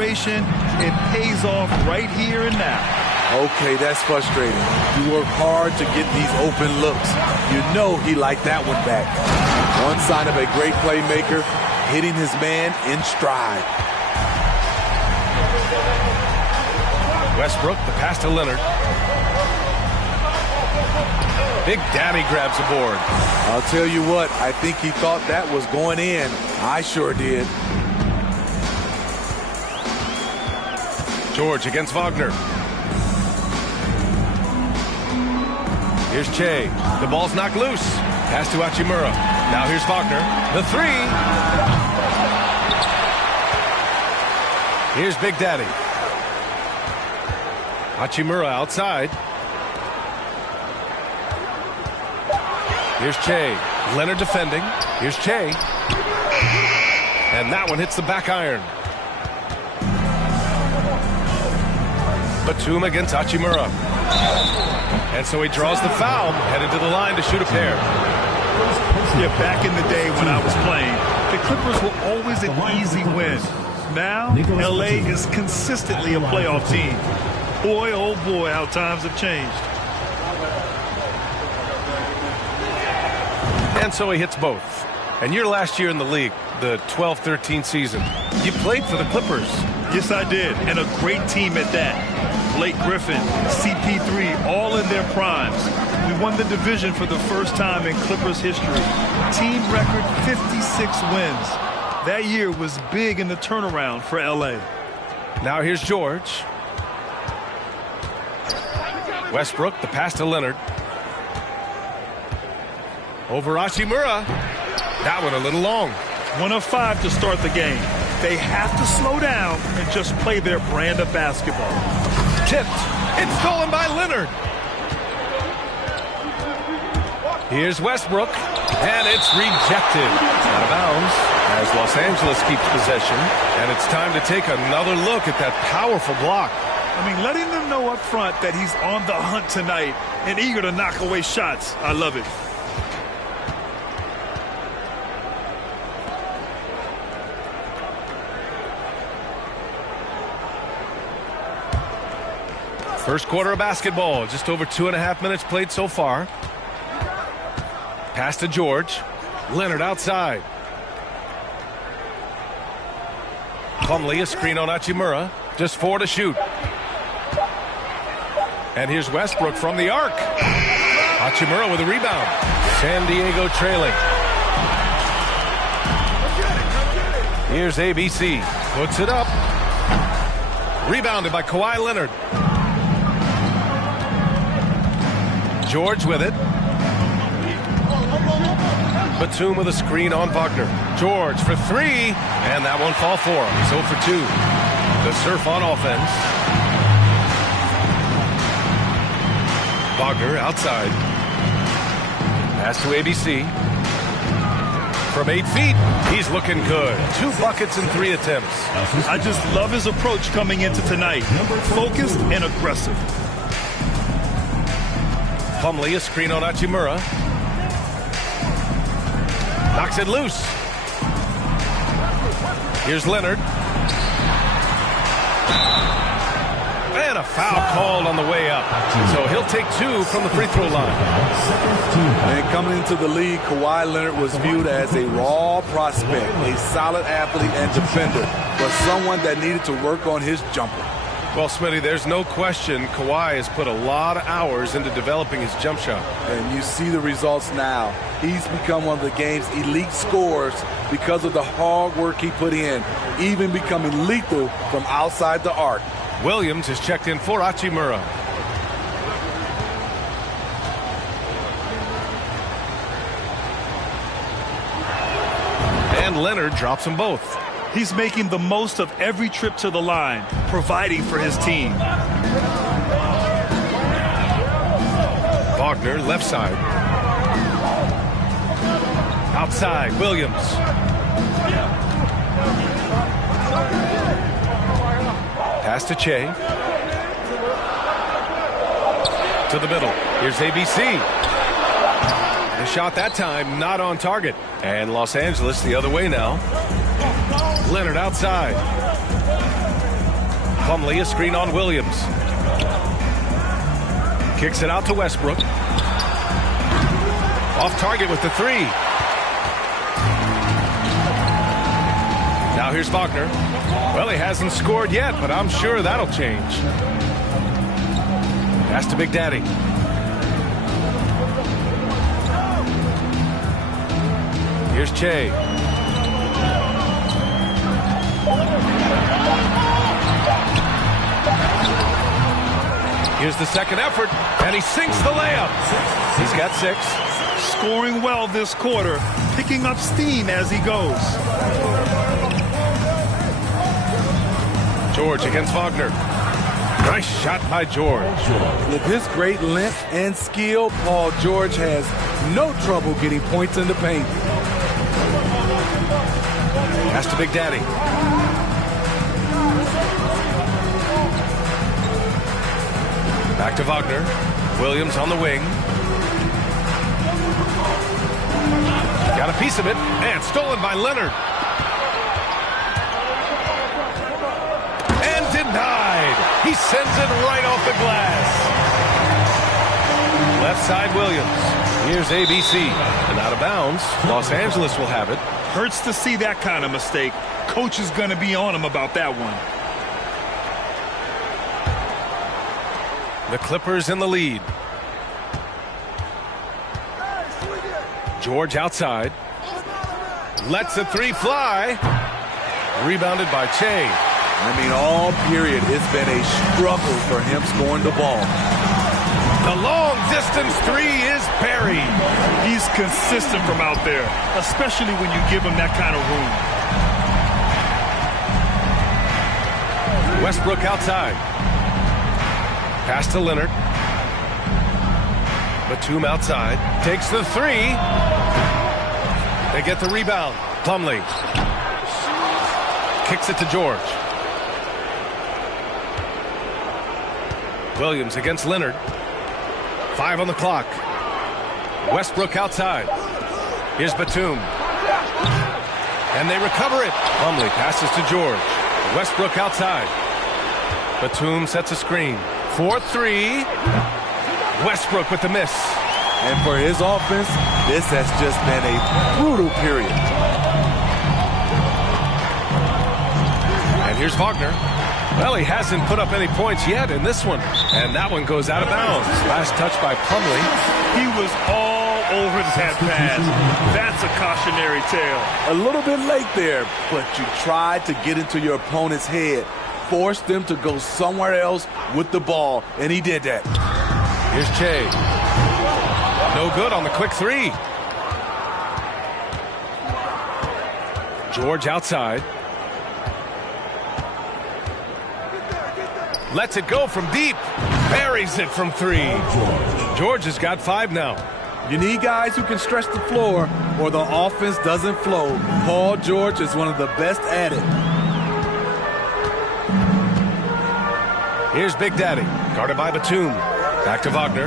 preparation, it pays off right here and now. Okay, that's frustrating. You work hard to get these open looks. You know he liked that one back. One sign of a great playmaker, hitting his man in stride. Westbrook, the pass to Leonard. Big Daddy grabs a board. I'll tell you what, I think he thought that was going in. I sure did. George against Wagner. Here's Che. The ball's knocked loose. Pass to Hachimura. Now here's Wagner. The three. Here's Big Daddy. Hachimura outside. Here's Che. Leonard defending. Here's Che. And that one hits the back iron. Batum against Hachimura. And so he draws the foul, headed to the line to shoot a pair. Yeah, back in the day when I was playing, the Clippers were always an easy win. Now, LA is consistently a playoff team. Boy, oh boy, how times have changed. And so he hits both. And your last year in the league, the 12-13 season, you played for the Clippers. Yes, I did, and a great team at that. Blake Griffin, CP3, all in their primes. We won the division for the first time in Clippers history. Team record 56 wins. That year was big in the turnaround for LA. Now here's George. Westbrook, the pass to Leonard. Over Hachimura. That one a little long. 1 of 5 to start the game. They have to slow down and just play their brand of basketball. Tipped. It's stolen by Leonard. Here's Westbrook. And it's rejected. Out of bounds as Los Angeles keeps possession. And it's time to take another look at that powerful block. I mean, letting them know up front that he's on the hunt tonight and eager to knock away shots. I love it. First quarter of basketball, just over 2.5 minutes played so far. Pass to George. Leonard outside. Plumlee, a screen on Hachimura. Just 4 to shoot. And here's Westbrook from the arc. Hachimura with a rebound. San Diego trailing. Here's ABC. Puts it up. Rebounded by Kawhi Leonard. George with it. Batum with a screen on Wagner. George for 3, and that won't fall for him. He's 0 for 2. The Surf on offense. Wagner outside. Pass to ABC. From 8 feet, he's looking good. 2 buckets in 3 attempts. I just love his approach coming into tonight. Focused and aggressive. Plumlee, a screen on Hachimura. Knocks it loose. Here's Leonard. And a foul called on the way up. So he'll take 2 from the free throw line. And coming into the league, Kawhi Leonard was viewed as a raw prospect, a solid athlete and defender, but someone that needed to work on his jumper. Well, Smitty, there's no question Kawhi has put a lot of hours into developing his jump shot. And you see the results now. He's become one of the game's elite scorers because of the hard work he put in, even becoming lethal from outside the arc. Williams has checked in for Hachimura. And Leonard drops them both. He's making the most of every trip to the line, providing for his team. Wagner, left side. Outside, Williams. Pass to Che. To the middle. Here's ABC. The shot that time not on target. And Los Angeles the other way now. Leonard outside. Plumlee, a screen on Williams. Kicks it out to Westbrook. Off target with the three. Now here's Wagner. Well, he hasn't scored yet, but I'm sure that'll change. Pass to Big Daddy. Here's Che. Here's the second effort, and he sinks the layup. He's got 6. Scoring well this quarter, picking up steam as he goes. George against Wagner. Nice shot by George. With his great length and skill, Paul George has no trouble getting points in the paint. Pass to Big Daddy. Back to Wagner. Williams on the wing. Got a piece of it, and stolen by Leonard. And denied. He sends it right off the glass. Left side Williams. Here's ABC. And out of bounds. Los Angeles will have it. Hurts to see that kind of mistake. Coach is going to be on him about that one. The Clippers in the lead. George outside. Lets a three fly. Rebounded by Che. I mean, all period, it's been a struggle for him scoring the ball. The long distance three is buried. He's consistent from out there, especially when you give him that kind of room. Westbrook outside. Pass to Leonard. Batum outside. Takes the three. They get the rebound. Plumlee. Kicks it to George. Williams against Leonard. 5 on the clock. Westbrook outside. Here's Batum. And they recover it. Plumlee passes to George. Westbrook outside. Batum sets a screen. 4-3. Westbrook with the miss. And for his offense, this has just been a brutal period. And here's Wagner. Well, he hasn't put up any points yet in this one. And that one goes out of bounds. Last touch by Plumlee. He was all over that pass. That's a cautionary tale. A little bit late there, but you tried to get into your opponent's head. Forced them to go somewhere else with the ball, and he did that. Here's Che. No good on the quick three. George outside. Lets it go from deep. Buries it from 3. George has got 5 now. You need guys who can stretch the floor or the offense doesn't flow. Paul George is one of the best at it. Here's Big Daddy. Guarded by Batum. Back to Wagner.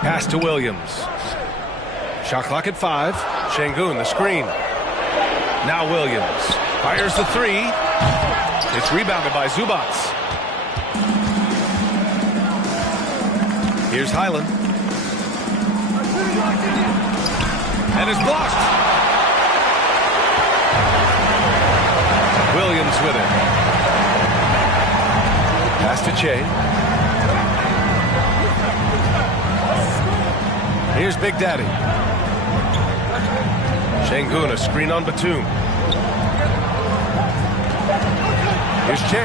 Pass to Williams. Shot clock at 5. Şengün, the screen. Now Williams. Fires the 3. It's rebounded by Zubac. Here's Highland. And it's blocked. Williams with it. Pass to Che. Here's Big Daddy. Şengün, a screen on Batum. Here's Che.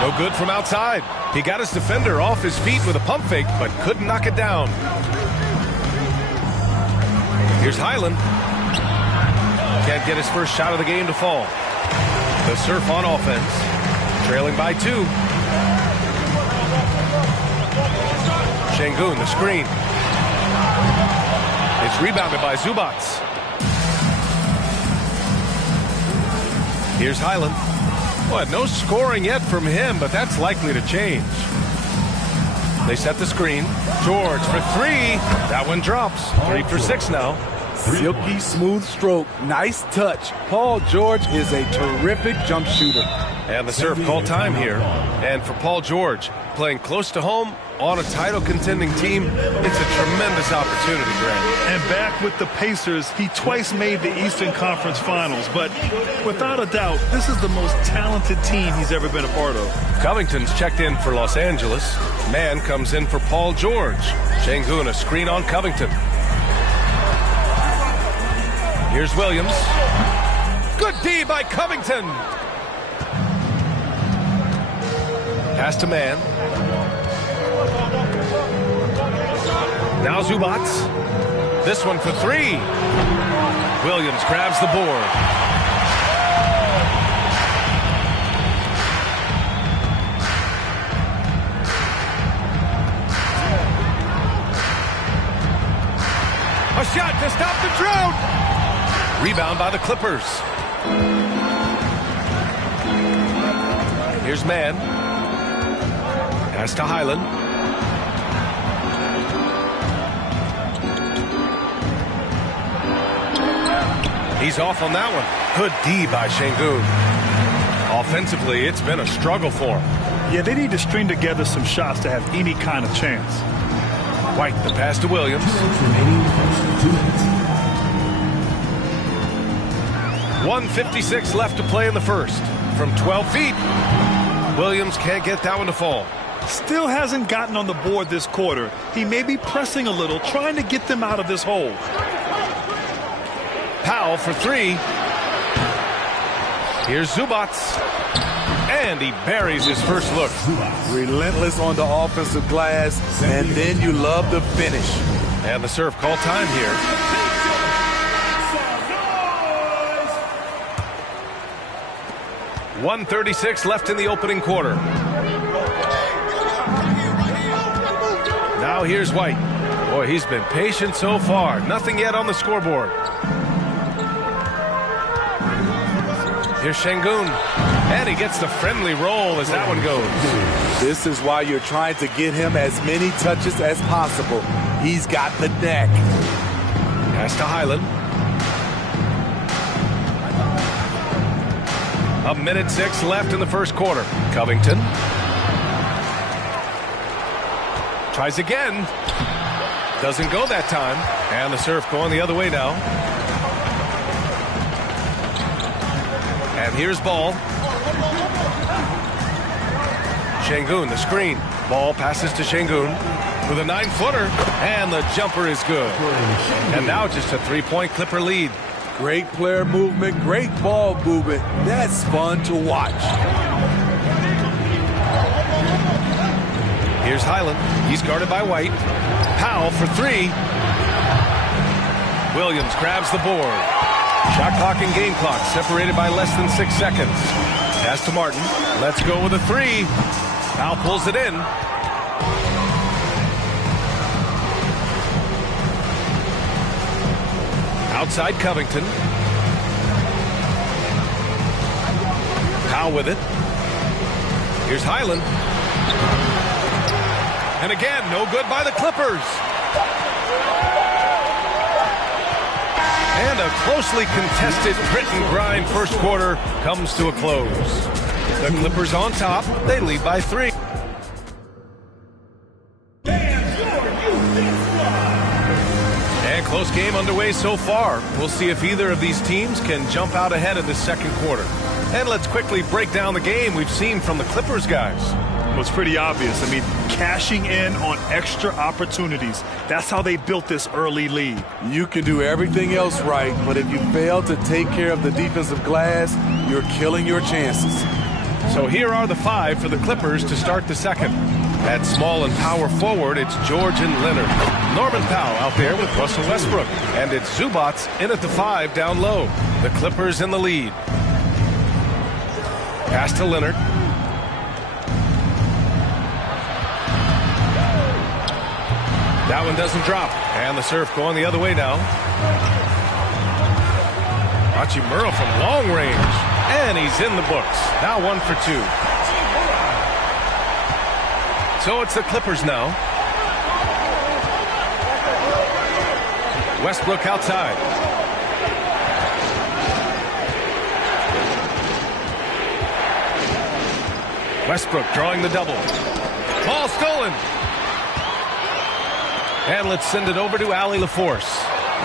No good from outside. He got his defender off his feet with a pump fake, but couldn't knock it down. Here's Highland. Can't get his first shot of the game to fall. The Surf on offense. Trailing by 2. Şengün, the screen. It's rebounded by Zubac. Here's Highland. Well, no scoring yet from him, but that's likely to change. They set the screen. George for 3. That one drops. 3 for 6 now. Silky smooth stroke, nice touch. Paul George is a terrific jump shooter. And the serve call time here. And for Paul George, playing close to home on a title contending team, it's a tremendous opportunity, Grant. And back with the Pacers, he twice made the Eastern Conference Finals. But without a doubt, this is the most talented team he's ever been a part of. Covington's checked in for Los Angeles. Mann comes in for Paul George. Sengun, a screen on Covington. Here's Williams. Good D by Covington. Pass to Mann. Now Zubac. This one for three. Williams grabs the board. A shot to stop the drought. Rebound by the Clippers. Here's Mann. Pass to Highland. He's off on that one. Good D by Sengun. Offensively, it's been a struggle for him. Yeah, they need to string together some shots to have any kind of chance. White, the pass to Williams. 1:56 left to play in the first. From 12 feet, Williams can't get that one to fall. Still hasn't gotten on the board this quarter. He may be pressing a little, trying to get them out of this hole. Powell for three. Here's Zubac. And he buries his first look. Relentless on the offensive glass, and then you love the finish. And the serve call time here. .136 left in the opening quarter. Now here's White. Boy, he's been patient so far. Nothing yet on the scoreboard. Here's Sengun. And he gets the friendly roll as that one goes. This is why you're trying to get him as many touches as possible. He's got the neck. Pass to Highland. 1:06 left in the first quarter. Covington. Tries again. Doesn't go that time. And the serve going the other way now. And here's Ball. Sengun, the screen. Ball passes to Sengun with a 9-footer. And the jumper is good. And now just a 3-point Clipper lead. Great player movement, great ball movement. That's fun to watch. Here's Highland. He's guarded by White. Powell for three. Williams grabs the board. Shot clock and game clock separated by less than 6 seconds. Pass to Martin. Let's go with a three. Powell pulls it in. Outside Covington. Powell with it. Here's Highland. And again, no good by the Clippers. And a closely contested grit and grind first quarter comes to a close. The Clippers on top. They lead by 3. And close game underway so far. We'll see if either of these teams can jump out ahead of the second quarter. And let's quickly break down the game we've seen from the Clippers guys. Well, it's pretty obvious. I mean, cashing in on extra opportunities. That's how they built this early lead. You can do everything else right, but if you fail to take care of the defensive glass, you're killing your chances. So here are the 5 for the Clippers to start the second. At small and power forward, it's George and Leonard. Norman Powell out there with Russell Westbrook. And it's Zubac in at the 5 down low. The Clippers in the lead. Pass to Leonard. That one doesn't drop. And the serve going the other way now. Hachimura from long range. And he's in the books. Now 1 for 2. So it's the Clippers now. Westbrook outside. Westbrook drawing the double. Ball stolen. And let's send it over to Allie LaForce.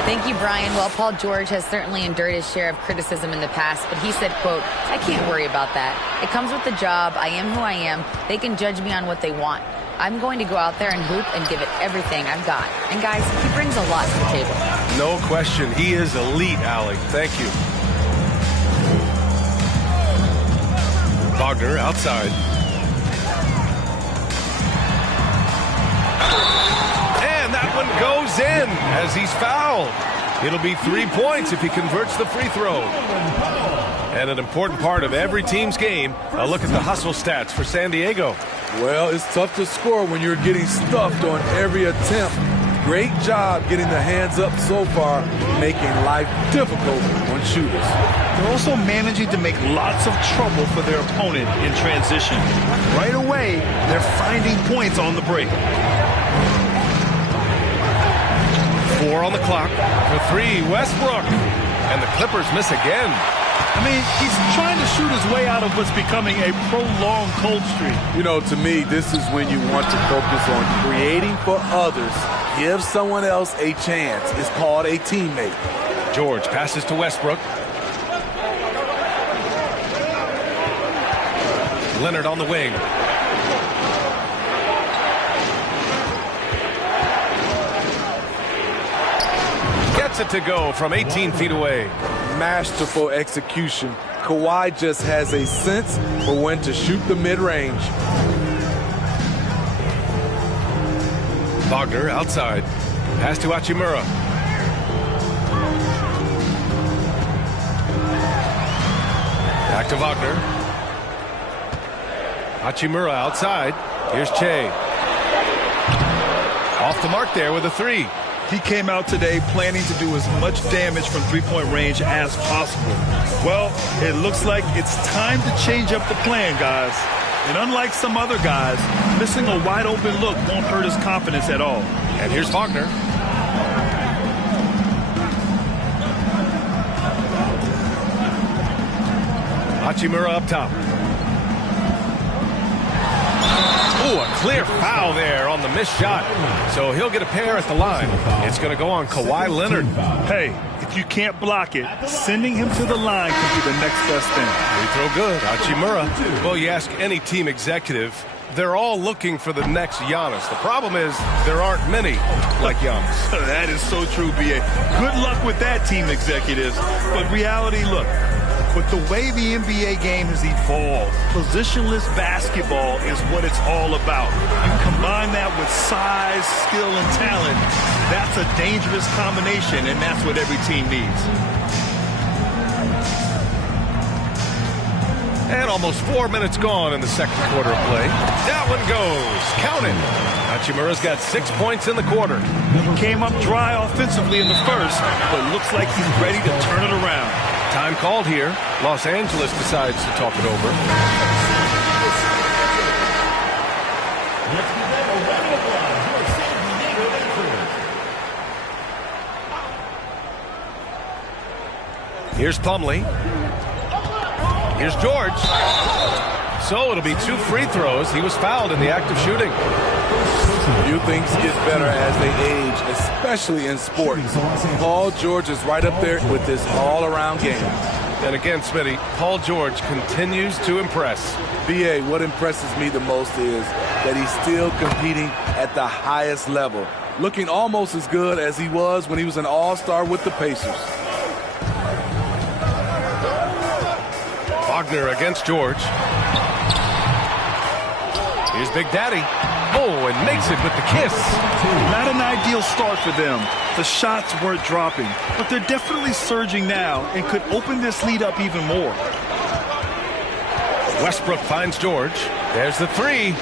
Thank you, Brian. Well, Paul George has certainly endured his share of criticism in the past, but he said, quote, "I can't worry about that. It comes with the job. I am who I am. They can judge me on what they want. I'm going to go out there and hoop and give it everything I've got." And guys, he brings a lot to the table. No question. He is elite, Allie. Thank you. Wagner outside. And that one goes in as he's fouled. It'll be 3 points if he converts the free throw. And an important part of every team's game, a look at the hustle stats for San Diego. Well, it's tough to score when you're getting stuffed on every attempt. Great job getting the hands up so far, making life difficult on shooters. They're also managing to make lots of trouble for their opponent in transition. Right away, they're finding points on the break. 4 on the clock for 3, Westbrook. And the Clippers miss again. I mean, he's trying to shoot his way out of what's becoming a prolonged cold streak. You know, to me, this is when you want to focus on creating for others. Give someone else a chance. It's called a teammate. George passes to Westbrook. Leonard on the wing. Gets it to go from 18 feet away. Masterful execution. Kawhi just has a sense for when to shoot the mid-range. Wagner outside. Pass to Hachimura. Back to Wagner. Hachimura outside. Here's Che. Off the mark there with a 3. He came out today planning to do as much damage from three-point range as possible. Well, it looks like it's time to change up the plan, guys. And unlike some other guys, missing a wide-open look won't hurt his confidence at all. And here's Wagner. Hachimura up top. Ooh, a clear foul there on the missed shot. So he'll get a pair at the line. It's going to go on Kawhi Leonard. Hey, if you can't block it, sending him to the line could be the next best thing. Free throw good. Hachimura. Well, you ask any team executive, they're all looking for the next Giannis. The problem is there aren't many like Giannis. That is so true, B.A. Good luck with that, team executives. But reality, look, with the way the NBA game has evolved, positionless basketball is what it's all about. You combine that with size, skill, and talent, that's a dangerous combination, and that's what every team needs. And almost 4 minutes gone in the second quarter of play. That one goes. Count it. Hachimura's got 6 points in the quarter. He came up dry offensively in the first, but looks like he's ready to turn it around. Time called here. Los Angeles decides to talk it over. Here's Plumlee. Here's George. So it'll be 2 free throws. He was fouled in the act of shooting. Few things get better as they age, especially in sports. Paul George is right up there with this all-around game. And again, Smitty, Paul George continues to impress. B.A., what impresses me the most is that he's still competing at the highest level, looking almost as good as he was when he was an all-star with the Pacers. Wagner against George. Here's Big Daddy. Oh, and makes it with the kiss. Not an ideal start for them. The shots weren't dropping, but they're definitely surging now and could open this lead up even more. Westbrook finds George. There's the 3.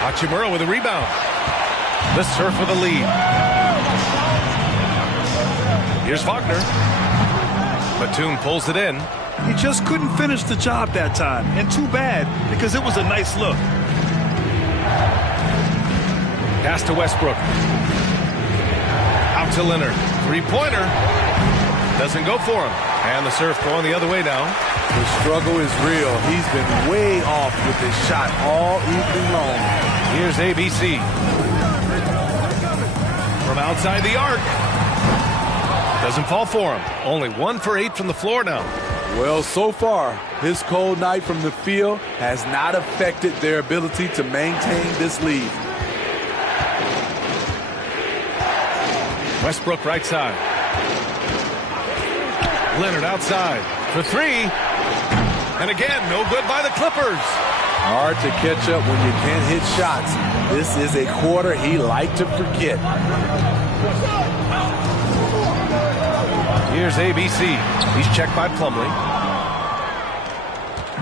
Hachimura with a rebound. The Surf with the lead. Here's Wagner. Batum pulls it in. He just couldn't finish the job that time, and too bad, because it was a nice look. Pass to Westbrook. Out to Leonard. Three-pointer. Doesn't go for him. And the serve going the other way now. The struggle is real. He's been way off with his shot all evening long. Here's ABC. From outside the arc. Doesn't fall for him. Only 1 for 8 from the floor now. Well, so far, his cold night from the field has not affected their ability to maintain this lead. Westbrook right side. Leonard outside for three. And again, no good by the Clippers. Hard to catch up when you can't hit shots. This is a quarter he liked to forget. Here's ABC. He's checked by Plumlee.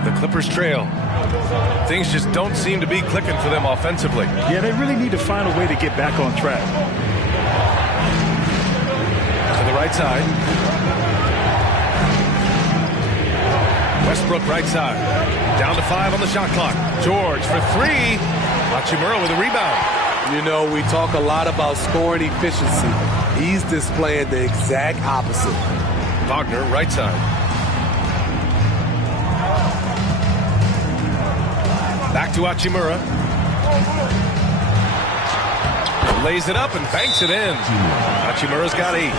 The Clippers trail. Things just don't seem to be clicking for them offensively. Yeah, they really need to find a way to get back on track. To the right side. Westbrook right side. Down to 5 on the shot clock. George for three. Hachimura with a rebound. You know, we talk a lot about scoring efficiency. He's displaying the exact opposite. Wagner right side. Back to Hachimura. Lays it up and banks it in. Hachimura's got 8.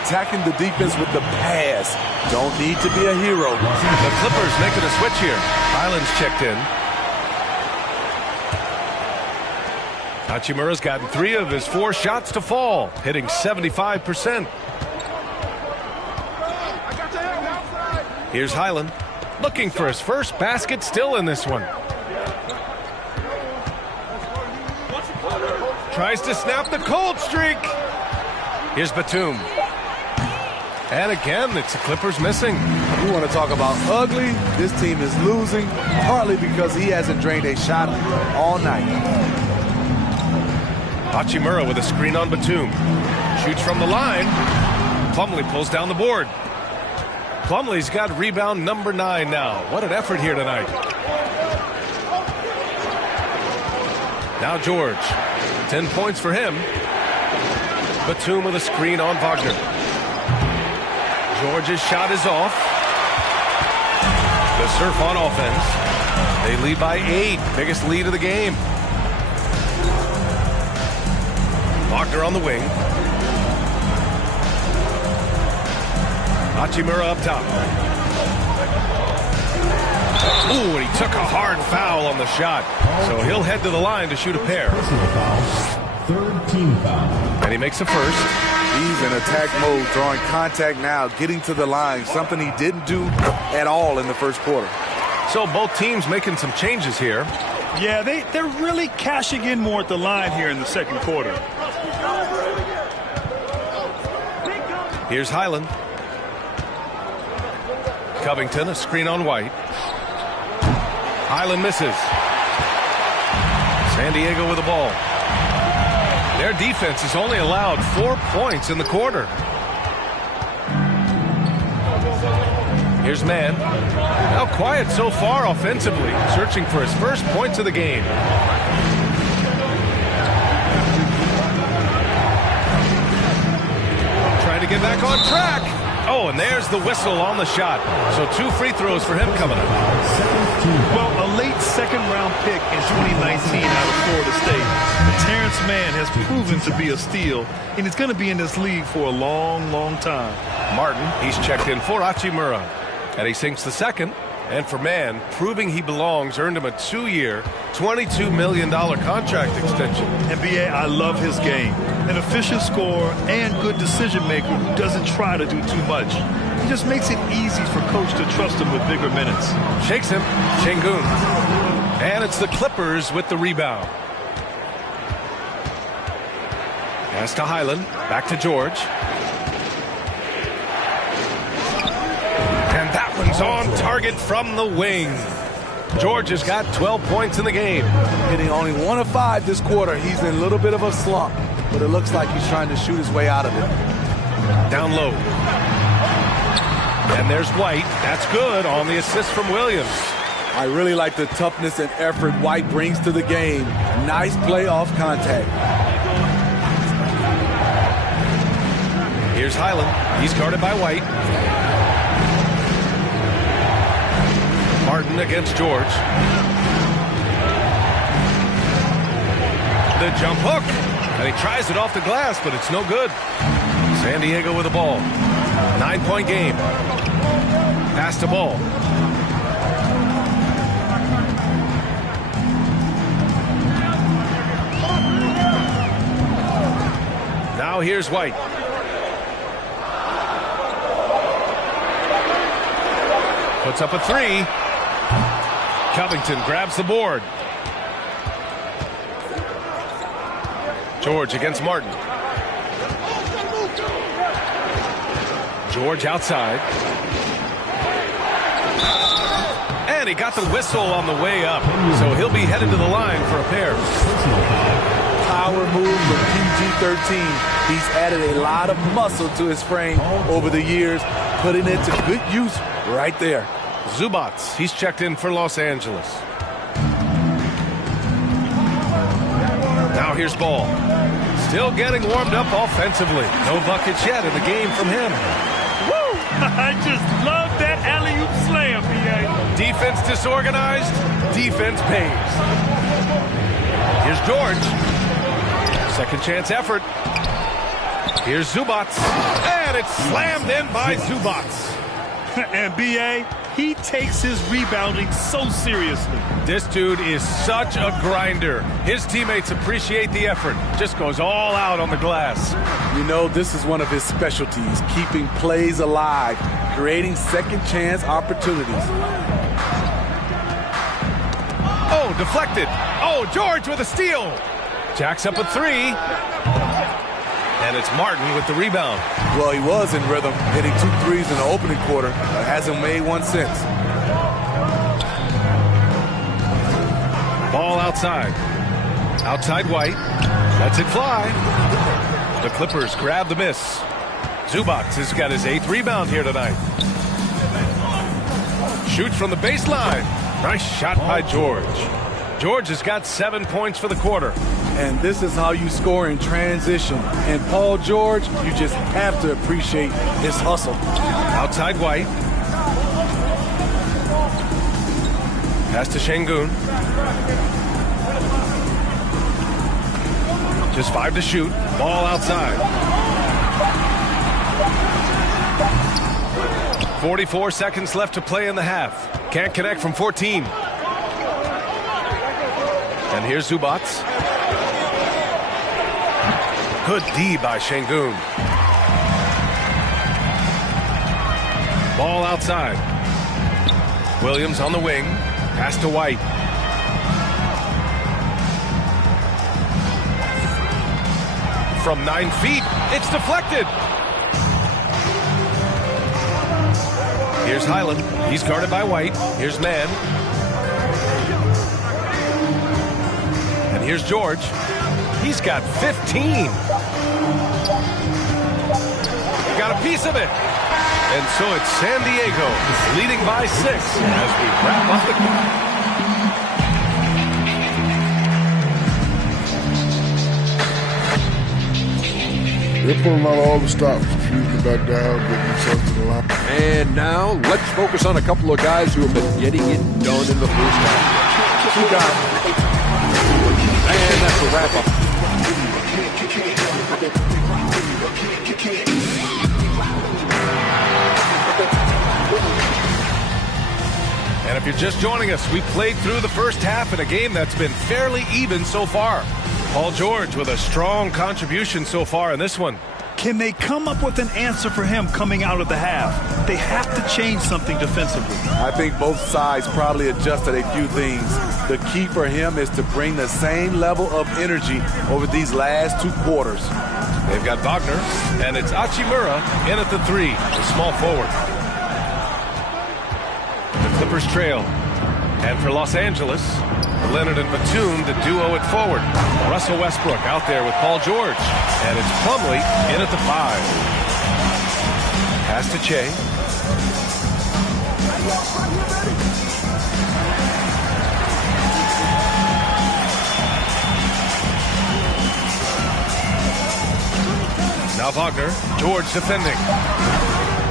Attacking the defense with the pass. Don't need to be a hero. The Clippers making a switch here. Highland's checked in. Hachimura's gotten 3 of his 4 shots to fall, hitting 75%. Here's Highland, looking for his first basket, still in this one. Tries to snap the cold streak. Here's Batum. And again, it's the Clippers missing. You want to talk about ugly? This team is losing, partly because he hasn't drained a shot all night. Hachimura with a screen on Batum. Shoots from the line. Plumlee pulls down the board. Plumlee's got rebound number 9 now. What an effort here tonight. Now George. 10 points for him. Batum with a screen on Wagner. George's shot is off. The Surf on offense. They lead by 8. Biggest lead of the game. Wagner on the wing. Hachimura up top. Ooh, and he took a hard foul on the shot. So he'll head to the line to shoot a pair. Third team foul. And he makes the first. He's in attack mode, drawing contact now, getting to the line, something he didn't do at all in the first quarter. So both teams making some changes here. Yeah, they're really cashing in more at the line here in the second quarter. Here's Highland. Covington, a screen on White. Highland misses. San Diego with the ball. Their defense has only allowed 4 points in the quarter. Here's Mann. Now quiet so far offensively, searching for his first points of the game. Trying to get back on track. Oh, and there's the whistle on the shot. So 2 free throws for him coming up. Well, a late second-round pick in 2019 out of Florida State. Terrence Mann has proven to be a steal, and he's going to be in this league for a long, long time. Martin, he's checked in for Hachimura. And he sinks the second. And for Mann, proving he belongs, earned him a 2-year, $22 million contract extension. And B.A., I love his game. An efficient scorer and good decision maker who doesn't try to do too much. He just makes it easy for coach to trust him with bigger minutes. Shakes him. Şengün. And it's the Clippers with the rebound. Pass to Highland. Back to George. And that one's on target from the wing. George has got 12 points in the game. Hitting only 1 of 5 this quarter. He's in a little bit of a slump, but it looks like he's trying to shoot his way out of it. Down low. And there's White. That's good on the assist from Williams. I really like the toughness and effort White brings to the game. Nice play off contact. Here's Highland. He's guarded by White. Martin against George. The jump hook. And he tries it off the glass, but it's no good. San Diego with the ball. 9-point game. Pass to Ball. Now here's White. Puts up a three. Covington grabs the board. George against Martin. George outside. And he got the whistle on the way up. So he'll be headed to the line for a pair. Power move from PG-13. He's added a lot of muscle to his frame over the years, putting it to good use right there. Zubats, he's checked in for Los Angeles. Now here's Ball. Still getting warmed up offensively. No buckets yet in the game from him. Woo! I just love that alley-oop slam, B.A. Defense disorganized. Defense pays. Here's George. Second chance effort. Here's Zubats. And it's slammed in by Zubats. And B.A., he takes his rebounding so seriously. This dude is such a grinder. His teammates appreciate the effort. Just goes all out on the glass. You know, this is one of his specialties, keeping plays alive, creating second chance opportunities. Oh, deflected. Oh, George with a steal. Jacks up a three. And it's Martin with the rebound. Well, he was in rhythm, hitting 2 threes in the opening quarter, but hasn't made one since. Ball outside. Outside White. Lets it fly. The Clippers grab the miss. Zubats has got his 8th rebound here tonight. Shoots from the baseline. Nice shot by George. George has got 7 points for the quarter. And this is how you score in transition. And Paul George, you just have to appreciate his hustle. Outside White. Pass to Şengün. Just 5 to shoot. Ball outside. 44 seconds left to play in the half. Can't connect from 14. And here's Zubats. Good D by Şengün. Ball outside. Williams on the wing. Pass to White. From 9 feet, it's deflected. Here's Highland. He's guarded by White. Here's Mann. And here's George. He's got 15. Got a piece of it. And so it's San Diego leading by 6 as we wrap up the game. They're pulling out all the stops, shooting back down, getting themselves to the line. And now let's focus on a couple of guys who have been getting it done in the first half. You got it. And that's a wrap-up. And if you're just joining us, we played through the first half in a game that's been fairly even so far. Paul George with a strong contribution so far in this one. Can they come up with an answer for him coming out of the half? They have to change something defensively. I think both sides probably adjusted a few things. The key for him is to bring the same level of energy over these last 2 quarters. They've got Wagner, and it's Hachimura in at the 3, the small forward. The Clippers trail. And for Los Angeles, Leonard and Batum, the duo at forward. Russell Westbrook out there with Paul George. And it's Plumlee in at the 5. Pass to Che. Now Wagner. George defending.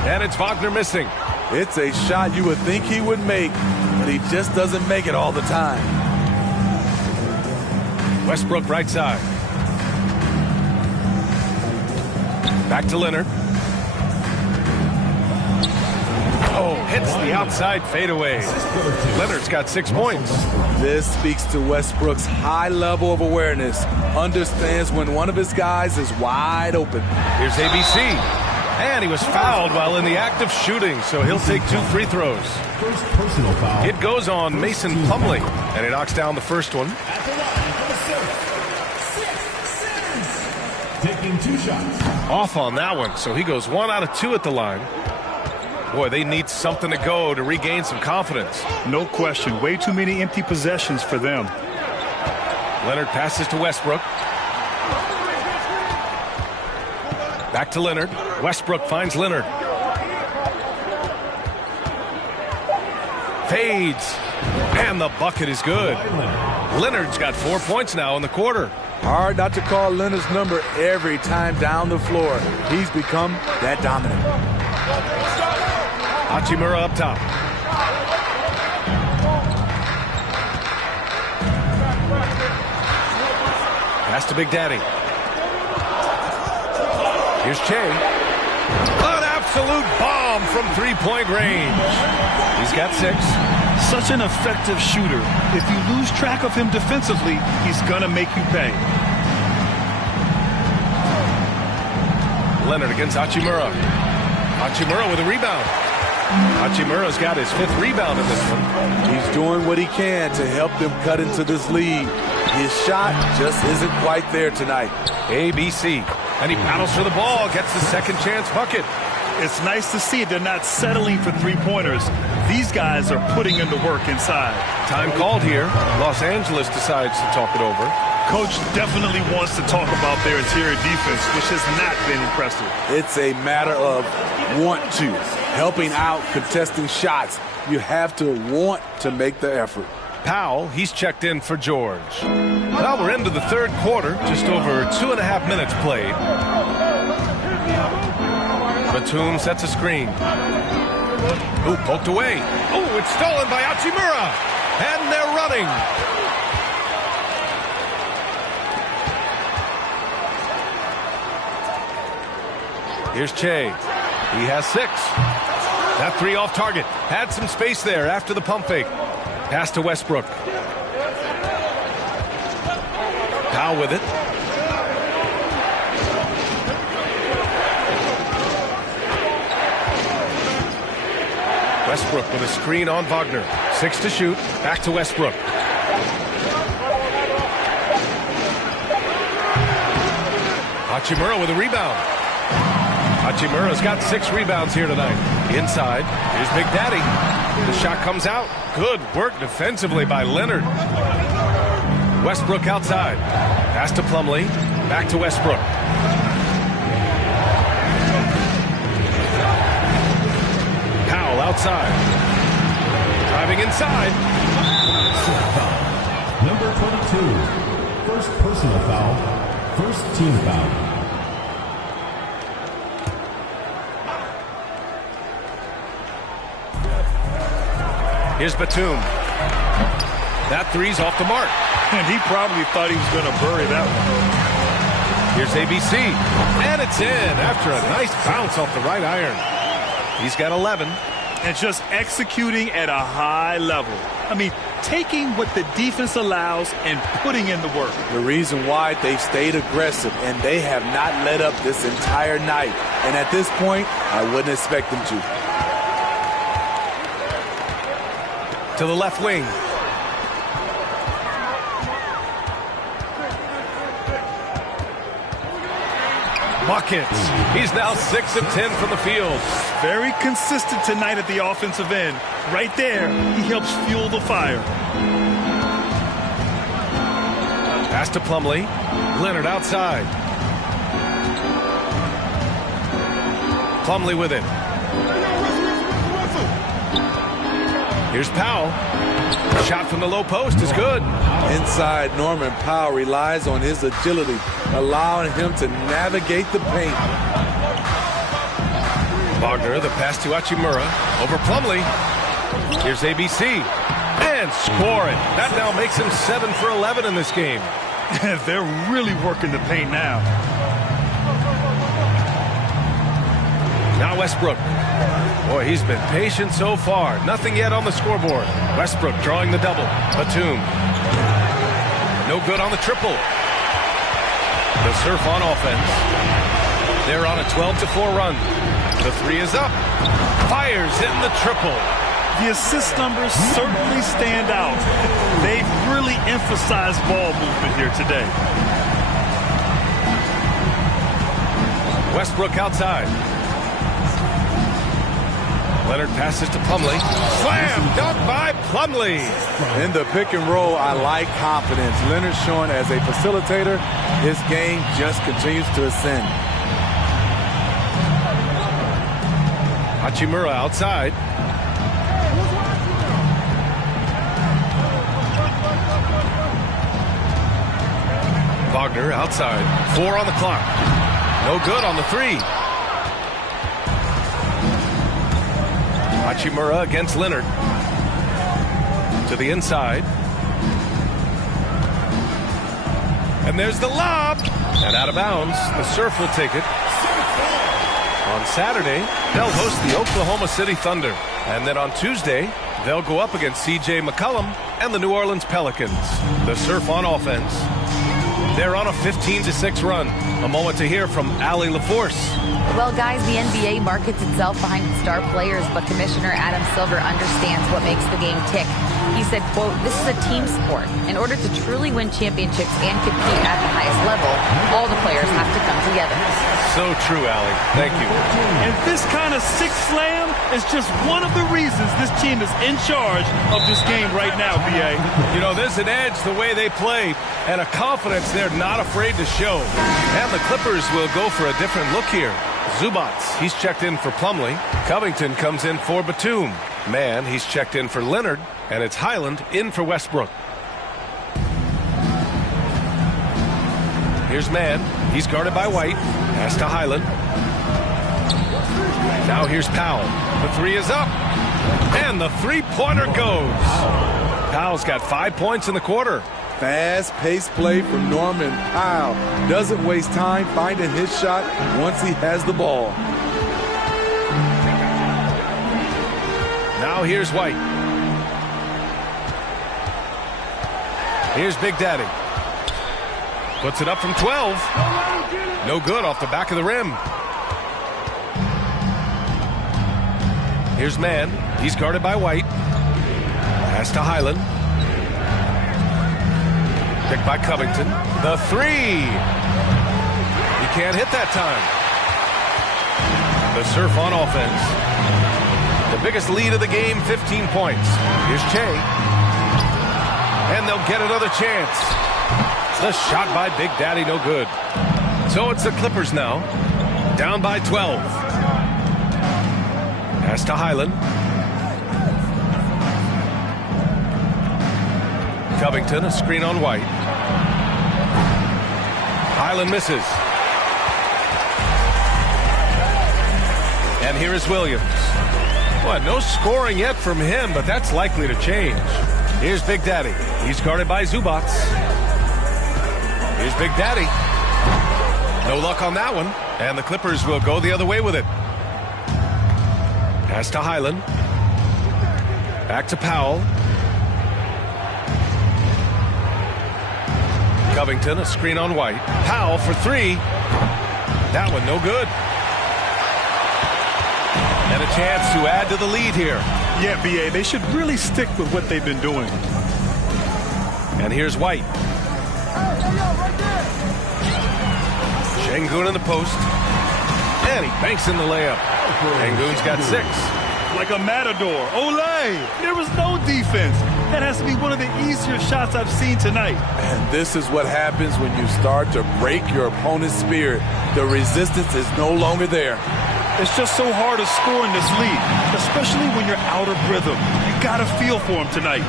And it's Wagner missing. It's a shot you would think he would make, but he just doesn't make it all the time. Westbrook right side. Back to Leonard. Oh, hits the outside fadeaway. Leonard's got 6 points. This speaks to Westbrook's high level of awareness. Understands when one of his guys is wide open. Here's ABC. And he was fouled while in the act of shooting, so he'll take 2 free throws. First personal foul. It goes on Mason Plumlee, and he knocks down the first one. Taking 2 shots. Off on that one, so he goes 1 out of 2 at the line. Boy, they need something to go to regain some confidence. No question. Way too many empty possessions for them. Leonard passes to Westbrook. Back to Leonard. Westbrook finds Leonard. Fades. And the bucket is good. Leonard's got 4 points now in the quarter. Hard not to call Leonard's number every time down the floor. He's become that dominant. Hachimura up top. Pass to Big Daddy. Here's Che. An absolute bomb from three-point range. He's got 6. Such an effective shooter. If you lose track of him defensively, he's gonna make you pay. Leonard against Hachimura. Hachimura with a rebound. Hachimura's got his 5th rebound in this one. He's doing what he can to help them cut into this lead. His shot just isn't quite there tonight. ABC. And he battles for the ball, gets the second chance bucket. It's nice to see they're not settling for three-pointers. These guys are putting in the work inside. Time called here. Los Angeles decides to talk it over. Coach definitely wants to talk about their interior defense, which has not been impressive. It's a matter of want to. Helping out, contesting shots. You have to want to make the effort. Powell, he's checked in for George. Well, we're into the third quarter. Just over 2.5 minutes played. Batum sets a screen. Ooh, poked away. Oh, it's stolen by Hachimura. And they're running. Here's Che. He has 6. That 3 off target. Had some space there after the pump fake. Pass to Westbrook. Powell with it. Westbrook with a screen on Wagner. 6 to shoot. Back to Westbrook. Hachimura with a rebound. Hachimura's got 6 rebounds here tonight. Inside. Here's Big Daddy. The shot comes out. Good work defensively by Leonard. Westbrook outside. Pass to Plumlee. Back to Westbrook. Powell outside. Driving inside. Number 22. First personal foul. First team foul. Here's Batum. That 3's off the mark. And he probably thought he was going to bury that one. Here's ABC. And it's in after a nice bounce off the right iron. He's got 11. And just executing at a high level. I mean, taking what the defense allows and putting in the work. The reason why they've stayed aggressive and they have not let up this entire night. And at this point, I wouldn't expect them to. To the left wing. Buckets. He's now 6 of 10 from the field. Very consistent tonight at the offensive end. Right there, he helps fuel the fire. Pass to Plumlee. Leonard outside. Plumlee with it. Here's Powell. Shot from the low post is good. Inside, Norman Powell relies on his agility, allowing him to navigate the paint. Wagner, the pass to Hachimura. Over Plumlee. Here's ABC. And scoring. That now makes him 7 for 11 in this game. They're really working the paint now. Now Westbrook. Boy, he's been patient so far. Nothing yet on the scoreboard. Westbrook drawing the double. Batum. No good on the triple. The Surf on offense. They're on a 12-4 run. The three is up. Fires in the triple. The assist numbers certainly stand out. They've really emphasized ball movement here today. Westbrook outside. Leonard passes to Plumlee. Slam dunk by Plumlee. In the pick and roll, I like confidence. Leonard showing as a facilitator, his game just continues to ascend. Hachimura outside. Wagner outside. 4 on the clock. No good on the three. Hachimura against Leonard. To the inside. And there's the lob. And out of bounds. The Surf will take it. On Saturday, they'll host the Oklahoma City Thunder. And then on Tuesday, they'll go up against C.J. McCollum and the New Orleans Pelicans. The Surf on offense. They're on a 15-6 run. A moment to hear from Allie LaForce. Well, guys, the NBA markets itself behind star players, but Commissioner Adam Silver understands what makes the game tick. He said, quote, "This is a team sport. In order to truly win championships and compete at the highest level, all the players have to come together." So true, Allie. Thank you. And this kind of six slam is just one of the reasons this team is in charge of this game right now, B.A. You know, there's an edge the way they play and a confidence they're not afraid to show. And the Clippers will go for a different look here. Zubac, he's checked in for Plumlee. Covington comes in for Batum. Mann, he's checked in for Leonard. And it's Highland in for Westbrook. Here's Mann. He's guarded by White. Pass to Highland. Now here's Powell. The three is up. And the three-pointer goes. Powell's got 5 points in the quarter. Fast-paced play from Norman Powell. Doesn't waste time finding his shot once he has the ball. Now here's White. Here's Big Daddy. Puts it up from 12. No good off the back of the rim. Here's Mann. He's guarded by White. Pass to Highland. Picked by Covington. The three. He can't hit that time. The Surf on offense. The biggest lead of the game, 15 points. Here's Che. And they'll get another chance. The shot by Big Daddy, no good. So it's the Clippers now. Down by 12. Pass to Highland. Covington, a screen on White. Highland misses. And here is Williams. Well, no scoring yet from him, but that's likely to change. Here's Big Daddy. He's guarded by Zubac. Here's Big Daddy. No luck on that one. And the Clippers will go the other way with it. Pass to Highland. Back to Powell. Covington, a screen on White. Powell for three. That one no good. And a chance to add to the lead here. Yeah, B.A., they should really stick with what they've been doing. And here's White. Şengün in the post. And he banks in the layup. Şengün's got 6. Like a matador. Olay! There was no defense. That has to be one of the easier shots I've seen tonight. And this is what happens when you start to break your opponent's spirit. The resistance is no longer there. It's just so hard to score in this league, especially when you're out of rhythm. You got to feel for him tonight.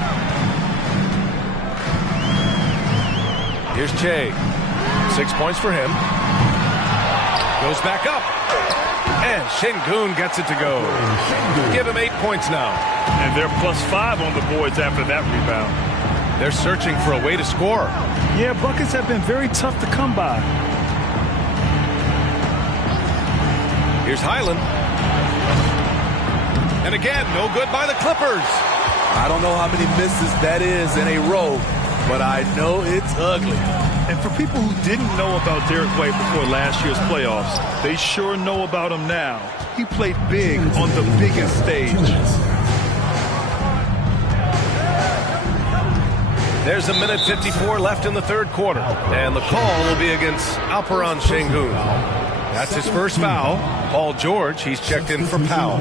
Here's Che. 6 points for him. Goes back up. And Sengun gets it to go. Give him 8 points now. And they're +5 on the boards after that rebound. They're searching for a way to score. Yeah, buckets have been very tough to come by. Here's Highland. And again, no good by the Clippers. I don't know how many misses that is in a row, but I know it's ugly. And for people who didn't know about Derek White before last year's playoffs, they sure know about him now. He played big on the biggest stage. There's a minute 54 left in the third quarter. And the call will be against Alperen Sengun. That's his first foul. Paul George, he's checked in for Powell.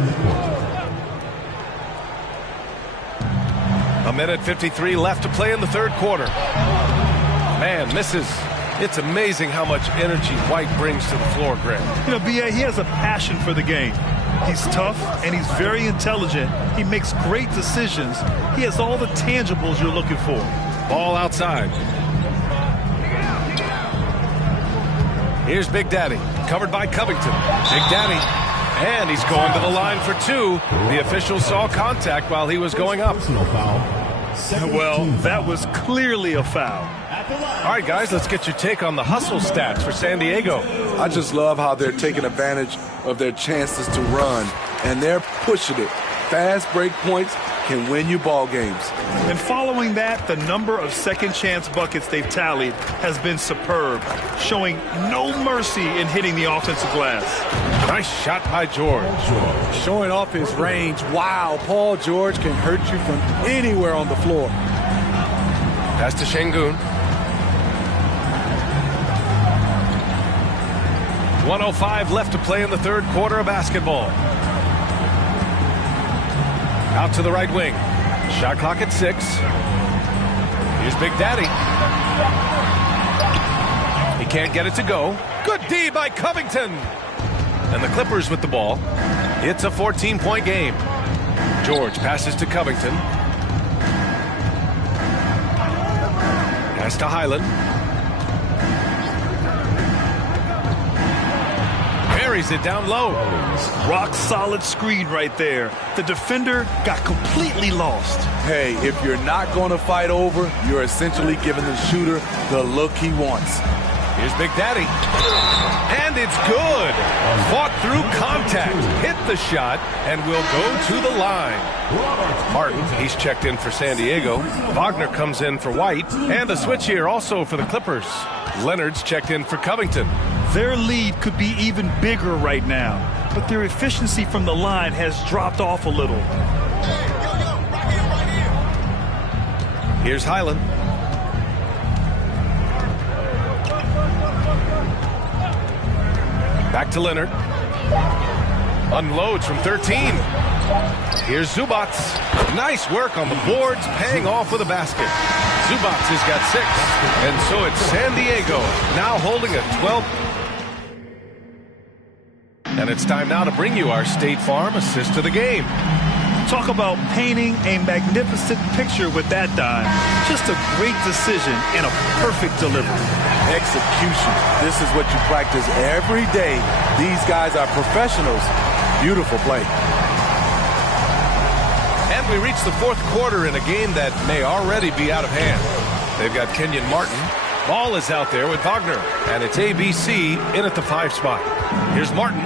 A minute 53 left to play in the third quarter. Man, misses. It's amazing how much energy White brings to the floor, Greg. You know, B.A., he has a passion for the game. He's tough, and he's very intelligent. He makes great decisions. He has all the tangibles you're looking for. Ball outside. Here's Big Daddy, covered by Covington. Big Daddy, and he's going to the line for 2. The official saw contact while he was going up. Well, that was clearly a foul. All right, guys, let's get your take on the hustle stats for San Diego. I just love how they're taking advantage of their chances to run, and they're pushing it. Fast break points can win you ball games. And following that, the number of second chance buckets they've tallied has been superb, showing no mercy in hitting the offensive glass. Nice shot by George. Showing off his range. Wow, Paul George can hurt you from anywhere on the floor. Pass to Sengun. 1:05 left to play in the third quarter of basketball. Out to the right wing. Shot clock at 6. Here's Big Daddy. He can't get it to go. Good D by Covington. And the Clippers with the ball. It's a 14-point game. George passes to Covington. Pass to Highland. Buries it down low. Rock solid screen right there. The defender got completely lost. Hey, if you're not going to fight over, you're essentially giving the shooter the look he wants. Here's Big Daddy. And it's good. Fought through contact. Hit the shot and will go to the line. Martin, he's checked in for San Diego. Wagner comes in for White. And a switch here also for the Clippers. Leonard's checked in for Covington. Their lead could be even bigger right now, but their efficiency from the line has dropped off a little. Here's Highland. Back to Leonard. Unloads from 13. Here's Zubac. Nice work on the boards, paying off with a basket. Zubac has got 6. And so it's San Diego now holding a 12. And it's time now to bring you our State Farm assist to the game. Talk about painting a magnificent picture with that dime. Just a great decision and a perfect delivery. Execution. This is what you practice every day. These guys are professionals. Beautiful play. And we reach the fourth quarter in a game that may already be out of hand. They've got Kenyon Martin. Ball is out there with Wagner. And it's ABC in at the 5 spot. Here's Martin.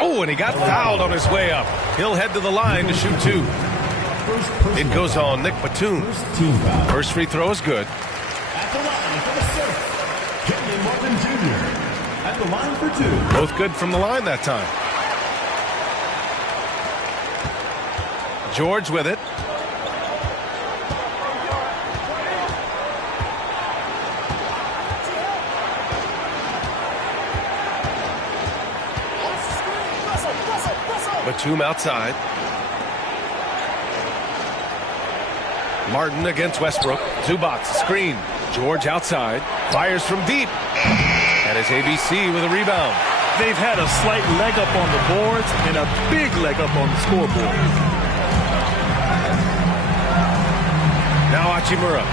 Oh, and he got fouled on his way up. He'll head to the line to shoot 2. It goes on Nick Batum. First free throw is good. At the line for the serve, Kenyon Martin Jr. At the line for 2. Both good from the line that time. George with it. Batum outside. Martin against Westbrook. Zubac screen. George outside. Fires from deep. And it's ABC with a rebound. They've had a slight leg up on the boards and a big leg up on the scoreboard. Now Hachimura.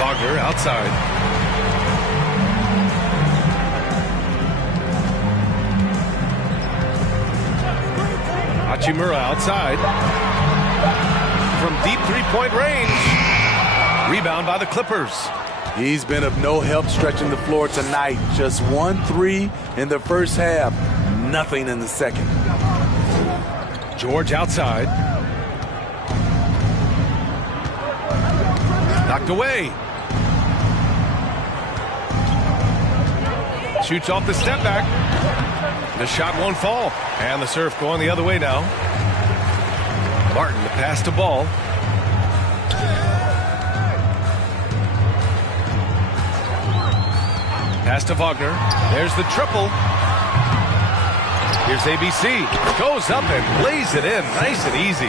Wagner outside. Hachimura outside. From deep three-point range. Rebound by the Clippers. He's been of no help stretching the floor tonight. Just 1 3 in the first half. Nothing in the second. George outside. Knocked away. Shoots off the step back. The shot won't fall. And the serve going the other way now. Martin, the pass to Ball. Pass to Wagner. There's the triple. Here's ABC. Goes up and lays it in. Nice and easy.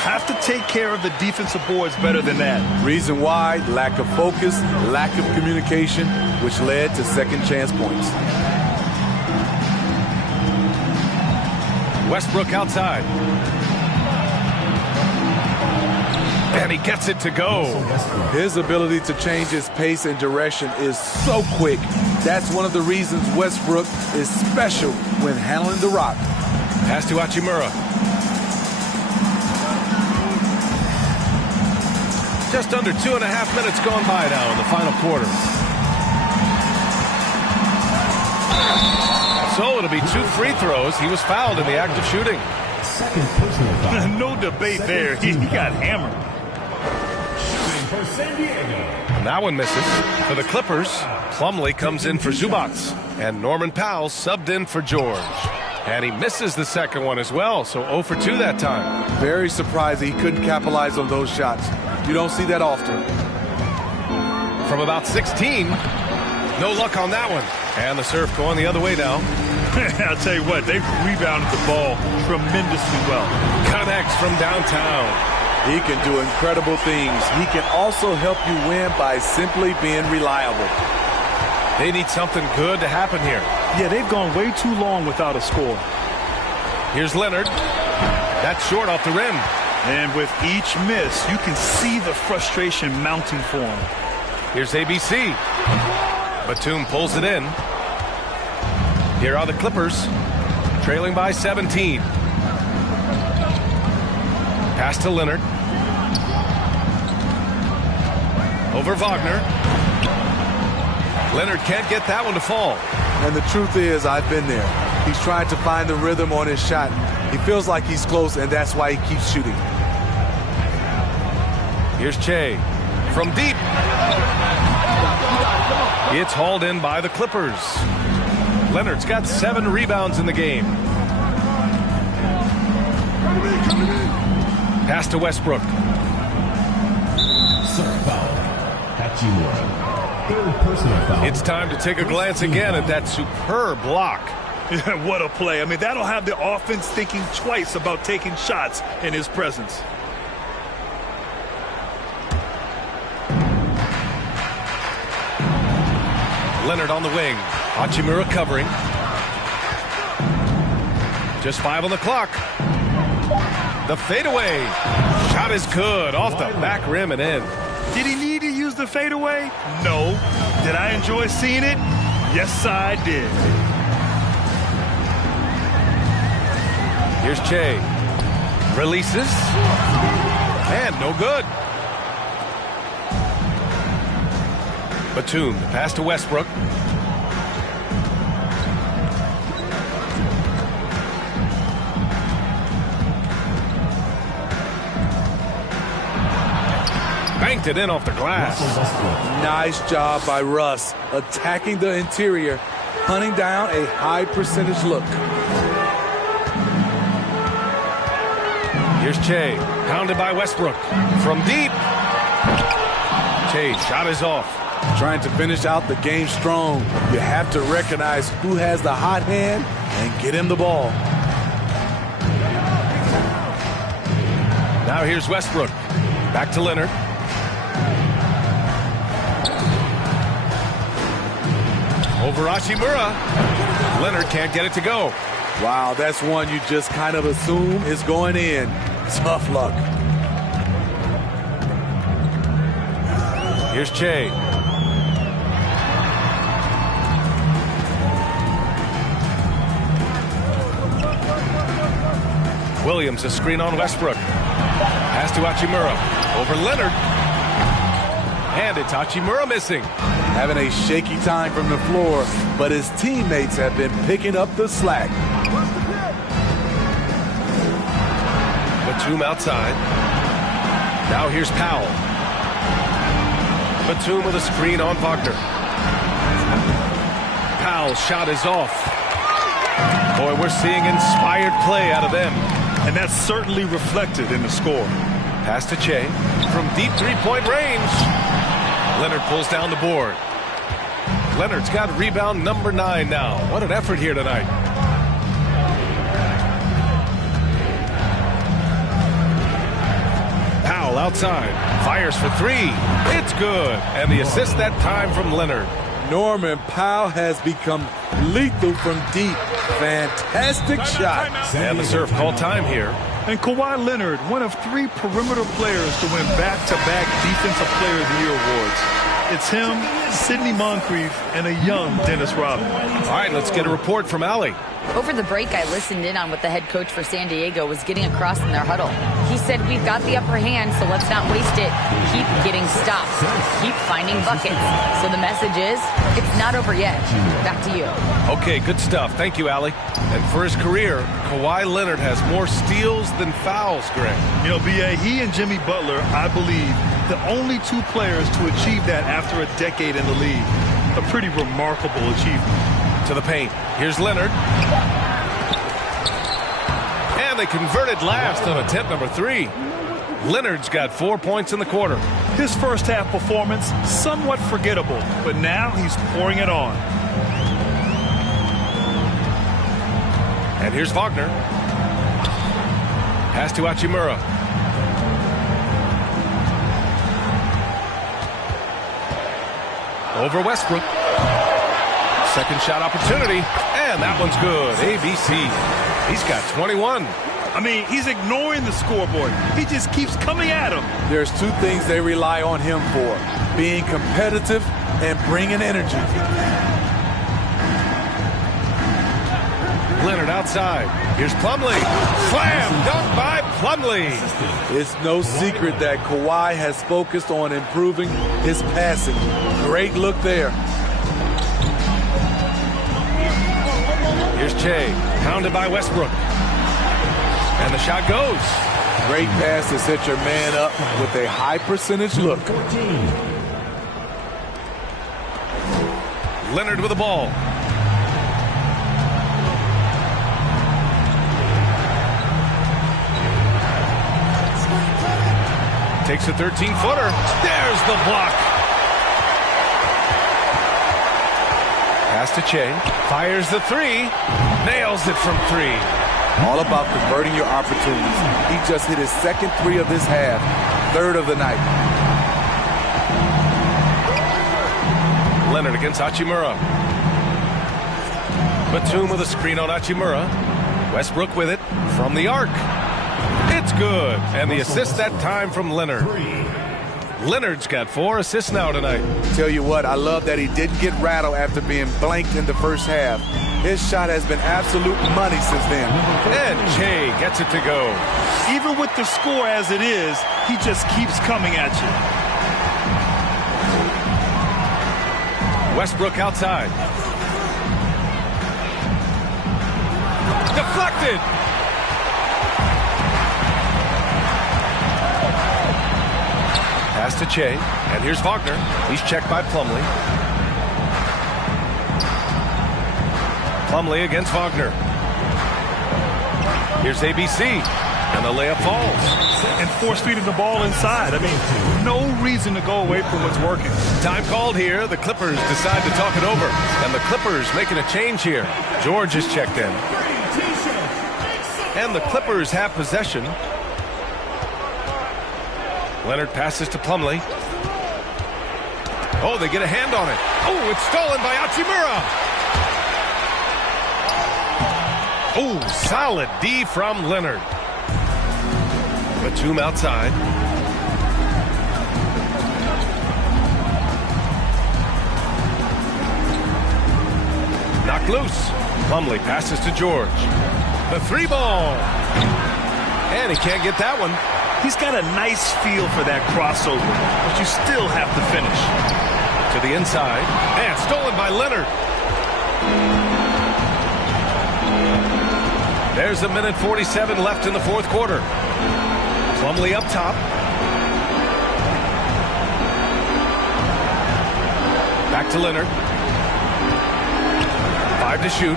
Have to take care of the defensive boards better than that. Reason why? Lack of focus, lack of communication, which led to second chance points. Westbrook outside. And he gets it to go. His ability to change his pace and direction is so quick. That's one of the reasons Westbrook is special when handling the rock. Pass to Hachimura. Just under 2.5 minutes gone by now in the final quarter. So it'll be 2 free throws. He was fouled in the act of shooting. Second personal foul. No debate there. He got hammered. For San Diego. And that one misses. For the Clippers, Plumlee comes in for Zubac. And Norman Powell subbed in for George. And he misses the second one as well, so 0 for 2 that time. Very surprising he couldn't capitalize on those shots. You don't see that often. From about 16, no luck on that one. And the serve going the other way now. I'll tell you what, they've rebounded the ball tremendously well. Connects from downtown. He can do incredible things. He can also help you win by simply being reliable. They need something good to happen here. Yeah, they've gone way too long without a score. Here's Leonard. That's short off the rim. And with each miss, you can see the frustration mounting for him. Here's ABC. Batum pulls it in. Here are the Clippers, trailing by 17. Pass to Leonard. Over Wagner. Leonard can't get that one to fall. And the truth is, I've been there. He's trying to find the rhythm on his shot. He feels like he's close, and that's why he keeps shooting. Here's Che. From deep. It's hauled in by the Clippers. Leonard's got 7 rebounds in the game. Pass to Westbrook. Serve foul. Hachimura. Third personal foul. It's time to take a glance again at that superb block. What a play. I mean, that'll have the offense thinking twice about taking shots in his presence. Leonard on the wing. Hachimura covering. Just 5 on the clock. The fadeaway. Shot is good. Off the back rim and in. Did he need to use the fadeaway? No. Did I enjoy seeing it? Yes, I did. Here's Che. Releases. And no good. Batum, pass to Westbrook. Banked it in off the glass. Nice job by Russ, attacking the interior, hunting down a high percentage look. Here's Che, pounded by Westbrook. From deep. Che, shot is off. Trying to finish out the game strong. You have to recognize who has the hot hand and get him the ball. Now here's Westbrook. Back to Leonard. Over Hachimura. Leonard can't get it to go. Wow, that's one you just kind of assume is going in. Tough luck. Here's Che. Williams, a screen on Westbrook. Pass to Hachimura. Over Leonard. And it's Hachimura missing. Having a shaky time from the floor, but his teammates have been picking up the slack. Batum outside. Now here's Powell. Batum with a screen on Wagner. Powell's shot is off. Boy, we're seeing inspired play out of them. And that's certainly reflected in the score. Pass to Che from deep three-point range. Leonard pulls down the board. Leonard's got rebound number 9 now. What an effort here tonight. Powell outside. Fires for 3. It's good. And the assist that time from Leonard. Norman Powell has become lethal from deep. Fantastic shot. And the serve called time here. And Kawhi Leonard, one of 3 perimeter players to win back-to-back Defensive Player of the Year awards. It's him, Sidney Moncrief, and a young Dennis Rodman. All right, let's get a report from Allie. Over the break, I listened in on what the head coach for San Diego was getting across in their huddle. He said, we've got the upper hand, so let's not waste it. Keep getting stops. Keep finding buckets. So the message is, it's not over yet. Back to you. Okay, good stuff. Thank you, Allie. And for his career, Kawhi Leonard has more steals than fouls, Greg. You know, B.A., he and Jimmy Butler, I believe, the only 2 players to achieve that after a decade in the league. A pretty remarkable achievement. To the paint. Here's Leonard. And they converted last on attempt number 3. Leonard's got 4 points in the quarter. His first half performance, somewhat forgettable, but now he's pouring it on. And here's Wagner. Pass to Hachimura. Over Westbrook. Second shot opportunity. And that one's good. ABC. He's got 21. I mean, he's ignoring the scoreboard. He just keeps coming at him. There's 2 things they rely on him for. Being competitive and bringing energy. Leonard outside. Here's Plumlee. Slam dunk by Plumlee. It's no secret that Kawhi has focused on improving his passing. Great look there. Here's Che. Pounded by Westbrook. And the shot goes. Great pass to set your man up with a high percentage look. Leonard with the ball. Takes a 13-footer. There's the block. Pass to Che. Fires the 3. Nails it from 3. All about converting your opportunities. He just hit his second 3 of this half. 3rd of the night. Leonard against Hachimura. Batum with a screen on Hachimura. Westbrook with it from the arc. It's good. And the assist that time from Leonard. Leonard's got 4 assists now tonight. Tell you what, I love that he didn't get rattled after being blanked in the first half. His shot has been absolute money since then. And Che gets it to go. Even with the score as it is, he just keeps coming at you. Westbrook outside. Deflected. Pass to Che. And here's Wagner. He's checked by Plumlee. Plumlee against Wagner. Here's ABC. And the layup falls. And force-feeding the ball inside. I mean, no reason to go away from what's working. Time called here. The Clippers decide to talk it over. And the Clippers making a change here. George is checked in. And the Clippers have possession. Leonard passes to Plumlee. Oh, they get a hand on it. Oh, it's stolen by Hachimura. Oh, solid D from Leonard. Batum outside. Knocked loose. Plumlee passes to George. The 3-ball. And he can't get that one. He's got a nice feel for that crossover, but you still have to finish. To the inside. And stolen by Leonard. There's 1:47 left in the fourth quarter. Plumlee up top. Back to Leonard. 5 to shoot.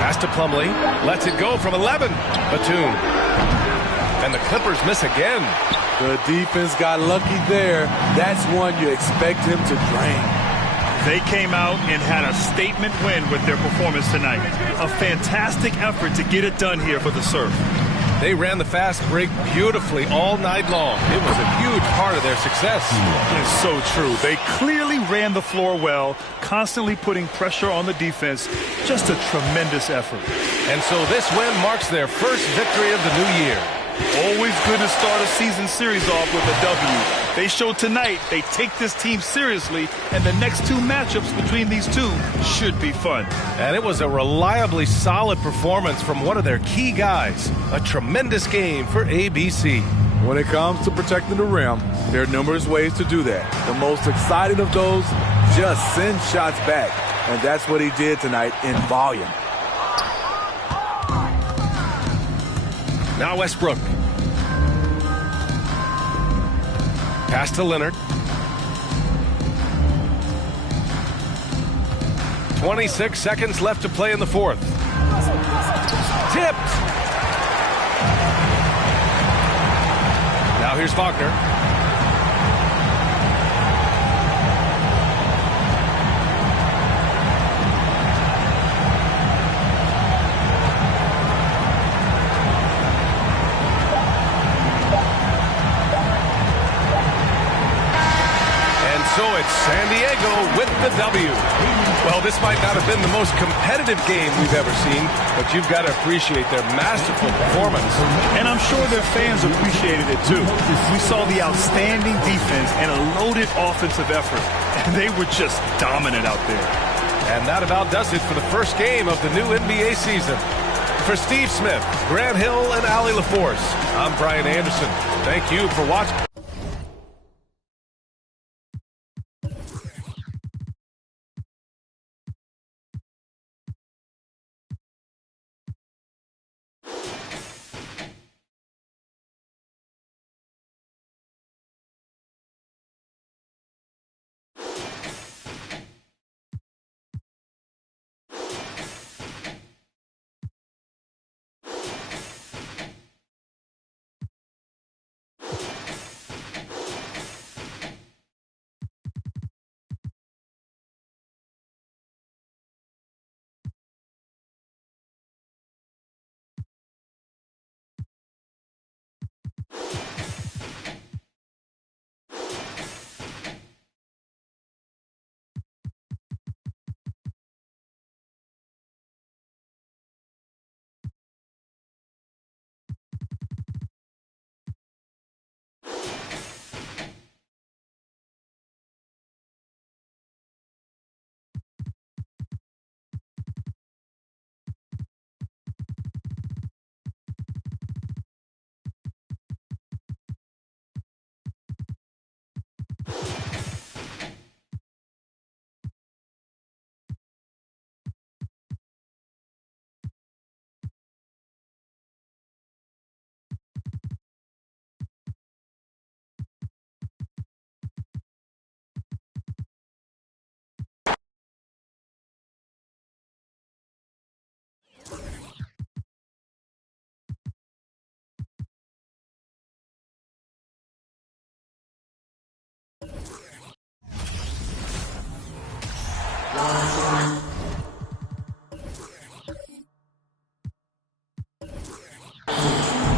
Pass to Plumlee. Lets it go from 11. Batum. And the Clippers miss again. The defense got lucky there. That's one you expect him to drain. They came out and had a statement win with their performance tonight. A fantastic effort to get it done here for the Surf. They ran the fast break beautifully all night long. It was a huge part of their success. It's so true. They clearly ran the floor well, constantly putting pressure on the defense. Just a tremendous effort. And so this win marks their first victory of the new year. Always good to start a season series off with a W. They showed tonight they take this team seriously, and the next two matchups between these two should be fun. And it was a reliably solid performance from one of their key guys. A tremendous game for ABC. When it comes to protecting the rim, there are numerous ways to do that. The most exciting of those, just send shots back. And that's what he did tonight in volume. Now Westbrook. Pass to Leonard. 26 seconds left to play in the fourth. Tipped. Now here's Wagner. So it's San Diego with the W. Well, this might not have been the most competitive game we've ever seen, but you've got to appreciate their masterful performance. And I'm sure their fans appreciated it too. We saw the outstanding defense and a loaded offensive effort, and they were just dominant out there. And that about does it for the first game of the new NBA season. For Steve Smith, Grant Hill, and Allie LaForce, I'm Brian Anderson. Thank you for watching.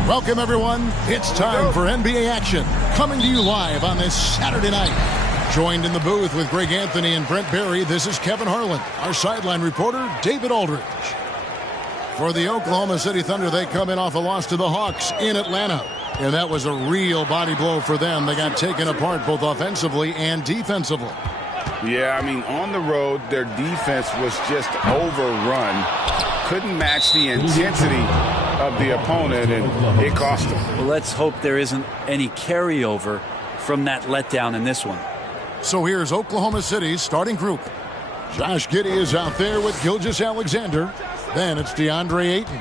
Welcome, everyone. It's time for NBA action, coming to you live on this Saturday night. Joined in the booth with Greg Anthony and Brent Barry, this is Kevin Harlan. Our sideline reporter, David Aldridge. For the Oklahoma City Thunder, they come in off a loss to the Hawks in Atlanta. And that was a real body blow for them. They got taken apart both offensively and defensively. Yeah, I mean, on the road, their defense was just overrun. Couldn't match the intensity of the opponent, and it cost them. Well, let's hope there isn't any carryover from that letdown in this one. So here's Oklahoma City's starting group. Josh Giddey is out there with Gilgeous-Alexander. Then it's DeAndre Ayton.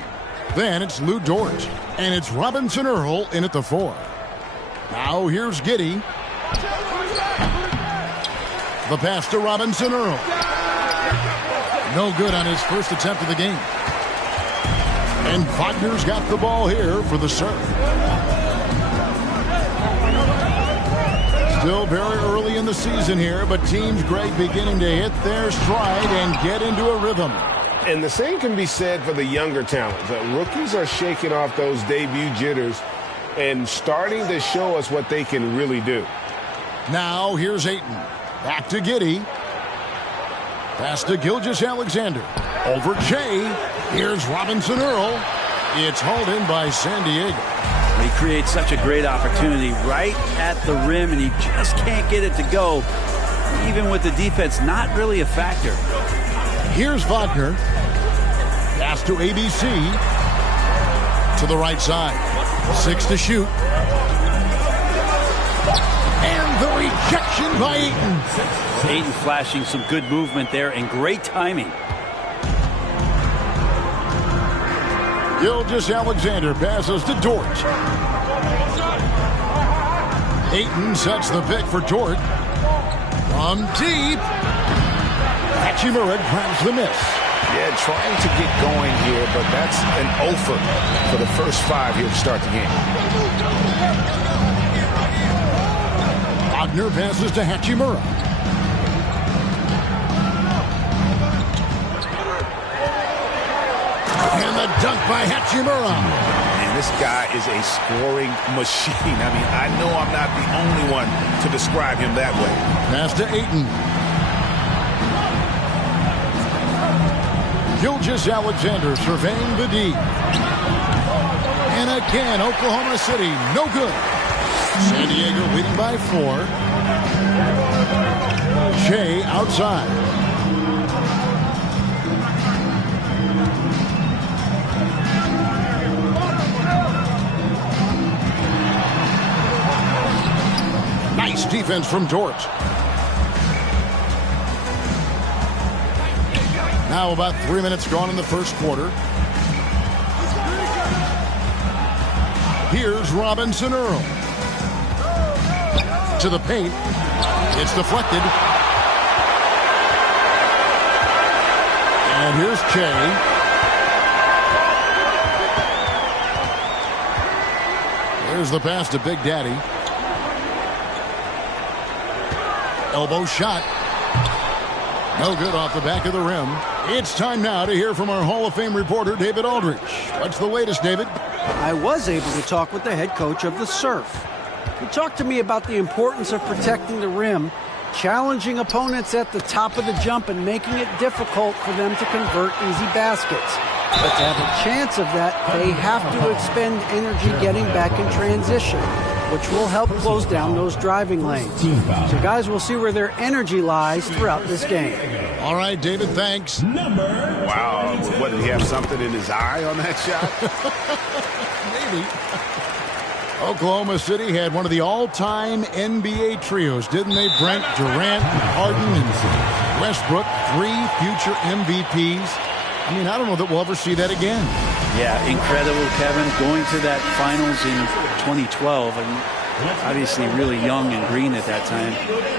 Then it's Lou Dort. And it's Robinson Earl in at the 4. Now here's Giddey. The pass to Robinson Earl. No good on his first attempt of the game. And Wagner's got the ball here for the serve. Still very early in the season here, but Teams Greg beginning to hit their stride and get into a rhythm. And the same can be said for the younger talent. The rookies are shaking off those debut jitters and starting to show us what they can really do. Now here's Ayton. Back to Giddey. Pass to Gilgeous-Alexander. Over Jay. Here's Robinson Earl. It's hauled in by San Diego. He creates such a great opportunity right at the rim, and he just can't get it to go. Even with the defense not really a factor. Here's Wagner. Pass to ABC. To the right side. 6 to shoot. And the rejection by Ayton. Ayton flashing some good movement there and great timing. Gilgeous-Alexander passes to Dort. Ayton sets the pick for Dort. From deep. Hachimura grabs the miss. Yeah, trying to get going here, but that's an offer for the first 5 here to start the game. Wagner passes to Hachimura. And the dunk by Hachimura. And this guy is a scoring machine. I mean, I know I'm not the only one to describe him that way. Pass to Ayton. Gilgeous-Alexander surveying the D. And again, Oklahoma City, no good. San Diego leading by 4. Shea outside. Nice defense from Dort. Now about 3 minutes gone in the first quarter. Here's Robinson Earl. To the paint. It's deflected. And here's Jay. There's the pass to Big Daddy. Elbow shot. No good off the back of the rim. It's time now to hear from our Hall of Fame reporter, David Aldridge. What's the latest, David? I was able to talk with the head coach of the Surf. He talked to me about the importance of protecting the rim, challenging opponents at the top of the jump, and making it difficult for them to convert easy baskets. But to have a chance of that, they have to expend energy getting back in transition, which will help close down those driving lanes. So guys, we'll see where their energy lies throughout this game. All right, David, thanks. Wow, what, did he have something in his eye on that shot? Maybe. Oklahoma City had one of the all-time NBA trios, didn't they? Brent, Durant, Harden, and Westbrook, 3 future MVPs. I mean, I don't know that we'll ever see that again. Yeah, incredible, Kevin. Going to that finals in 2012, and obviously really young and green at that time.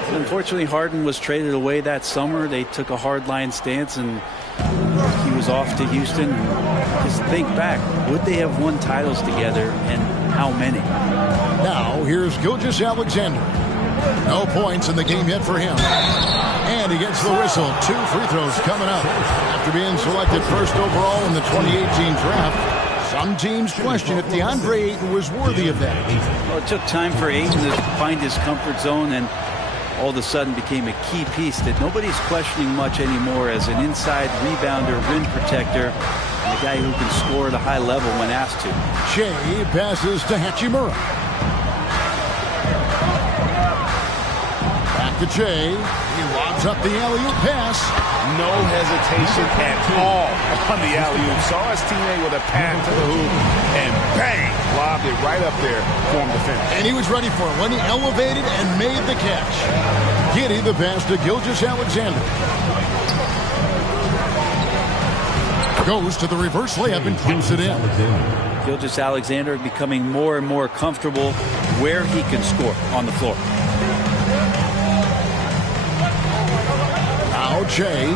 But unfortunately, Harden was traded away that summer. They took a hardline stance, and he was off to Houston. Just think back, would they have won titles together, and how many? Now, here's Gilgeous-Alexander. No points in the game yet for him. And he gets the whistle. 2 free throws coming up. After being selected first overall in the 2018 draft, some teams question if DeAndre Ayton was worthy of that. Well, it took time for Ayton to find his comfort zone, and all of a sudden became a key piece that nobody's questioning much anymore as an inside rebounder, rim protector. A guy who can score at a high level when asked to. Shea passes to Hachimura. Back to Shea. He lobs up the alley-oop pass. No hesitation at all on the alley-oop. Saw his teammate with a pass to the hoop, and bang, lobbed it right up there for him to finish. And he was ready for it when he elevated and made the catch. Giddey the pass to Gilgeous-Alexander. Goes to the reverse layup and clips it in. Gilgeous-Alexander becoming more and more comfortable where he can score on the floor. Now Shea.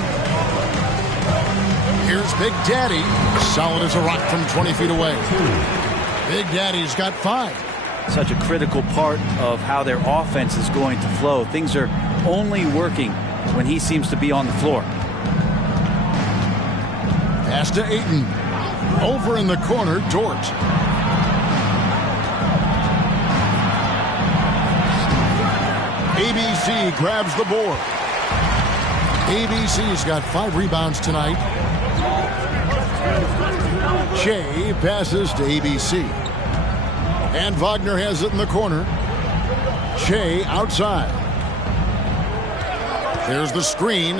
Here's Big Daddy. Solid as a rock from 20 feet away. Big Daddy's got 5. Such a critical part of how their offense is going to flow. Things are only working when he seems to be on the floor. Pass to Ayton. Over in the corner, Dort. ABC grabs the board. ABC's got 5 rebounds tonight. Shea passes to ABC. And Wagner has it in the corner. Shea outside. There's the screen.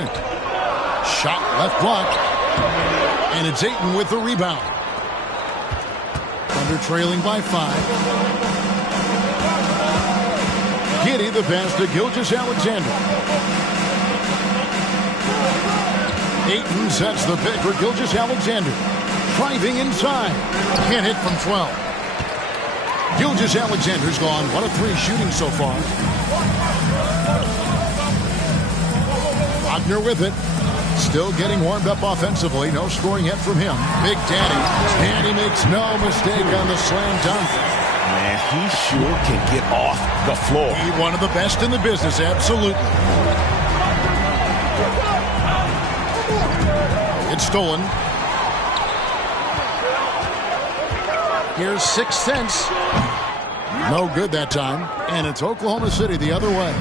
Shot left block. And it's Ayton with the rebound. Thunder trailing by 5. Giddey the pass to Gilgeous-Alexander. Ayton sets the pick for Gilgeous-Alexander. Driving inside. Can't hit from 12. Gilgeous-Alexander's gone 1 of 3 shooting so far. Wagner with it. Still getting warmed up offensively. No scoring yet from him. Big Daddy. And he makes no mistake on the slam dunk. Man, he sure can get off the floor. He's one of the best in the business, absolutely. It's stolen. Here's 6 cents. No good that time. And it's Oklahoma City the other way.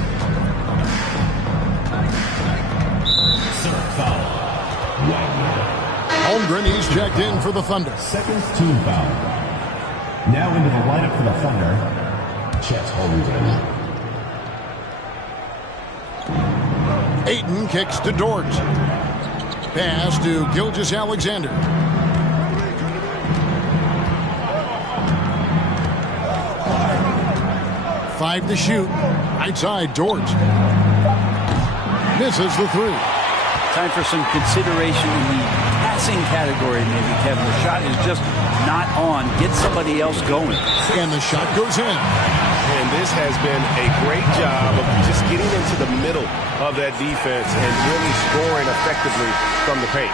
Holmgren, he's checked in for the Thunder. Second team foul. Now into the lineup for the Thunder, Chet Holmgren. Ayton kicks to Dort. Pass to Gilgeous-Alexander. Five to shoot. Right side, Dort. Misses the 3. Time for some consideration in the passing category, maybe, Kevin. The shot is just not on. Get somebody else going. And the shot goes in. And this has been a great job of just getting into the middle of that defense and really scoring effectively from the paint.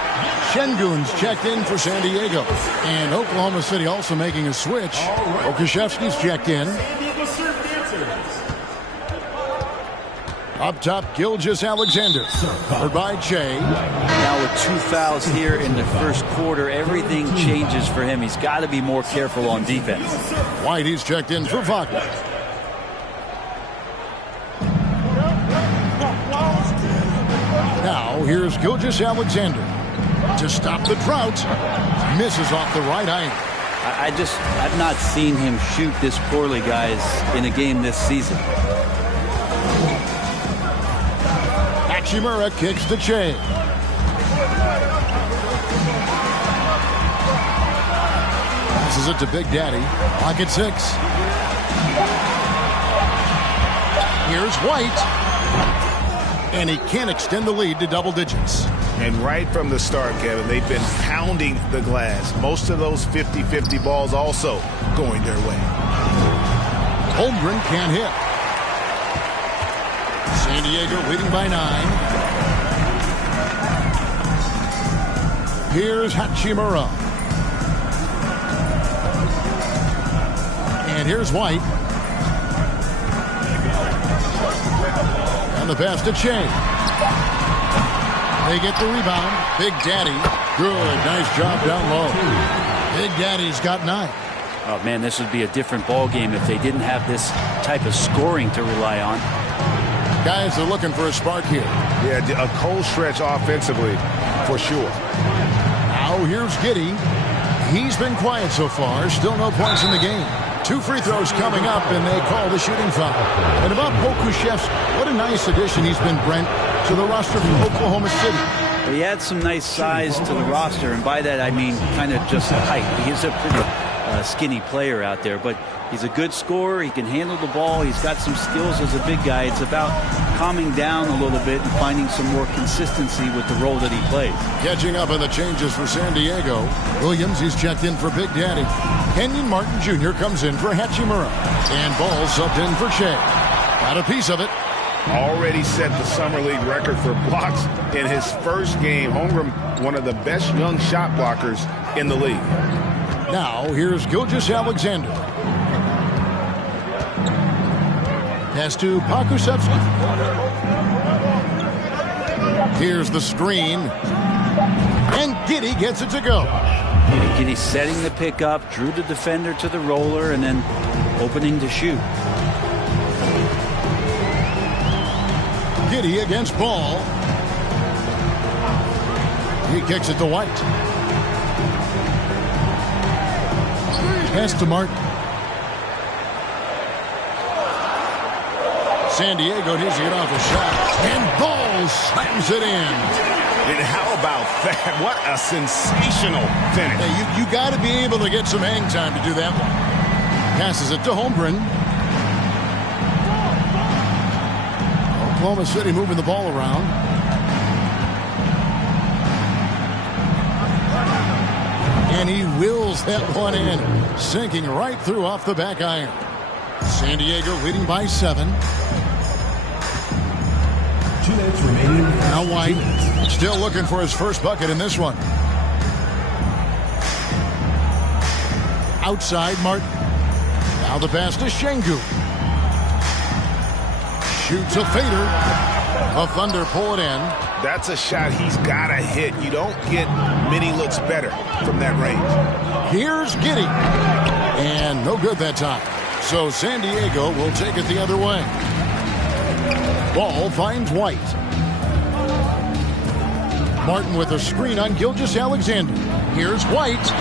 Şengün's checked in for San Diego. And Oklahoma City also making a switch. Okashevsky's checked in. Up top, Gilgeous-Alexander. Covered by Shea. Now with 2 fouls here in the first quarter, everything changes for him. He's got to be more careful on defense. White, he's checked in for Wagner. Now, here's Gilgeous-Alexander. To stop the drought. Misses off the right eye. I've not seen him shoot this poorly, guys, in a game this season. Hachimura kicks to Shea. Passes it to Big Daddy. Pocket 6. Here's White. And he can't extend the lead to double digits. And right from the start, Kevin, they've been pounding the glass. Most of those 50-50 balls also going their way. Holmgren can't hit. San Diego leading by 9. Here's Hachimura. And here's White. And the pass to Shea. They get the rebound. Big Daddy. Good. Nice job down low. Big Daddy's got 9. Oh, man, this would be a different ball game if they didn't have this type of scoring to rely on. Guys are looking for a spark here. Yeah, a cold stretch offensively, for sure. Now here's Giddey. He's been quiet so far. Still no points in the game. 2 free throws coming up, and they call the shooting foul. And about Pokusevski, what a nice addition he's been, Brent, to the roster from Oklahoma City. He adds some nice size to the roster, and by that I mean kind of just height. He's a pretty skinny player out there, but he's a good scorer. He can handle the ball. He's got some skills as a big guy. It's about calming down a little bit and finding some more consistency with the role that he plays. Catching up on the changes for San Diego. Williams, he's checked in for Big Daddy. Kenyon Martin Jr. comes in for Hachimura. And Ball subbed in for Shea. Got a piece of it. Already set the Summer League record for blocks in his first game. Holmgren, one of the best young shot blockers in the league. Now, here's Gilgeous-Alexander. Pass to Pokusevski. Here's the screen. And Giddey gets it to go. Giddey setting the pickup, drew the defender to the roller, and then opening to shoot. Giddey against Ball. He kicks it to White. Pass to Martin. San Diego needs to get off a shot. And Ball slams it in. And how about that? What a sensational finish. Hey, you got to be able to get some hang time to do that one. Passes it to Holmgren. Oklahoma City moving the ball around. And he wills that one in, sinking right through off the back iron. San Diego leading by 7. 2 minutes remaining. Now White still looking for his first bucket in this one. Outside Martin. Now the pass to Şengün. Shoots a fader. The Thunder pull it in. That's a shot he's got to hit. You don't get many looks better from that range. Here's Giddey. And no good that time. So San Diego will take it the other way. Ball finds White. Martin with a screen on Gilgeous-Alexander. Here's White.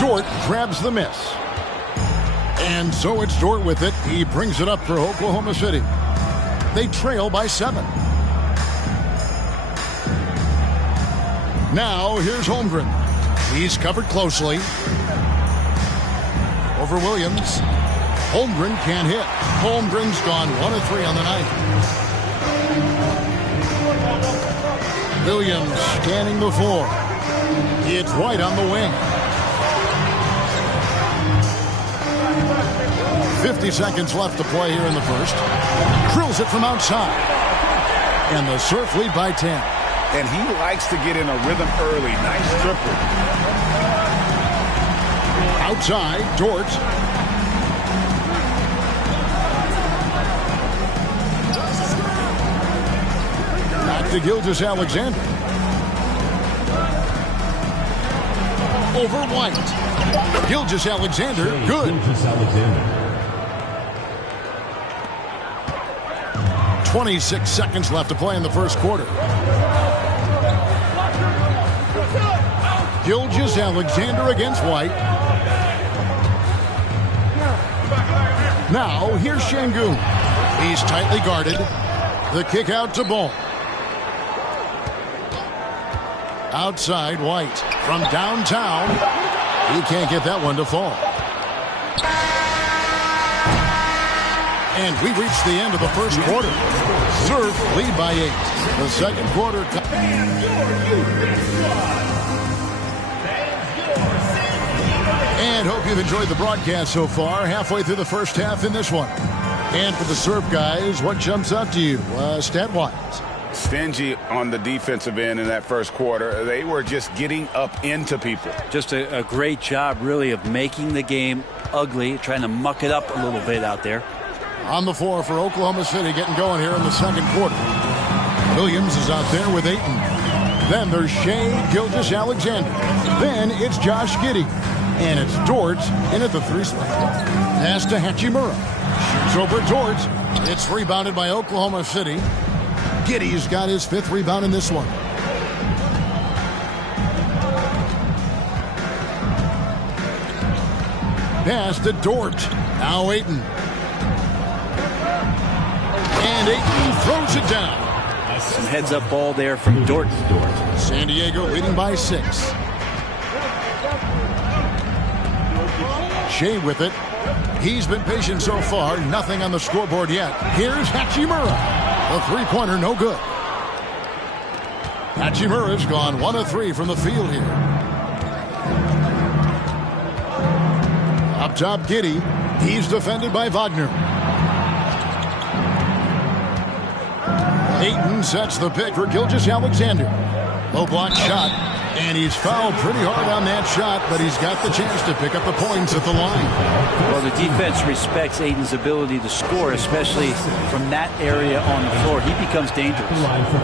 Dort grabs the miss. And so it's Dort with it. He brings it up for Oklahoma City. They trail by 7. Now here's Holmgren. He's covered closely. Over Williams. Holmgren can't hit. Holmgren's gone 1 of 3 on the night. Williams scanning the floor. It's White on the wing. 50 seconds left to play here in the first. Drills it from outside. And the Surf lead by 10. And he likes to get in a rhythm early. Nice triple. Outside, Dort. Back to Gilgeous-Alexander. Over White. Gilgeous-Alexander, good. Gilgeous-Alexander. 26 seconds left to play in the first quarter. Gilgeous-Alexander against White. Now, here's Şengün. He's tightly guarded. The kick out to Ball. Outside, White. From downtown. He can't get that one to fall. And we reached the end of the first quarter. Surf lead by 8. The second quarter. And hope you've enjoyed the broadcast so far. Halfway through the first half in this one. And for the Surf guys, what jumps out to you stat-wise? Stingy on the defensive end in that first quarter. They were just getting up into people. Just a great job, really, of making the game ugly, trying to muck it up a little bit out there. On the floor for Oklahoma City, getting going here in the second quarter. Williams is out there with Ayton. Then there's Shea Gilgeous-Alexander. Then it's Josh Giddey. And it's Dort in at the 3 spot. Pass to Hachimura. Shoots over Dort. It's rebounded by Oklahoma City. Giddey's got his 5th rebound in this one. Pass to Dort. Now Ayton. And Ayton throws it down. Some heads-up ball there from Dort. San Diego leading by 6. Shea with it. He's been patient so far. Nothing on the scoreboard yet. Here's Hachimura. The three-pointer, no good. Hachimura's gone 1 of 3 from the field here. Up top, Giddey. He's defended by Wagner. Ayton sets the pick for Gilgeous-Alexander. Low block shot, and he's fouled pretty hard on that shot, but he's got the chance to pick up the points at the line. Well, the defense respects Ayton's ability to score, especially from that area on the floor. He becomes dangerous.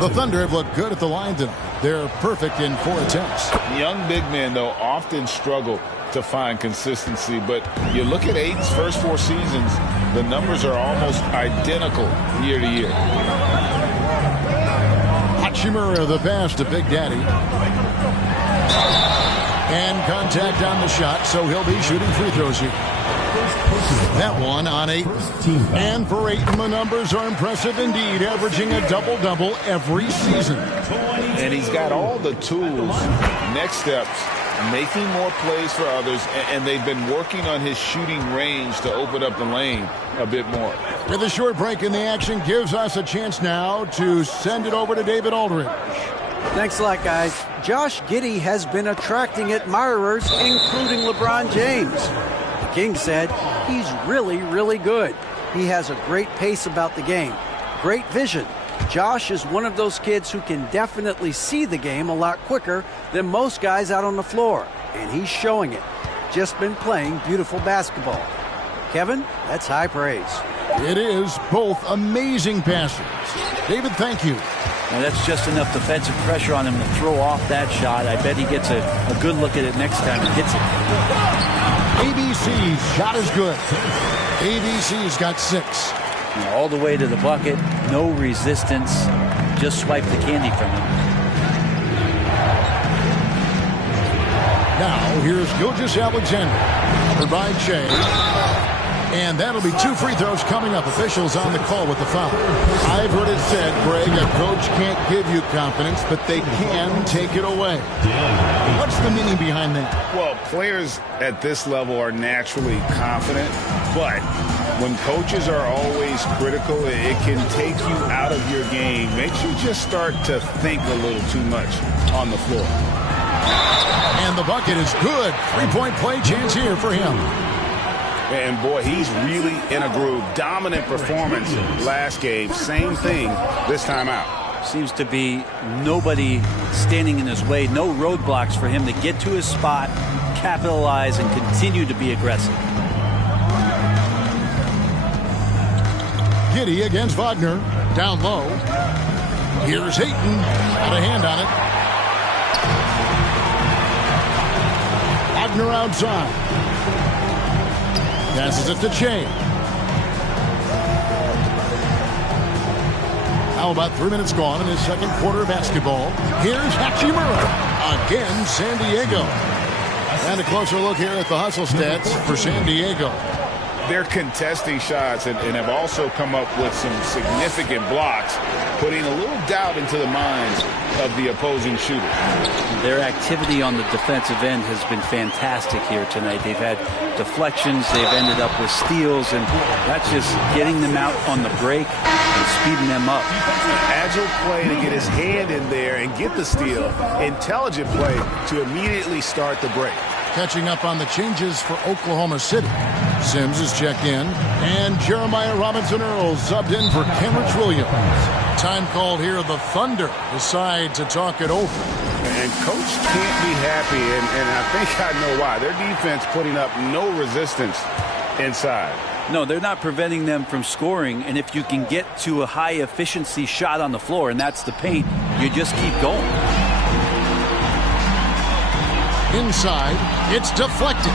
The Thunder have looked good at the line tonight. They're perfect in 4 attempts. Young big men, though, often struggle to find consistency, but you look at Ayton's first 4 seasons, the numbers are almost identical year to year. Hachimura the pass to Big Daddy. And contact on the shot, so he'll be shooting free throws here. That one on Ayton. And for Ayton, the numbers are impressive indeed, averaging a double-double every season. And he's got all the tools. Next steps, making more plays for others, and they've been working on his shooting range to open up the lane a bit more. With a short break in the action, gives us a chance now to send it over to David Aldridge. Thanks a lot, guys. Josh Giddey has been attracting admirers, including LeBron James. The King said he's really, really good. He has a great pace about the game, great vision. Josh is one of those kids who can definitely see the game a lot quicker than most guys out on the floor, and he's showing it. Just been playing beautiful basketball. Kevin, that's high praise. It is. Both amazing passers. David, thank you. Now that's just enough defensive pressure on him to throw off that shot. I bet he gets a good look at it next time and hits it. ABC's shot is good. ABC's got 6. Now all the way to the bucket, no resistance. Just swipe the candy from him. Now here's Gilgeous-Alexander. Covered by Shea. And that'll be 2 free throws coming up. Officials on the call with the foul. I've heard it said, Greg, a coach can't give you confidence, but they can take it away. What's the meaning behind that? Well, players at this level are naturally confident, but when coaches are always critical, it can take you out of your game. Makes you just start to think a little too much on the floor. And the bucket is good. 3-point play chance here for him. And boy, he's really in a groove. Dominant performance last game. Same thing this time out. Seems to be nobody standing in his way. No roadblocks for him to get to his spot, capitalize, and continue to be aggressive. Giddey against Wagner. Down low. Here's Ayton. Got a hand on it. Wagner outside. Passes it to Shea. Now about 3 minutes gone in his second quarter of basketball. Here's Hachimura. Again, San Diego. And a closer look here at the hustle stats for San Diego. They're contesting shots and have also come up with some significant blocks, putting a little doubt into the minds of the opposing shooter. Their activity on the defensive end has been fantastic here tonight. They've had deflections, they've ended up with steals, and that's just getting them out on the break and speeding them up. Agile play to get his hand in there and get the steal. Intelligent play to immediately start the break. Catching up on the changes for Oklahoma City. Sims is checked in, and Jeremiah Robinson-Earl subbed in for Kenrich Williams. Time called here. The Thunder decide to talk it over. And coach can't be happy, and I think I know why. Their defense putting up no resistance inside. No, they're not preventing them from scoring, and if you can get to a high-efficiency shot on the floor, and that's the paint, you just keep going. Inside, it's deflected.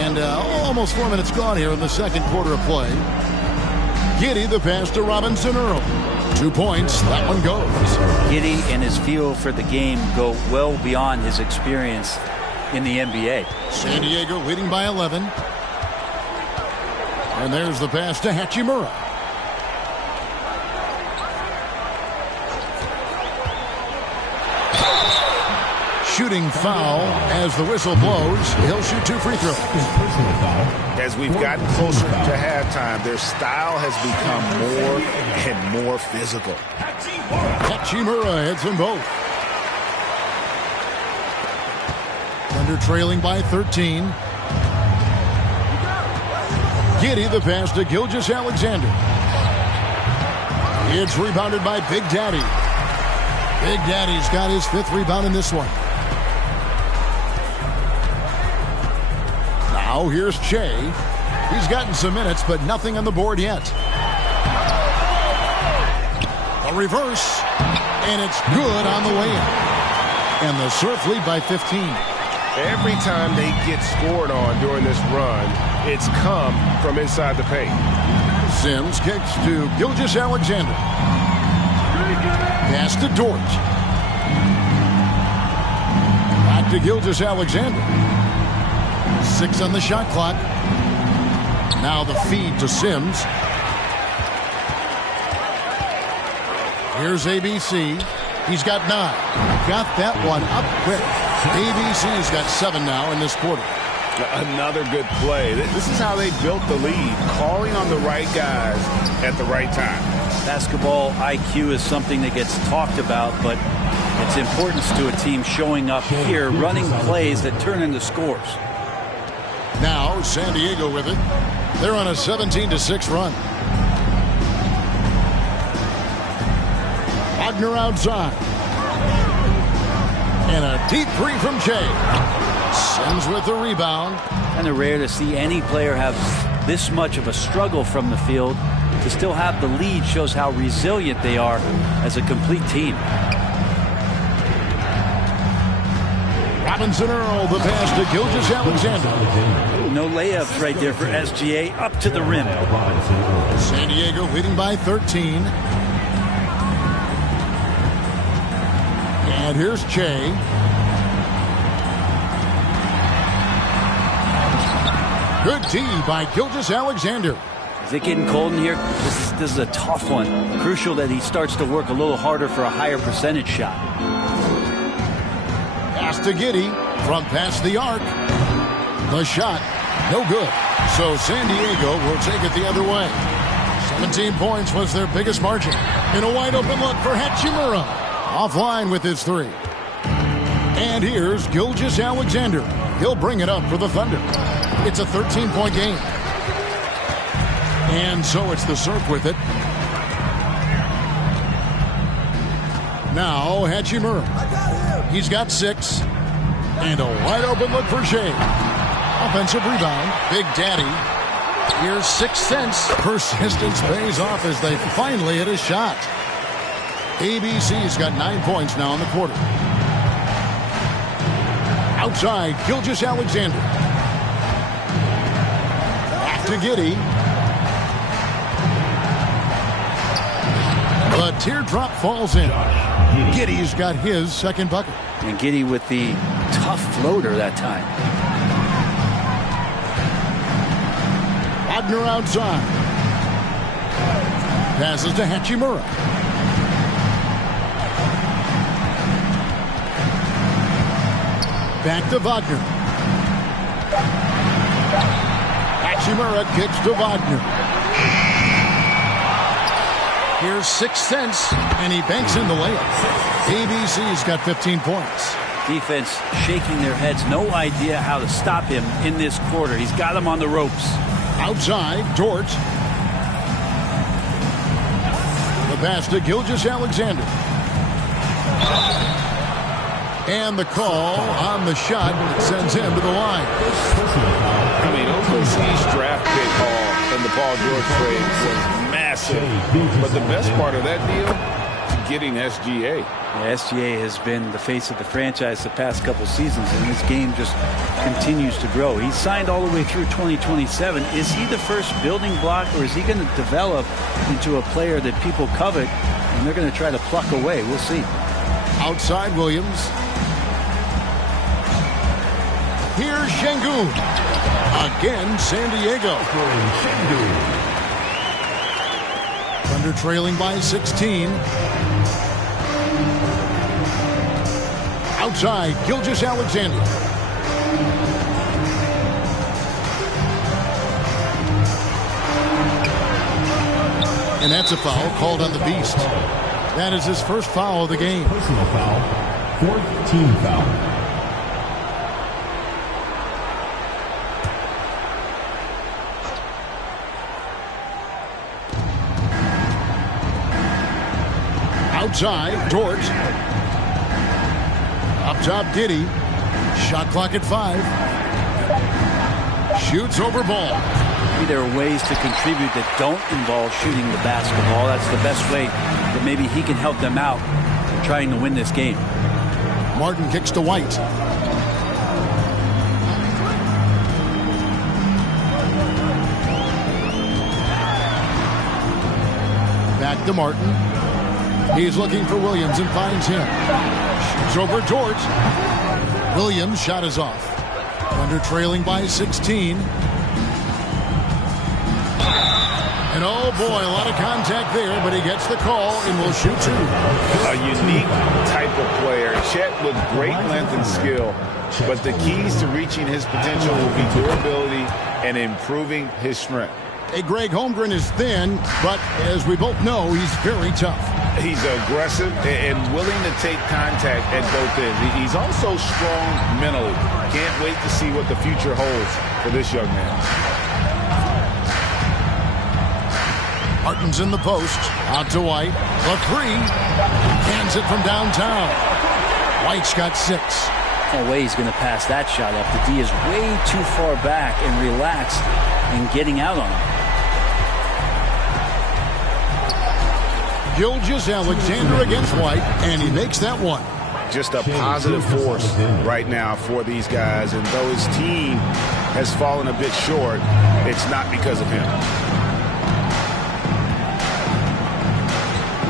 And almost 4 minutes gone here in the second quarter of play. Giddey the pass to Robinson-Earl. 2 points. That one goes. Giddey and his feel for the game go well beyond his experience in the NBA. San Diego leading by 11. And there's the pass to Hachimura. Shooting foul as the whistle blows. He'll shoot 2 free throws. As we've gotten closer to halftime, their style has become more and more physical. Hachimura hits them both. Thunder trailing by 13. Giddey the pass to Gilgeous-Alexander. It's rebounded by Big Daddy. Big Daddy's got his 5th rebound in this one. Now here's Che. He's gotten some minutes, but nothing on the board yet. A reverse, and it's good on the way in. And the Surf lead by 15. Every time they get scored on during this run, it's come from inside the paint. Sims kicks to Gilgeous-Alexander. Pass to Dort. Back to Gilgeous-Alexander. 6 on the shot clock. Now the feed to Sims. Here's ABC. He's got 9. Got that one up quick. ABC's got 7 now in this quarter. Another good play. This is how they built the lead, calling on the right guys at the right time. Basketball IQ is something that gets talked about, but its importance to a team showing up here, running plays that turn into scores. Now San Diego with it. They're on a 17-6 run. Wagner outside. And a deep 3 from Che. Sims with the rebound. And it's rare to see any player have this much of a struggle from the field. To still have the lead shows how resilient they are as a complete team. Robinson Earl, the pass to Gilgeous-Alexander. No layups right there for SGA, up to the rim. San Diego leading by 13. And here's Che. Good D by Gilgeous-Alexander. Is it getting cold in here? This is a tough one. Crucial that he starts to work a little harder for a higher percentage shot. Pass to Giddey from past the arc. The shot, no good. So San Diego will take it the other way. 17 points was their biggest margin. In a wide open look for Hachimura. Offline with his 3. And here's Gilgeous-Alexander. He'll bring it up for the Thunder. It's a 13-point game. And so it's the Surf with it. Now Hachimura. He's got 6. And a wide open look for Shea. Offensive rebound. Big Daddy. Here's 6 cents. Persistence pays off as they finally hit a shot. ABC's got 9 points now in the quarter. Outside, Gilgeous-Alexander. Back to Giddey. The teardrop falls in. Giddey's got his second bucket. And Giddey with the tough floater that time. Wagner outside. Passes to Hachimura. Back to Wagner. Hachimura kicks to Wagner. Here's 6 cents, and he banks in the layup. ABC's got 15 points. Defense shaking their heads. No idea how to stop him in this quarter. He's got him on the ropes. Outside, Dort. The pass to Gilgeous-Alexander. And the call on the shot that sends him to the line. I mean, OKC's draft pick haul in the Paul George trade was massive. But the best part of that deal, getting SGA. Yeah, SGA has been the face of the franchise the past couple seasons, and this game just continues to grow. He's signed all the way through 2027. Is he the first building block, or is he going to develop into a player that people covet and they're going to try to pluck away. We'll see. Outside Williams. Here's Şengün. Again, San Diego. Thunder trailing by 16. Outside, Gilgeous-Alexander. And that's a foul called on the Beast. That is his first foul of the game. Personal foul. 4th team foul. Outside, Dort. Up top, Giddey. Shot clock at 5. Shoots over ball. Maybe there are ways to contribute that don't involve shooting the basketball. That's the best way that maybe he can help them out trying to win this game. Martin kicks to White. Back to Martin. He's looking for Williams and finds him. Shoots over Dort. Williams' shot is off. Thunder trailing by 16. And oh boy, a lot of contact there, but he gets the call and will shoot 2. A unique type of player. Chet with great length and skill, but the keys to reaching his potential will be durability and improving his strength. Hey, Greg, Holmgren is thin, but as we both know, he's very tough. He's aggressive and willing to take contact at both ends. He's also strong mentally. Can't wait to see what the future holds for this young man. Martin's in the post. Out to White. The 3. Hands it from downtown. White's got 6. No way he's going to pass that shot up. The D is way too far back and relaxed in getting out on him. Gilgeous-Alexander against White, and he makes that one. Just a positive force right now for these guys, and though his team has fallen a bit short, it's not because of him.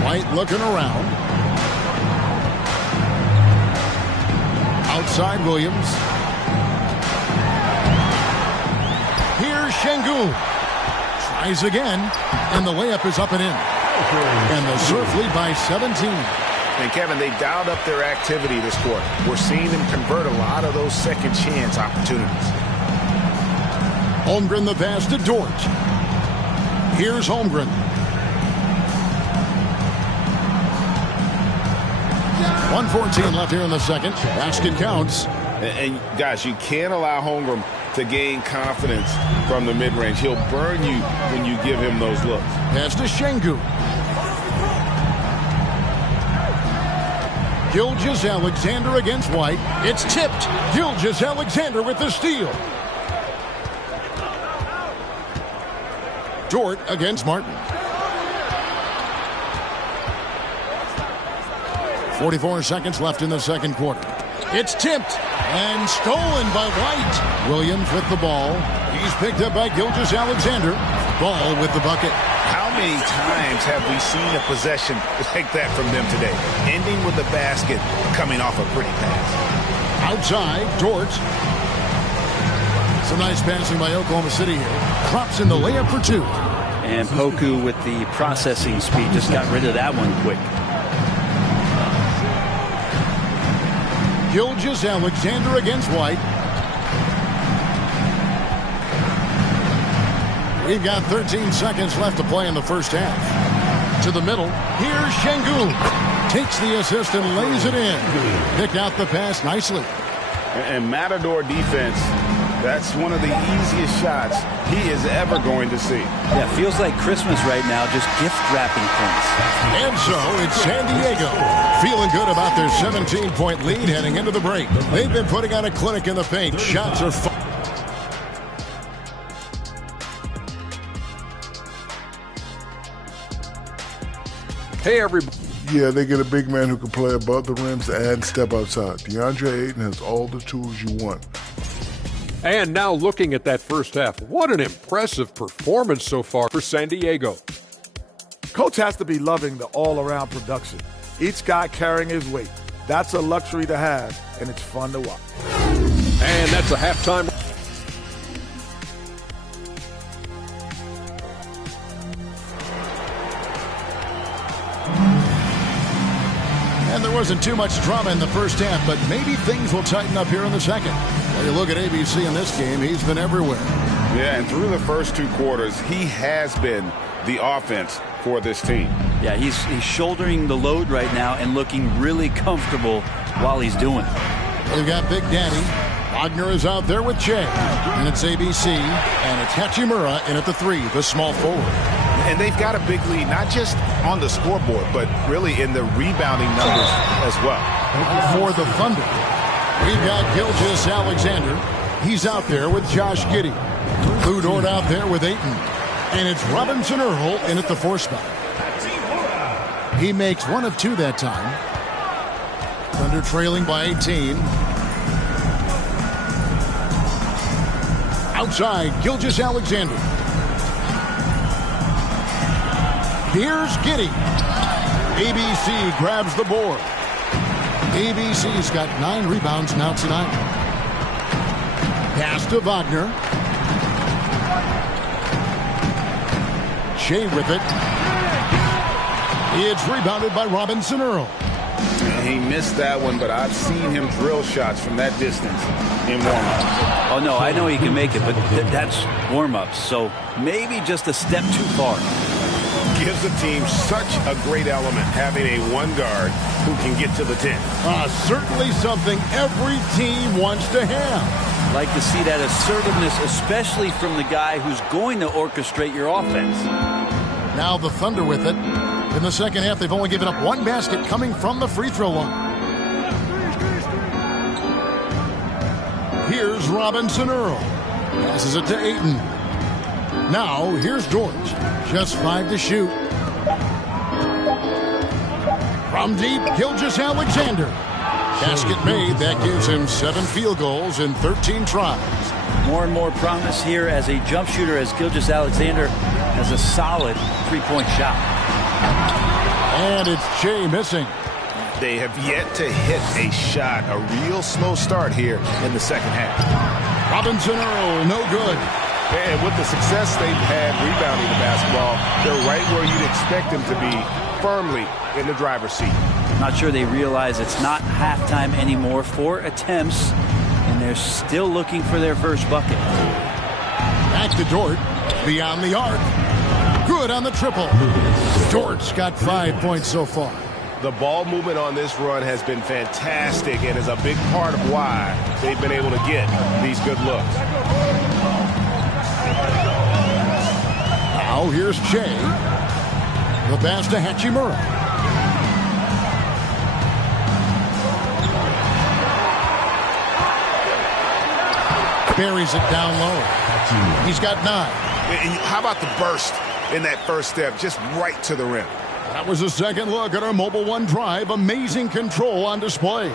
White looking around. Outside Williams. Here's Şengün. Tries again, and the layup is up and in. And the Surf lead by 17. And Kevin, they dialed up their activity this quarter. We're seeing them convert a lot of those second chance opportunities. Holmgren the pass to Dort. Here's Holmgren. .114 left here in the second. Basket counts. And guys, you can't allow Holmgren to gain confidence from the mid-range. He'll burn you when you give him those looks. Pass to Şengün. Gilgeous-Alexander against White. It's tipped. Gilgeous-Alexander with the steal. Dort against Martin. 44 seconds left in the second quarter. It's tipped and stolen by White. Williams with the ball. He's picked up by Gilgeous-Alexander. Ball with the bucket. How many times have we seen a possession like that from them today? Ending with the basket, coming off a pretty pass. Outside, Dort. Some nice passing by Oklahoma City here. Drops in the layup for 2. And Poku with the processing speed just got rid of that one quick. Gilgeous-Alexander against White. We've got 13 seconds left to play in the first half. To the middle. Here's Şengün. Takes the assist and lays it in. Picked out the pass nicely. And Matador defense, that's one of the easiest shots he is ever going to see. Yeah, feels like Christmas right now, just gift wrapping points. And so it's San Diego feeling good about their 17-point lead heading into the break. They've been putting on a clinic in the paint. Shots are fun. Hey, everybody. Yeah, they get a big man who can play above the rims and step outside. DeAndre Ayton has all the tools you want. And now looking at that first half, what an impressive performance so far for San Diego. Coach has to be loving the all-around production. Each guy carrying his weight. That's a luxury to have, and it's fun to watch. And that's a halftime. And there wasn't too much drama in the first half, but maybe things will tighten up here in the second. Well, you look at ABC in this game, he's been everywhere. Yeah, and through the first 2 quarters, he has been the offense for this team. Yeah, he's shouldering the load right now and looking really comfortable while he's doing it. They've got Big Daddy. Wagner is out there with Che. And it's ABC. And it's Hachimura in at the 3, the small forward. And they've got a big lead, not just on the scoreboard, but really in the rebounding numbers as well. For the Thunder, we've got Gilgeous-Alexander. He's out there with Josh Giddey. Lou Dort out there with Ayton. And it's Robinson Earl in at the 4 spot. He makes 1 of 2 that time. Thunder trailing by 18. Outside, Gilgeous-Alexander. Here's Giddey. ABC grabs the board. ABC's got 9 rebounds now tonight. Pass to Wagner. Shea with it. It's rebounded by Robinson Earl. He missed that one, but I've seen him drill shots from that distance in warm-up. Oh, no, I know he can make it, but that's warm-ups, so maybe just a step too far. Gives the team such a great element, having a 1 guard who can get to the 10. Certainly something every team wants to have. Like to see that assertiveness, especially from the guy who's going to orchestrate your offense. Now the Thunder with it. In the second half, they've only given up 1 basket coming from the free throw line. Here's Robinson Earl. Passes it to Ayton. Now, here's Dort. Just 5 to shoot. From deep, Gilgeous-Alexander. Basket made. That gives him 7 field goals in 13 tries. More and more promise here as a jump shooter, as Gilgeous-Alexander has a solid 3-point shot. And it's Che missing. They have yet to hit a shot, a real slow start here in the second half. Robinson Earl, no good. And with the success they've had rebounding the basketball, they're right where you'd expect them to be, firmly in the driver's seat. Not sure they realize it's not halftime anymore. 4 attempts, and they're still looking for their first bucket. Back to Dort, beyond the arc. Good on the triple. Dort's got 5 points so far. The ball movement on this run has been fantastic and is a big part of why they've been able to get these good looks. Now here's Che. The pass to Hachimura. Buries it down low. He's got 9. And how about the burst in that first step, just right to the rim? That was a second look at our Mobile One drive. Amazing control on display.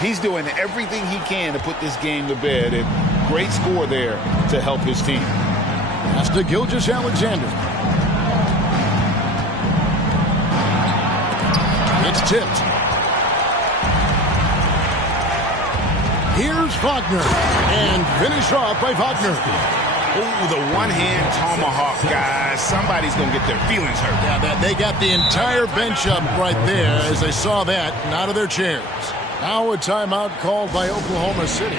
He's doing everything he can to put this game to bed, and great score there to help his team. Pass to Gilgeous-Alexander. It's tipped. Here's Wagner. And finish off by Wagner. Oh, the one-hand tomahawk, guys. Somebody's going to get their feelings hurt. Yeah, they got the entire bench up right there as they saw that and out of their chairs. Now a timeout called by Oklahoma City.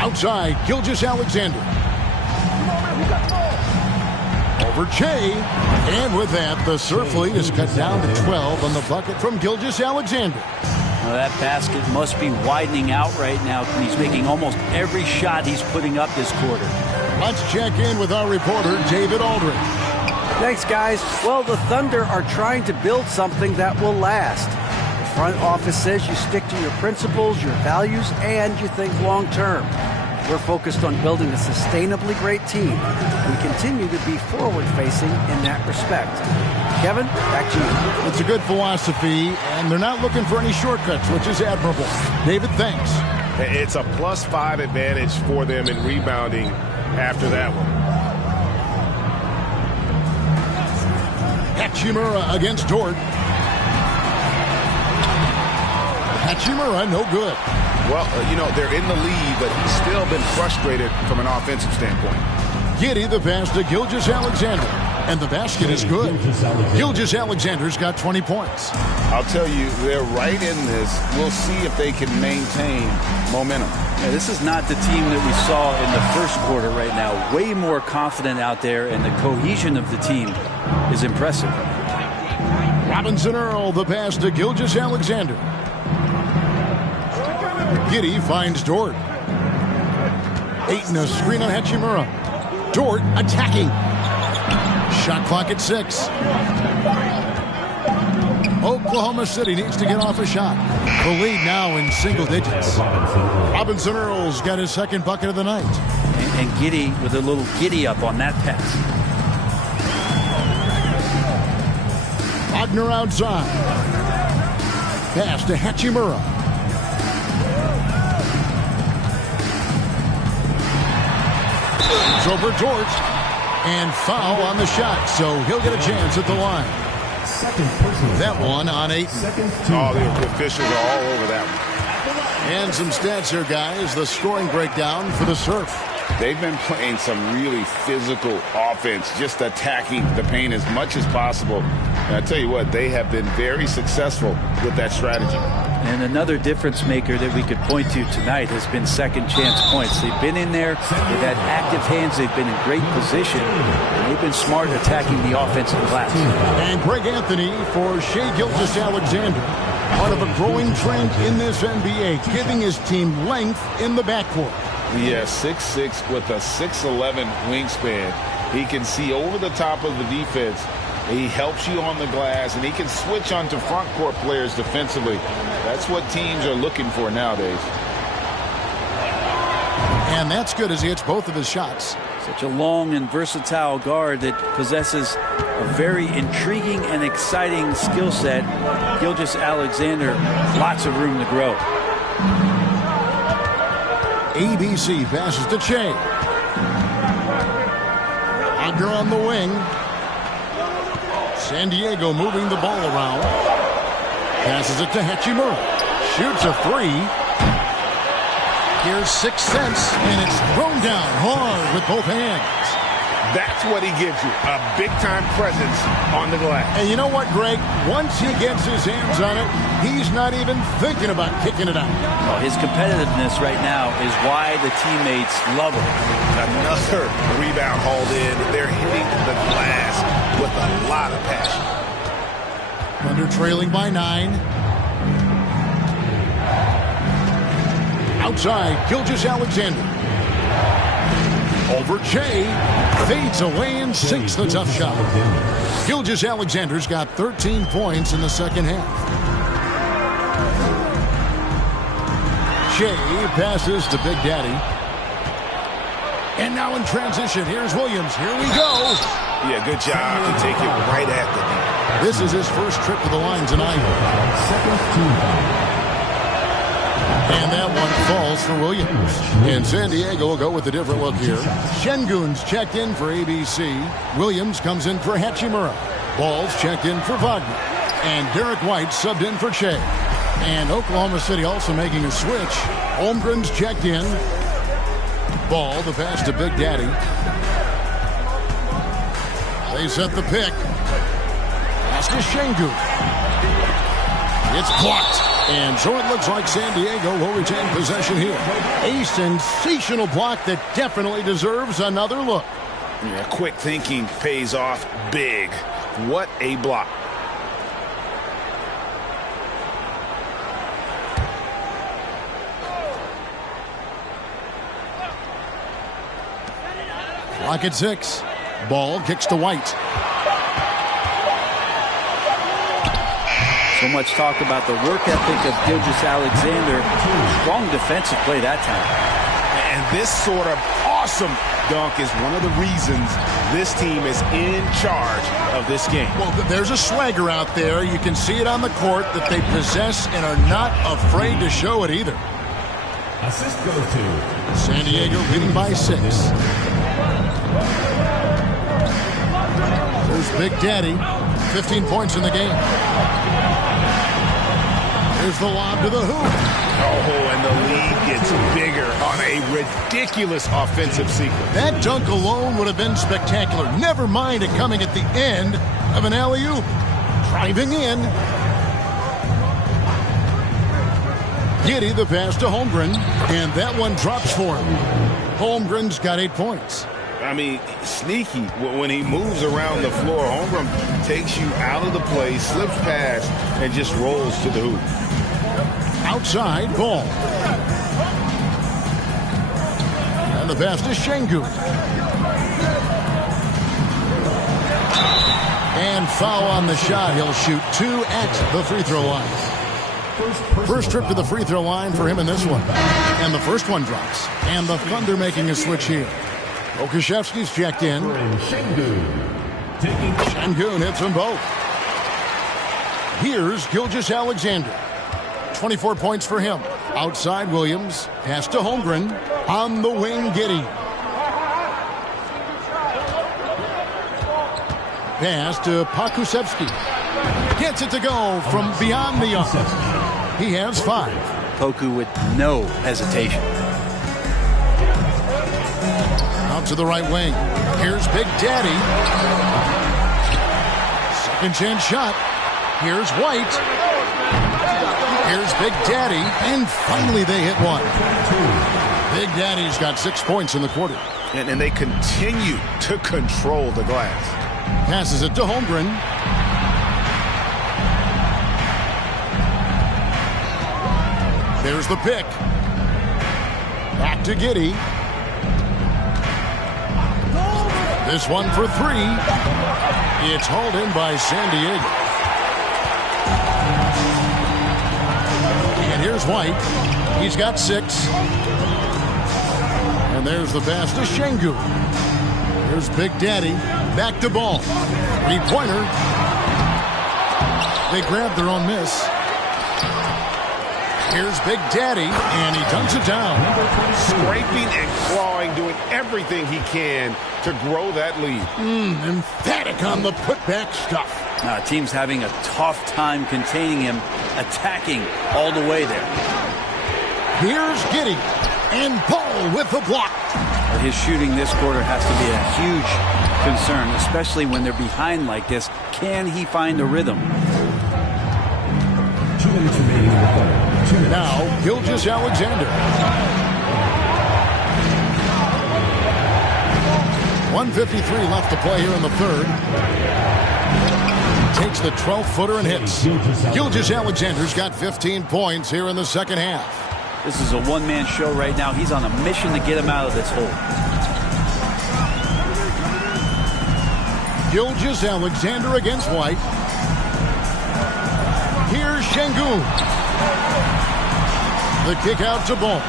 Outside, Gilgeous-Alexander. Over Che. And with that, the Surf lead is cut down to 12 on the bucket from Gilgeous-Alexander. Well, that basket must be widening out right now. He's making almost every shot he's putting up this quarter. Let's check in with our reporter, David Aldridge. Thanks, guys. Well, the Thunder are trying to build something that will last. The front office says you stick to your principles, your values, and you think long term. We're focused on building a sustainably great team. We continue to be forward-facing in that respect. Kevin, back to you. It's a good philosophy, and they're not looking for any shortcuts, which is admirable. David, thanks. It's a +5 advantage for them in rebounding after that one. Hachimura against Dort. Hachimura, no good. Well, they're in the lead, but he's still been frustrated from an offensive standpoint. Giddey, the pass to Gilgeous-Alexander. And the basket is good. Gilgeous-Alexander's got 20 points. I'll tell you, they're right in this. We'll see if they can maintain momentum. Yeah, this is not the team that we saw in the first quarter right now. Way more confident out there, and the cohesion of the team is impressive. Robinson Earl, the pass to Gilgeous-Alexander. Giddey finds Dort. Ayton a screen on Hachimura. Dort attacking. Shot clock at 6. Oklahoma City needs to get off a shot. The lead now in single digits. Robinson Earl's got his second bucket of the night. And Giddey with a little giddy up on that pass. Wagner outside. Pass to Hachimura. It's over Dort. And foul on the shot, so he'll get a chance at the line. That one on Ayton. Oh, the officials are all over that one. And some stats here, guys. The scoring breakdown for the Surf. They've been playing some really physical offense, just attacking the paint as much as possible. And I tell you what, they have been very successful with that strategy. And another difference maker that we could point to tonight has been second chance points. They've been in there, they've had active hands, they've been in great position, and they've been smart attacking the offensive glass. And Greg Anthony for Shai Gilgeous-Alexander. Part of a growing trend in this NBA, giving his team length in the backcourt. Yeah, 6'6" with a 6'11" wingspan. He can see over the top of the defense. He helps you on the glass, and he can switch onto front court players defensively. That's what teams are looking for nowadays. And that's good as he hits both of his shots. Such a long and versatile guard that possesses a very intriguing and exciting skill set. Gilgeous-Alexander, lots of room to grow. ABC passes to Shai. Wagner on the wing. San Diego moving the ball around. Passes it to Hachimura. Shoots a 3. Here's 6 cents, and it's thrown down hard with both hands. That's what he gives you, a big-time presence on the glass. And you know what, Greg? Once he gets his hands on it, he's not even thinking about kicking it out. Well, his competitiveness right now is why the teammates love him. Another rebound hauled in. They're hitting the glass with a lot of passion. Thunder trailing by 9. Outside, Gilgeous-Alexander. Over Shai. Fades away and sinks the tough shot. Gilgeous-Alexander's got 13 points in the second half. Shai passes to Big Daddy. And now in transition, here's Williams. Here we go. Yeah, good job to take it right at the net. This is his first trip to the line tonight. And that one falls for Williams. And San Diego will go with a different look here. Şengün's checked in for ABC. Williams comes in for Hachimura. Ball's checked in for Wagner. And Derek White subbed in for Shai. And Oklahoma City also making a switch. Holmgren's checked in. Ball, the pass to Big Daddy. They set the pick. Pass to Şengün. It's blocked. And so it looks like San Diego will retain possession here. A sensational block that definitely deserves another look. Yeah, quick thinking pays off big. What a block. Clock at 6. Ball kicks to White. So much talk about the work ethic of Gilgeous-Alexander. Strong defensive play that time. And this sort of awesome dunk is one of the reasons this team is in charge of this game. Well, there's a swagger out there. You can see it on the court that they possess and are not afraid to show it either. Assist goes to San Diego leading by 6. There's Big Daddy, 15 points in the game. Here's the lob to the hoop. Oh, and the lead gets bigger on a ridiculous offensive sequence. That dunk alone would have been spectacular. Never mind it coming at the end of an alley-oop. Driving in. Giddey the pass to Holmgren, and that one drops for him. Holmgren's got 8 points. I mean, sneaky. When he moves around the floor, Holmgren takes you out of the play, slips past, and just rolls to the hoop. Outside ball. And the pass to Şengün. And foul on the shot. He'll shoot 2 at the free throw line. First trip to the free throw line for him in this one. And the first one drops. And the Thunder making a switch here. Okashevsky's checked in. Şengün hits them both. Here's Gilgeous-Alexander. 24 points for him. Outside Williams. Pass to Holmgren. On the wing, Giddey. Pass to Pokusevski. Gets it to go from beyond the arc. He has 5. Poku with no hesitation. Out to the right wing. Here's Big Daddy. Second chance shot. Here's White. Here's Big Daddy, and finally they hit one. Big Daddy's got 6 points in the quarter. And they continue to control the glass. Passes it to Holmgren. There's the pick. Back to Giddey. This one for 3. It's hauled in by San Diego. Here's White. He's got 6. And there's the pass to Şengün. Here's Big Daddy. Back to ball. 3-pointer. They grab their own miss. Here's Big Daddy, and he dunks it down. Scraping and clawing, doing everything he can to grow that lead. Emphatic on the putback stuff. Team's having a tough time containing him, attacking all the way there. Here's Giddey, and Paul with the block. His shooting this quarter has to be a huge concern, especially when they're behind like this. Can he find a rhythm? 2 minutes remaining in the third. Now, Gilgeous-Alexander. 1:53 left to play here in the third. Takes the 12-footer and hits. Gilgeous-Alexander's got 15 points here in the second half. This is a one-man show right now. He's on a mission to get him out of this hole. Gilgeous-Alexander against White. Here's Şengün. The kick out to Ball.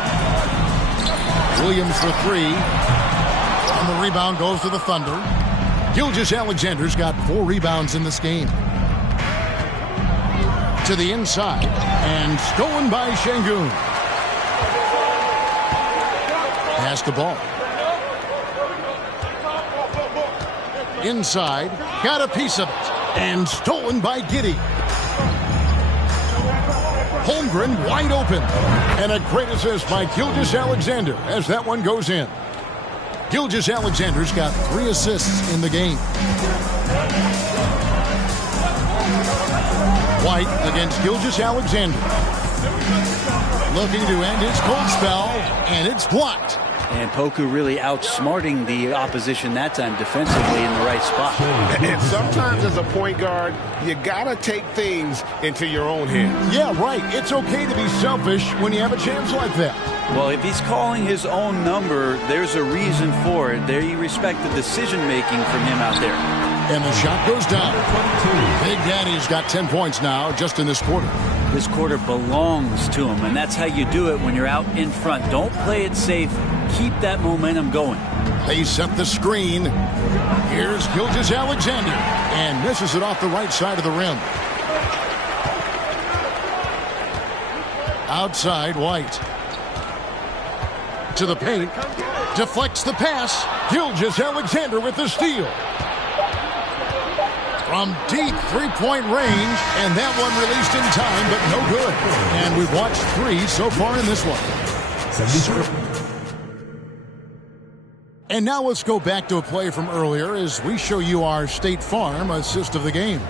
Williams for 3. And the rebound goes to the Thunder. Gilgeous-Alexander's got 4 rebounds in this game. To the inside. And stolen by Şengün. Pass the ball. Inside. Got a piece of it. And stolen by Giddey. Holmgren wide open. And a great assist by Gilgeous-Alexander as that one goes in. Gilgeous-Alexander's got 3 assists in the game. White against Gilgeous-Alexander. Looking to end his cold spell, and it's blocked. And Poku really outsmarting the opposition that time defensively in the right spot. And sometimes as a point guard, you got to take things into your own hands. Yeah, right. It's okay to be selfish when you have a chance like that. Well, if he's calling his own number, there's a reason for it. There you respect the decision-making from him out there. And the shot goes down. Big Daddy's got 10 points now just in this quarter. This quarter belongs to him, and that's how you do it when you're out in front. Don't play it safe. Keep that momentum going. They set the screen. Here's Gilgeous-Alexander, and misses it off the right side of the rim. Outside, White. To the paint. Deflects the pass. Gilgeous-Alexander with the steal. From deep three-point range, and that one released in time, but no good. And we've watched 3 so far in this one. And now let's go back to a play from earlier as we show you our State Farm assist of the game.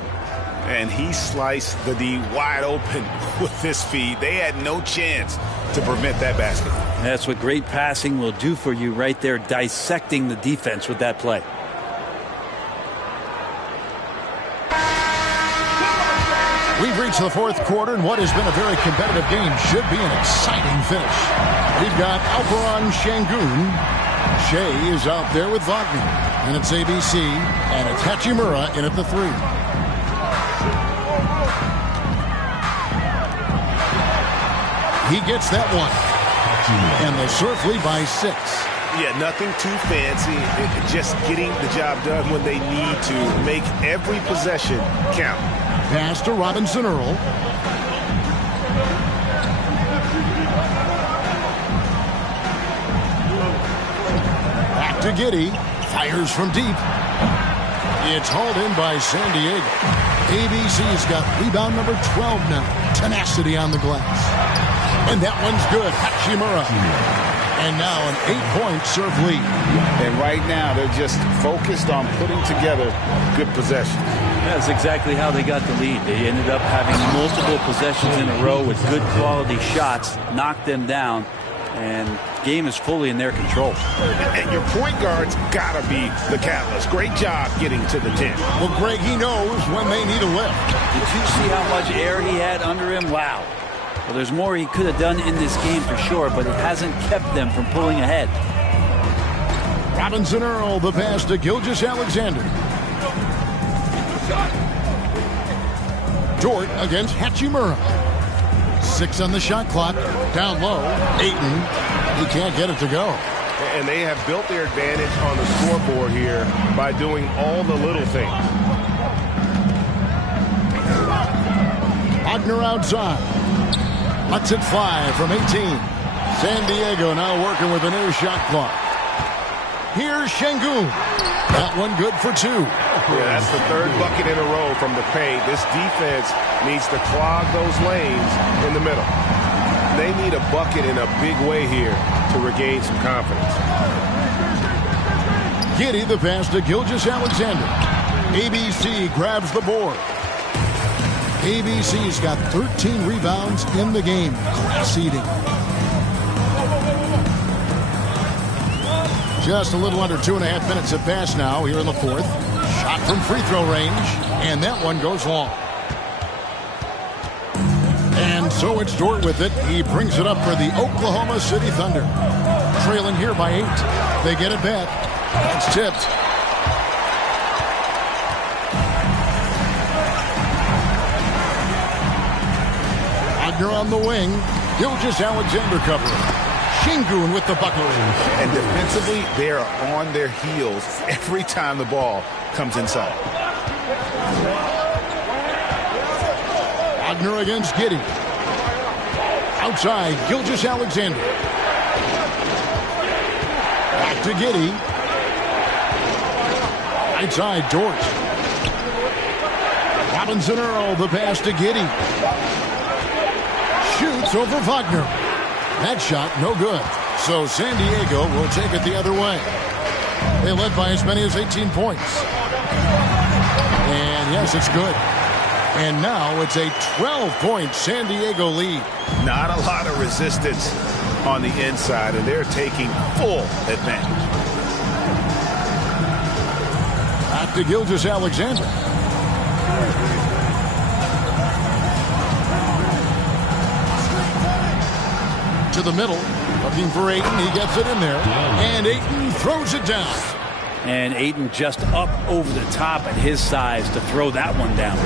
And he sliced the D wide open with this feed. They had no chance to prevent that basket. That's what great passing will do for you right there, dissecting the defense with that play. We've reached the fourth quarter, and what has been a very competitive game should be an exciting finish. We've got Alperen Sengun. Shea is out there with Wagner, and it's ABC, and it's Hachimura in at the 3. He gets that one, and the Surf lead by 6. Yeah, nothing too fancy. Just getting the job done when they need to. Make every possession count. Pass to Robinson Earl. Back to Giddey. Fires from deep. It's hauled in by San Diego. ABC's got rebound number 12 now. Tenacity on the glass. And that one's good. Hachimura. And now an 8-point Surf lead. And right now they're just focused on putting together good possessions. That's exactly how they got the lead. They ended up having multiple possessions in a row with good quality shots, knocked them down, and the game is fully in their control. And your point guard's got to be the catalyst. Great job getting to the 10. Well, Greg, he knows when they need a lift. Did you see how much air he had under him? Wow. Well, there's more he could have done in this game for sure, but it hasn't kept them from pulling ahead. Robinson Earl, the pass to Gilgeous-Alexander. Dort against Hachimura. 6 on the shot clock. Down low. Ayton. He can't get it to go. And they have built their advantage on the scoreboard here by doing all the little things. Wagner outside. Lets it fly from 18. San Diego now working with a new shot clock. Here's Sengun. That one good for 2. Yeah, that's the 3rd bucket in a row from the paint. This defense needs to clog those lanes in the middle. They need a bucket in a big way here to regain some confidence. Giddey the pass to Gilgeous-Alexander. ABC grabs the board. ABC's got 13 rebounds in the game. Class eating. Just a little under 2.5 minutes have passed now here in the 4th. Shot from free throw range, and that one goes long. And so it's Dort with it. He brings it up for the Oklahoma City Thunder. Trailing here by 8. They get it back. It's tipped. Wagner on the wing. Gilgeous-Alexander covering. Sengun with the bucket. And defensively, they are on their heels every time the ball comes inside. Wagner against Giddey. Outside, Gilgeous-Alexander. Back to Giddey. Outside, Dort. Robinson Earl, the pass to Giddey. Shoots over Wagner. That shot, no good. So San Diego will take it the other way. They led by as many as 18 points. And yes, it's good. And now it's a 12-point San Diego lead. Not a lot of resistance on the inside, and they're taking full advantage. Back to Gilgeous-Alexander. To the middle, looking for Ayton. He gets it in there, and Ayton throws it down. And Ayton just up over the top at his size to throw that one down.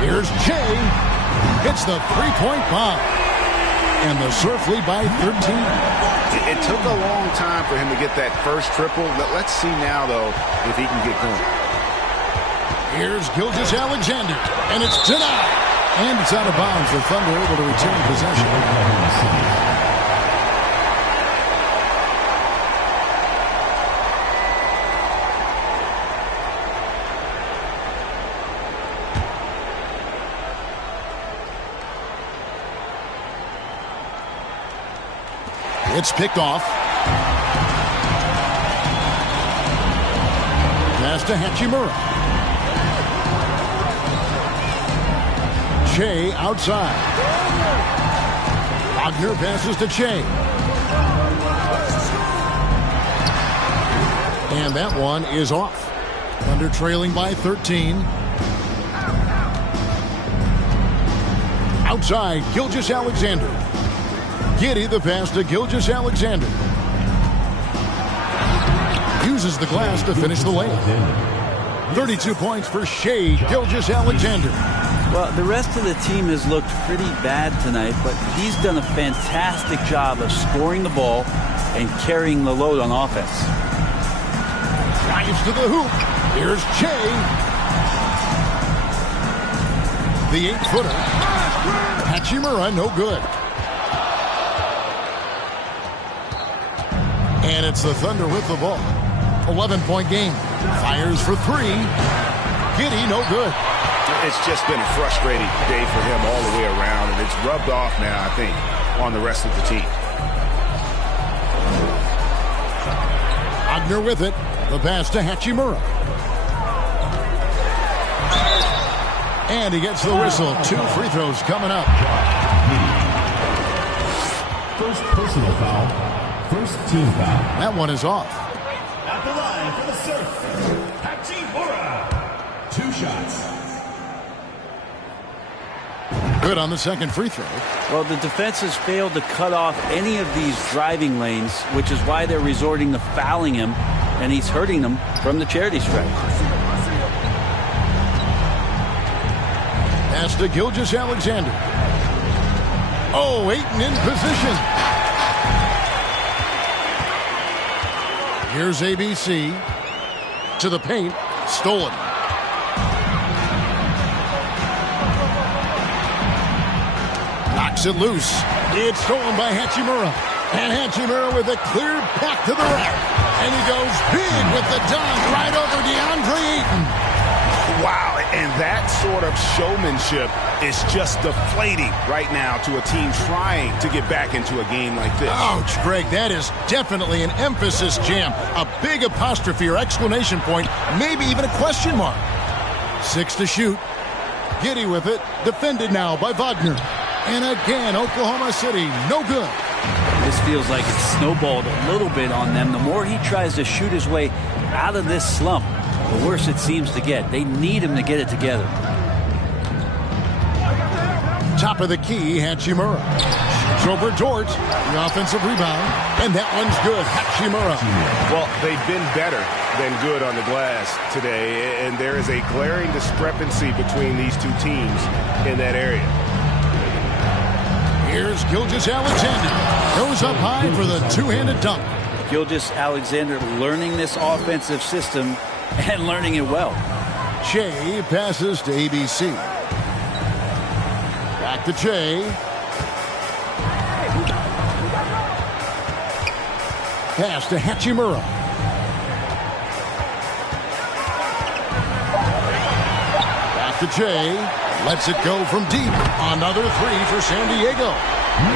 Here's Jay. Hits the three-point bomb. And the Surf lead by 13. It took a long time for him to get that first triple. Let's see now, though, if he can get going. Here's Gilgeous-Alexander, and it's denied. And it's out of bounds. The Thunder able to retain possession. It's picked off. Pass to Hachimura. Che outside. Wagner passes to Che. And that one is off. Thunder trailing by 13. Outside, Gilgeous-Alexander. Giddey the pass to Gilgeous-Alexander. Uses the glass to finish the layup. 32 points for Shai Gilgeous-Alexander. Well, the rest of the team has looked pretty bad tonight, but he's done a fantastic job of scoring the ball and carrying the load on offense. Drives to the hoop. Here's Shai. The 8-footer. Hachimura, no good. And it's the Thunder with the ball. 11-point game. Fires for three. Giddey, no good. It's just been a frustrating day for him all the way around, and it's rubbed off now, I think, on the rest of the team. Wagner with it. The pass to Hachimura. And he gets the whistle. 2 free throws coming up. First personal foul. First team foul. That one is off. At the line for the Surf, Hachimura. 2 shots. Good on the second free throw. Well, the defense has failed to cut off any of these driving lanes, which is why they're resorting to fouling him, and he's hurting them from the charity stripe. Pass to Gilgeous-Alexander. Oh, Ayton in position. Here's ABC. To the paint. Stolen. Knocks it loose. It's stolen by Hachimura. And Hachimura with a clear back to the rack. And he goes big with the dunk right over DeAndre Ayton. Wow, and that sort of showmanship is just deflating right now to a team trying to get back into a game like this. Ouch, Greg, that is definitely an emphasis jam. A big apostrophe or exclamation point, maybe even a question mark. 6 to shoot. Giddey with it, defended now by Wagner. And again, Oklahoma City, no good. This feels like it's snowballed a little bit on them. The more he tries to shoot his way out of this slump, the worse it seems to get. They need him to get it together. Top of the key, Hachimura. Shoots over Dort. The offensive rebound. And that one's good. Hachimura. Well, they've been better than good on the glass today, and there is a glaring discrepancy between these two teams in that area. Here's Gilgeous-Alexander. Goes up high for the two-handed dunk. Gilgeous-Alexander learning this offensive system and learning it well. Che passes to ABC. Back to Che. Pass to Hachimura. Back to Che. Lets it go from deep. Another three for San Diego.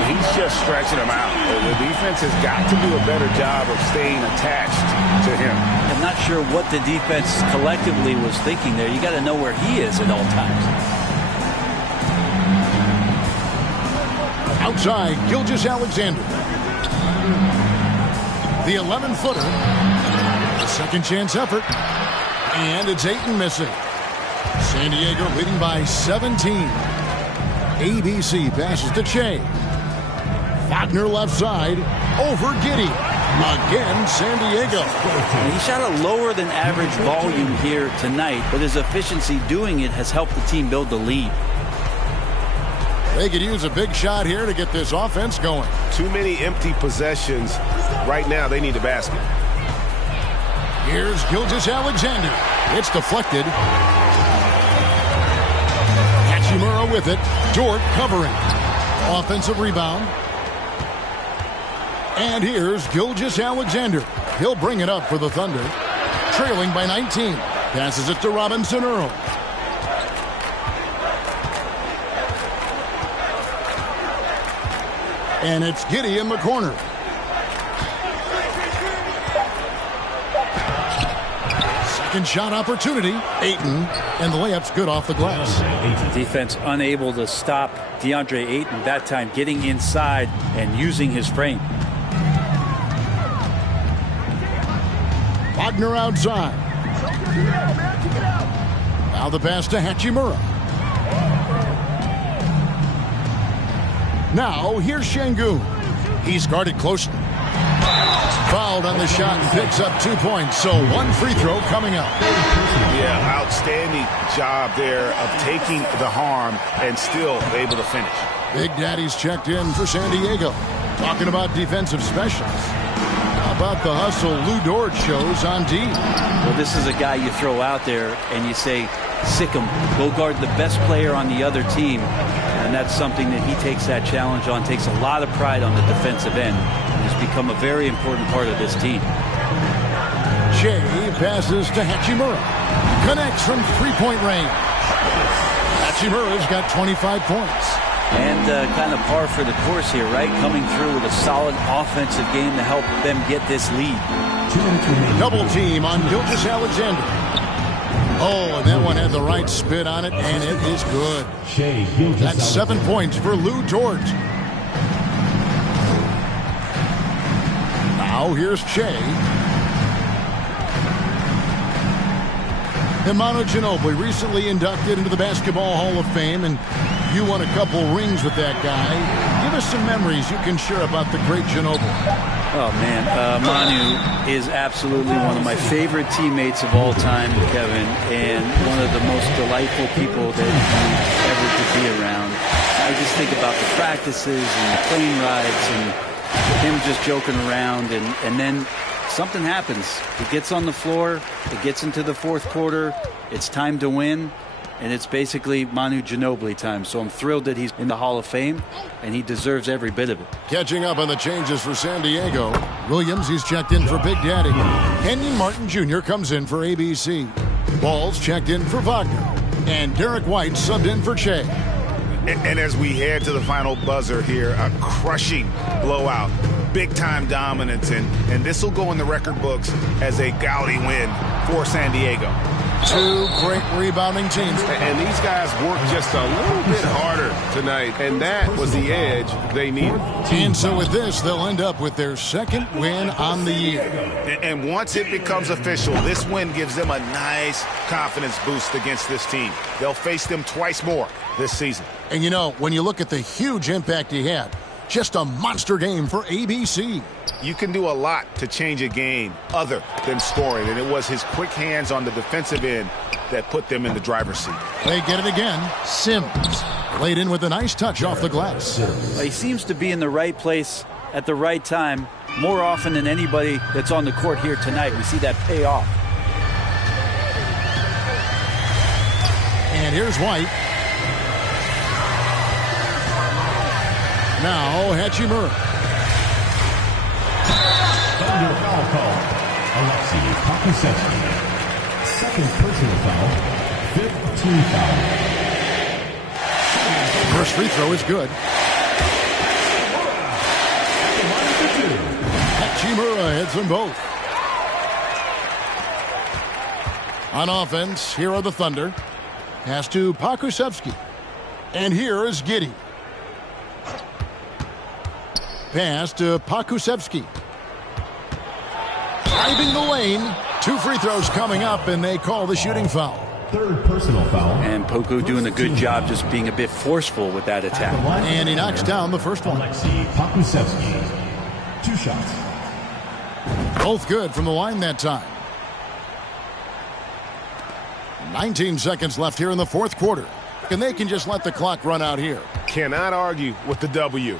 He's just stretching him out. The defense has got to do a better job of staying attached to him. I'm not sure what the defense collectively was thinking there. You got to know where he is at all times. Outside, Gilgeous-Alexander. The 11-footer. A second chance effort. And it's Ayton missing. San Diego leading by 17. ABC passes to Che. Wagner left side. Over Giddey. Again, San Diego. He shot a lower than average volume here tonight, but his efficiency doing it has helped the team build the lead. They could use a big shot here to get this offense going. Too many empty possessions. Right now, they need a basket. Here's Gilgeous-Alexander. It's deflected. Hachimura with it. Dort covering. Offensive rebound. And here's Gilgeous-Alexander. He'll bring it up for the Thunder. Trailing by 19. Passes it to Robinson Earl. And it's Giddey in the corner. Second shot opportunity. Ayton. And the layup's good off the glass. Defense unable to stop DeAndre Ayton that time, getting inside and using his frame. Wagner outside. Now the pass to Hachimura. Now here's Şengün. He's guarded closely. Fouled on the shot and picks up 2 points. So one free throw coming up. Yeah, outstanding job there of taking the harm and still able to finish. Big Daddy's checked in for San Diego. Talking about defensive specialists. How about the hustle Lou Dort shows on D? Well, this is a guy you throw out there and you say, sick him, go guard the best player on the other team. And that's something that he takes that challenge on, takes a lot of pride on the defensive end, and has become a very important part of this team. Shea passes to Hachimura. Connects from three-point range. Hachimura's got 25 points. And kind of par for the course here, right? Coming through with a solid offensive game to help them get this lead. Double team on Gilgeous-Alexander. Oh, and that one had the right spin on it, and it is good. That's 7 points for Lou Dort. Now here's Shea. Imanu Ginobili recently inducted into the Basketball Hall of Fame, and you won a couple rings with that guy. Give us some memories you can share about the great Ginobili. Oh, man, Manu is absolutely one of my favorite teammates of all time, Kevin, and one of the most delightful people that you ever could be around. I just think about the practices and the plane rides and him just joking around, and then something happens. He gets on the floor, it gets into the fourth quarter, it's time to win, and it's basically Manu Ginobili time. So I'm thrilled that he's in the Hall of Fame, and he deserves every bit of it. Catching up on the changes for San Diego. Williams, he's checked in for Big Daddy. Kenyon Martin Jr. comes in for ABC. Balls checked in for Wagner. And Derek White subbed in for Shea. And as we head to the final buzzer here, a crushing blowout. Big-time dominance, and this will go in the record books as a gaudy win for San Diego. Two great rebounding teams. And these guys worked just a little bit harder tonight, and that was the edge they needed. And so with this, they'll end up with their second win on the year. And once it becomes official, this win gives them a nice confidence boost against this team. They'll face them twice more this season. And you know, when you look at the huge impact he had, just a monster game for ABC. You can do a lot to change a game other than scoring, and it was his quick hands on the defensive end that put them in the driver's seat. They get it again. Sims laid in with a nice touch off the glass. He seems to be in the right place at the right time more often than anybody that's on the court here tonight. We see that pay off. And here's White. Now Hachimura. Thunder foul call. Aleksej Pokusevski. Second personal foul. 5th team foul. First free throw is good. Hachimura hits them both. On offense, here are the Thunder. Pass to Pokusevski. And here is Giddey. Pass to Pokusevski. Driving the lane. Two free throws coming up, and they call the shooting foul. Third personal foul. And Poku doing a good job just being a bit forceful with that attack. And he knocks down the first one. Aleksej Pokusevski. 2 shots. Both good from the line that time. 19 seconds left here in the fourth quarter. And they can just let the clock run out here. Cannot argue with the W.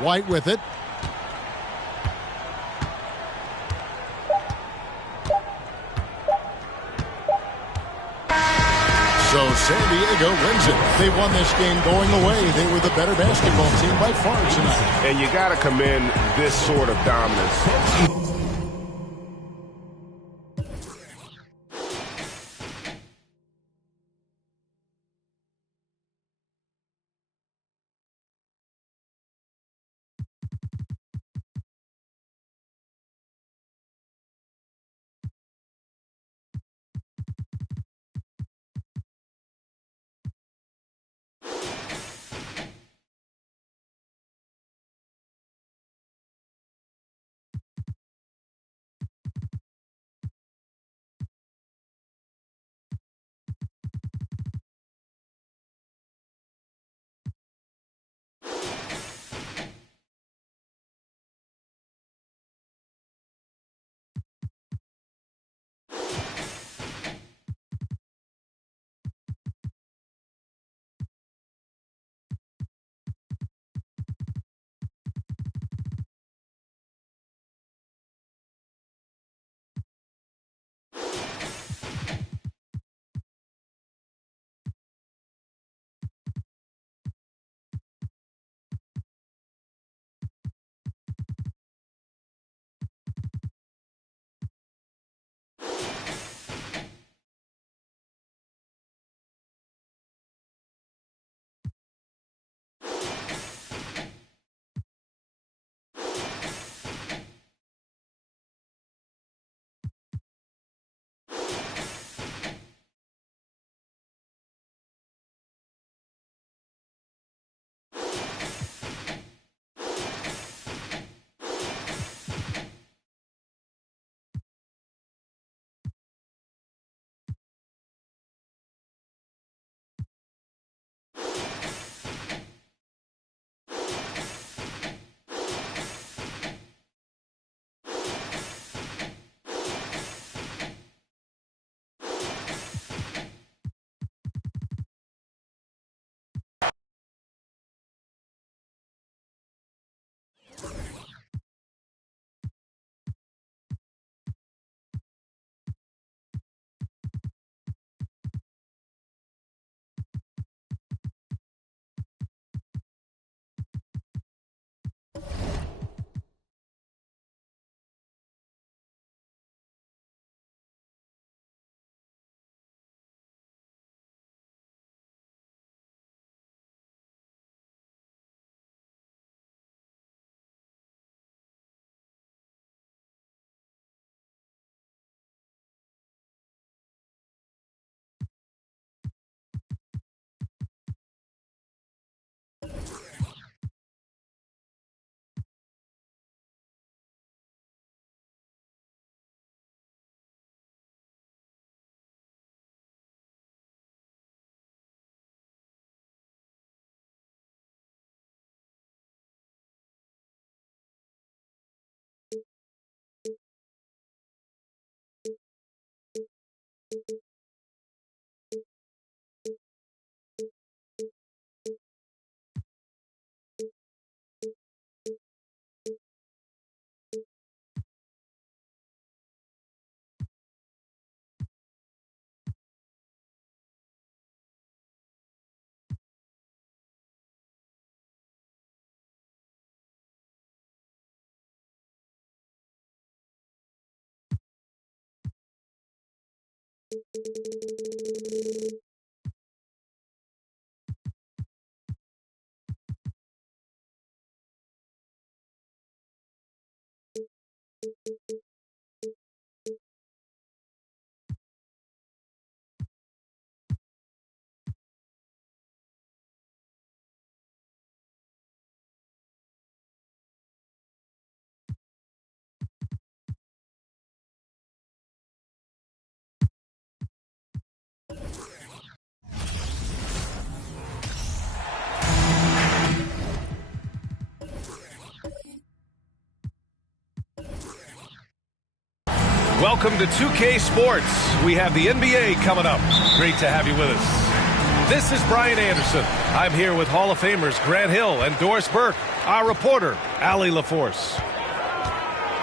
White with it. So San Diego wins it. They won this game going away. They were the better basketball team by far tonight. And you got to commend this sort of dominance. Welcome to 2K Sports. We have the NBA coming up. Great to have you with us. This is Brian Anderson. I'm here with Hall of Famers Grant Hill and Doris Burke. Our reporter, Allie LaForce.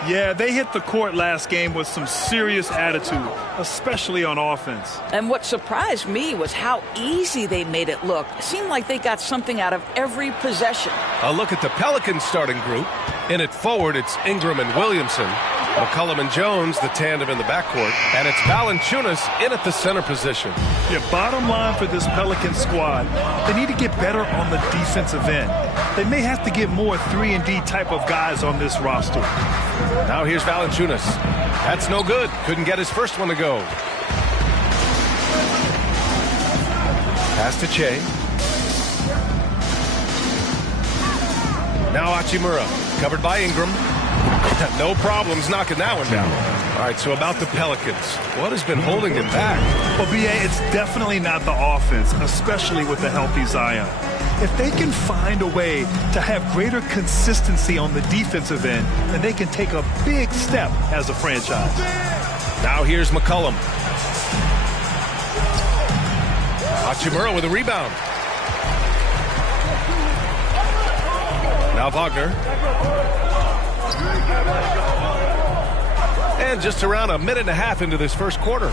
Yeah, they hit the court last game with some serious attitude, especially on offense. And what surprised me was how easy they made it look. It seemed like they got something out of every possession. A look at the Pelicans starting group. In it forward, it's Ingram and Williamson. McCollum and Jones, the tandem in the backcourt. And it's Valanciunas in at the center position. Yeah, bottom line for this Pelicans squad, they need to get better on the defensive end. They may have to get more 3-and-D type of guys on this roster. Now here's Valanciunas. That's no good. Couldn't get his first one to go. Pass to Che. Now Hachimura. Covered by Ingram. No problems knocking that one down. All right, so about the Pelicans. What has been holding them back? Well, B.A., it's definitely not the offense, especially with the healthy Zion. If they can find a way to have greater consistency on the defensive end, then they can take a big step as a franchise. Now here's McCollum. Hachimura with a rebound. Now Wagner. And just around a minute and a half into this first quarter.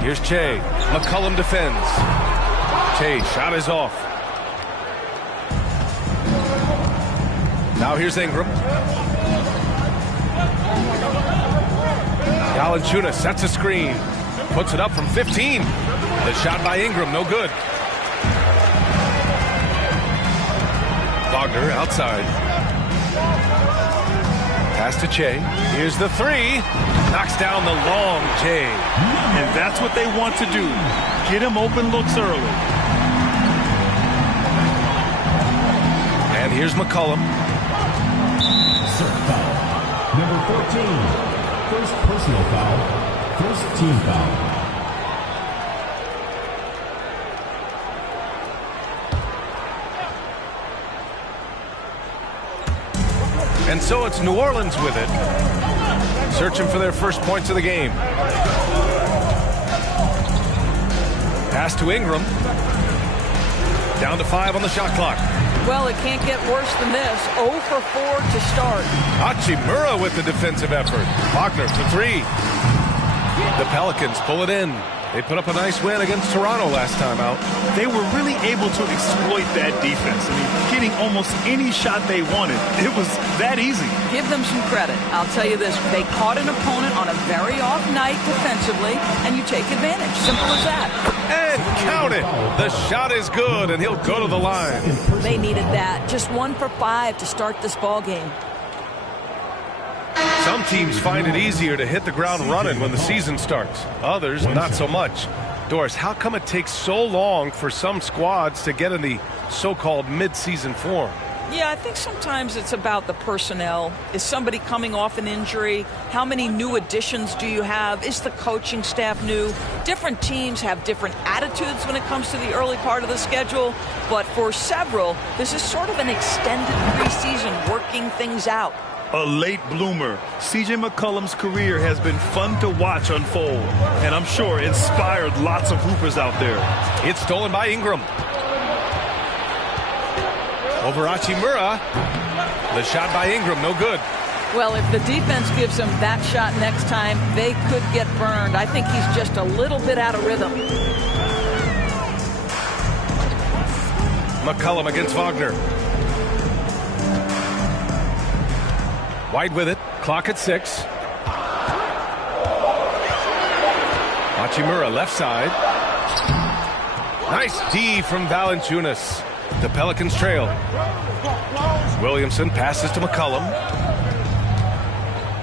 Here's Che. McCollum defends. Che, shot is off. Now here's Ingram. Valanciunas sets a screen. Puts it up from 15. The shot by Ingram, no good. Wagner outside. Pass to Che. Here's the three. Knocks down the long Che. And that's what they want to do. Get him open looks early. And here's McCollum. Serve foul. Number 14. First personal foul. First team foul. And so it's New Orleans with it. Searching for their first points of the game. Pass to Ingram. Down to 5 on the shot clock. Well, it can't get worse than this. 0 for 4 to start. Hachimura with the defensive effort. Wagner for 3. The Pelicans pull it in. They put up a nice win against Toronto last time out. They were really able to exploit that defense. I mean, getting almost any shot they wanted. It was that easy. Give them some credit. I'll tell you this. They caught an opponent on a very off night defensively, and you take advantage. Simple as that. And count it. The shot is good, and he'll go to the line. They needed that. Just 1 for 5 to start this ball game. Some teams find it easier to hit the ground running when the season starts. Others, not so much. Doris, how come it takes so long for some squads to get in the so-called mid-season form? Yeah, I think sometimes it's about the personnel. Is somebody coming off an injury? How many new additions do you have? Is the coaching staff new? Different teams have different attitudes when it comes to the early part of the schedule. But for several, this is sort of an extended preseason working things out. A late bloomer. C.J. McCollum's career has been fun to watch unfold, and I'm sure inspired lots of hoopers out there. It's stolen by Ingram. Over Hachimura. The shot by Ingram, no good. Well, if the defense gives him that shot next time, they could get burned. I think he's just a little bit out of rhythm. McCollum against Wagner. White with it. Clock at 6. Hachimura left side. Nice D from Valanciunas. The Pelicans trail. Williamson passes to McCollum.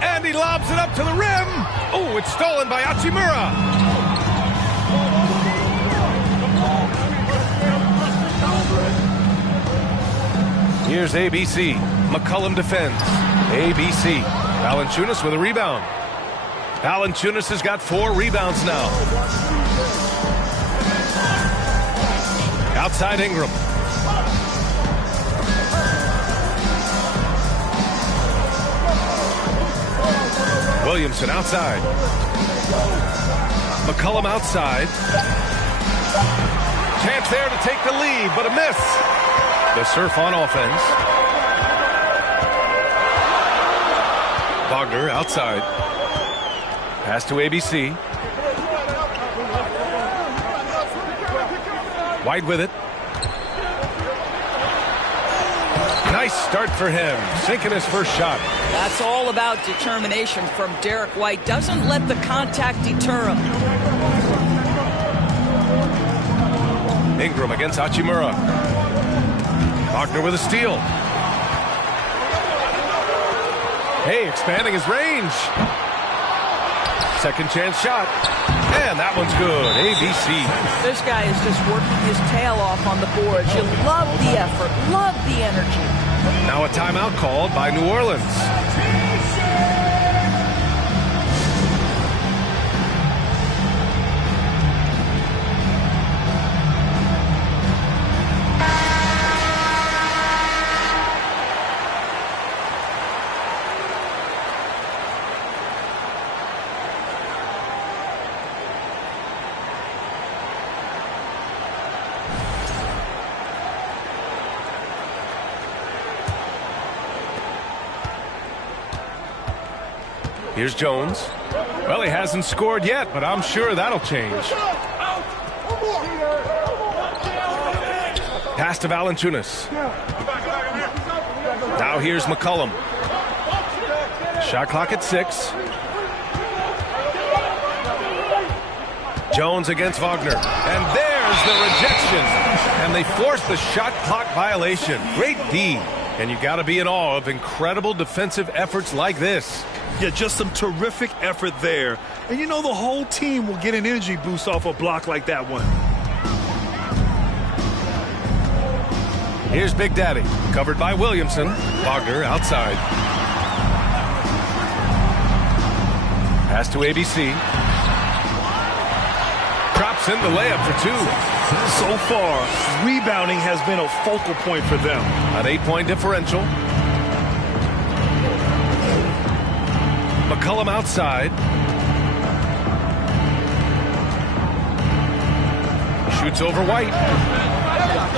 And he lobs it up to the rim. Oh, it's stolen by Hachimura. Here's ABC. McCollum defends. ABC. Valanciunas with a rebound. Valanciunas has got 4 rebounds now. Outside Ingram. Williamson outside. McCollum outside. Chance there to take the lead, but a miss. The Surf on offense. Wagner outside. Pass to ABC. White with it. Nice start for him, sinking his first shot. That's all about determination from Derek White. Doesn't let the contact deter him. Ingram against Hachimura. Wagner with a steal. Hay expanding his range. Second chance shot. And that one's good. ABC. This guy is just working his tail off on the boards. You love the effort, love the energy. Now a timeout called by New Orleans. Here's Jones. Well, he hasn't scored yet, but I'm sure that'll change. Pass to Valanciunas. Now here's McCollum. Shot clock at 6. Jones against Wagner. And there's the rejection. And they force the shot clock violation. Great D. And you got to be in awe of incredible defensive efforts like this. Yeah, just some terrific effort there. And you know the whole team will get an energy boost off a block like that one. Here's Big Daddy, covered by Williamson. Wagner outside. Pass to ABC. Drops in the layup for 2. So far, rebounding has been a focal point for them. An 8-point differential. McCollum outside. Shoots over White.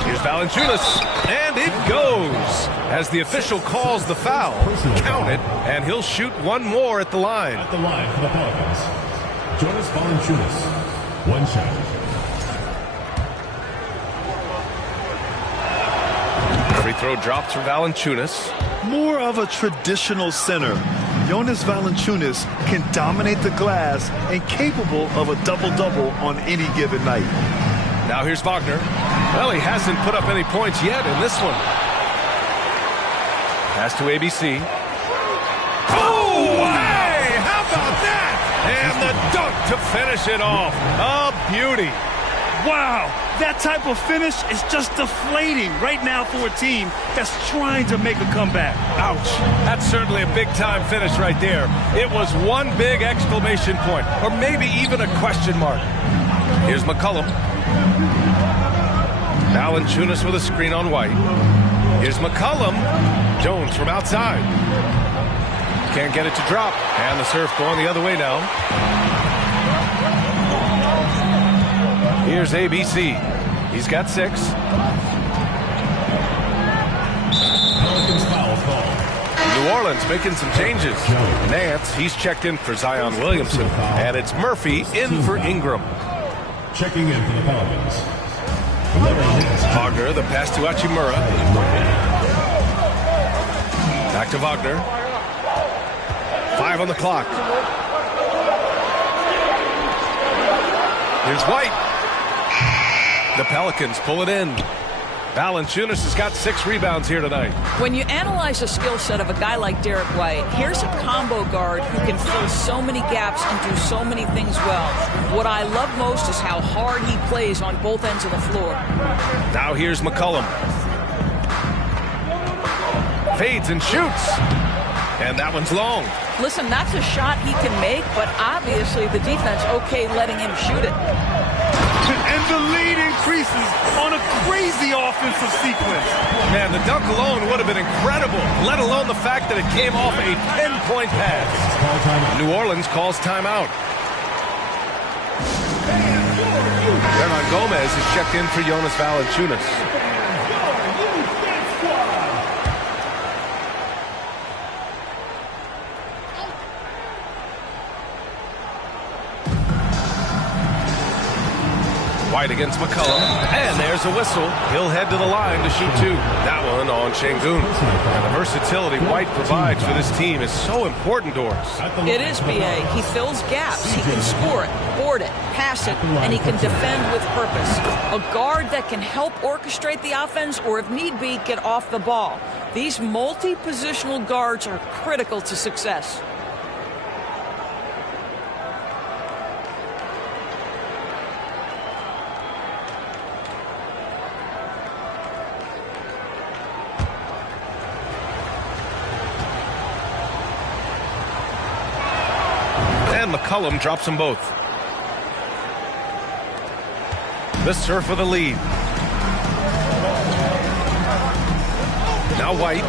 Here's Valanciunas. And it goes. As the official calls the foul. Count it. And he'll shoot one more at the line. At the line for the Pelicans, Jonas Valanciunas. One shot. Free throw drops for Valanciunas. More of a traditional center. Jonas Valanciunas can dominate the glass and capable of a double-double on any given night. Now here's Wagner. Well, he hasn't put up any points yet in this one. Pass to ABC. Oh, hey! How about that? And the dunk to finish it off. A beauty. Wow, that type of finish is just deflating right now for a team that's trying to make a comeback. Ouch. That's certainly a big-time finish right there. It was one big exclamation point, or maybe even a question mark. Here's McCollum. Valanciunas with a screen on White. Here's McCollum. Jones from outside. Can't get it to drop. And the Surf going the other way now. Here's ABC. He's got 6. New Orleans making some changes. Nance, he's checked in for Zion Williamson. And it's Murphy in for Ingram. Checking in for the Pelicans. Wagner, the pass to Hachimura. Back to Wagner. 5 on the clock. Here's White. The Pelicans pull it in. Valanciunas has got 6 rebounds here tonight. When you analyze the skill set of a guy like Derek White, here's a combo guard who can fill so many gaps and do so many things well. What I love most is how hard he plays on both ends of the floor. Now here's McCollum. Fades and shoots. And that one's long. Listen, that's a shot he can make, but obviously the defense okay letting him shoot it. And the lead increases on a crazy offensive sequence. Man, the dunk alone would have been incredible, let alone the fact that it came off a 10-point pass. New Orleans calls timeout. Hernan Gomez is checked in for Jonas Valanciunas. White against McCollum, and there's a whistle. He'll head to the line to shoot 2. That one on Şengün. And the versatility White provides for this team is so important, Doris. It is, B.A. He fills gaps. He can score it, board it, pass it, and he can defend with purpose. A guard that can help orchestrate the offense or, if need be, get off the ball. These multi-positional guards are critical to success. McCollum drops them both. The Surf with the lead. Now White.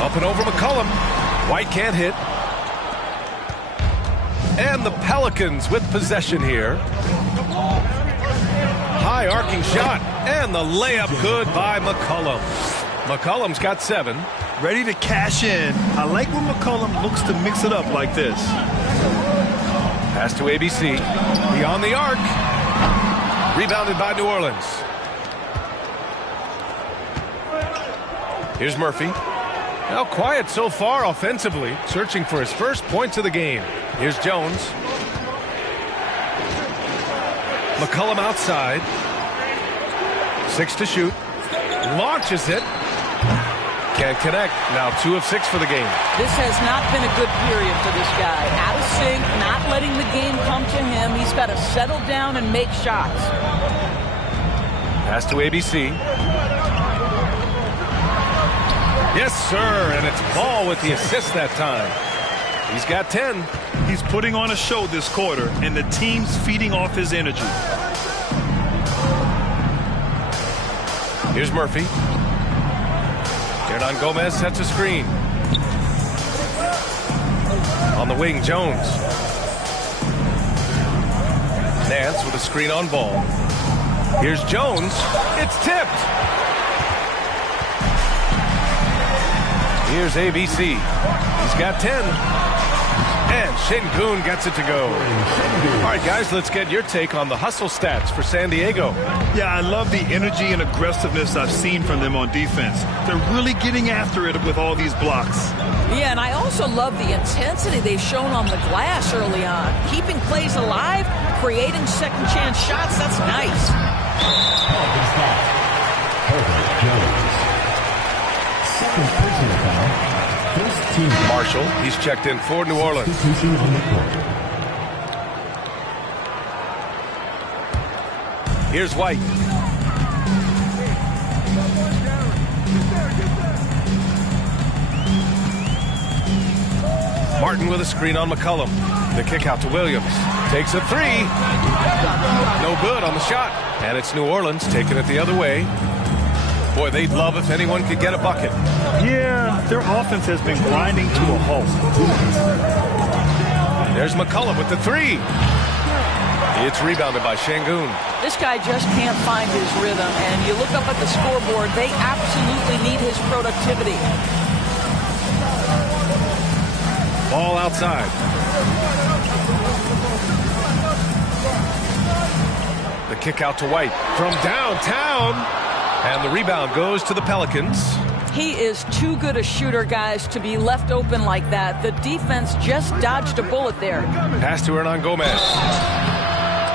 Up and over McCollum. White can't hit. And the Pelicans with possession here. High arcing shot. And the layup good by McCollum. McCollum's got 7. Ready to cash in. I like when McCollum looks to mix it up like this. Pass to ABC. Beyond the arc. Rebounded by New Orleans. Here's Murphy. Now quiet so far offensively. Searching for his first points of the game. Here's Jones. McCollum outside. 6 to shoot. Launches it. Can't connect. Now 2 of 6 for the game. This has not been a good period for this guy. Out of sync, not letting the game come to him. He's got to settle down and make shots. Pass to ABC. Yes, sir. And it's Ball with the assist that time. He's got 10. He's putting on a show this quarter, and the team's feeding off his energy. Here's Murphy. Hernan Gomez sets a screen. On the wing, Jones. Nance with a screen on Ball. Here's Jones. It's tipped. Here's ABC. He's got 10. And Şengün gets it to go. All right, guys, let's get your take on the hustle stats for San Diego. Yeah, I love the energy and aggressiveness I've seen from them on defense. They're really getting after it with all these blocks. Yeah, and I also love the intensity they've shown on the glass early on. Keeping plays alive, creating second chance shots, that's nice. Second personal foul. Marshall, he's checked in for New Orleans. Here's White. Martin with a screen on McCollum. The kick out to Williams. Takes a 3. No good on the shot. And it's New Orleans taking it the other way. Boy, they'd love if anyone could get a bucket. Yeah, their offense has been grinding to a halt. There's McCollum with the 3. It's rebounded by Şengün. This guy just can't find his rhythm, and you look up at the scoreboard, they absolutely need his productivity. Ball outside. The kick out to White from downtown. And the rebound goes to the Pelicans. He is too good a shooter, guys, to be left open like that. The defense just dodged a bullet there. Pass to Hernan Gomez.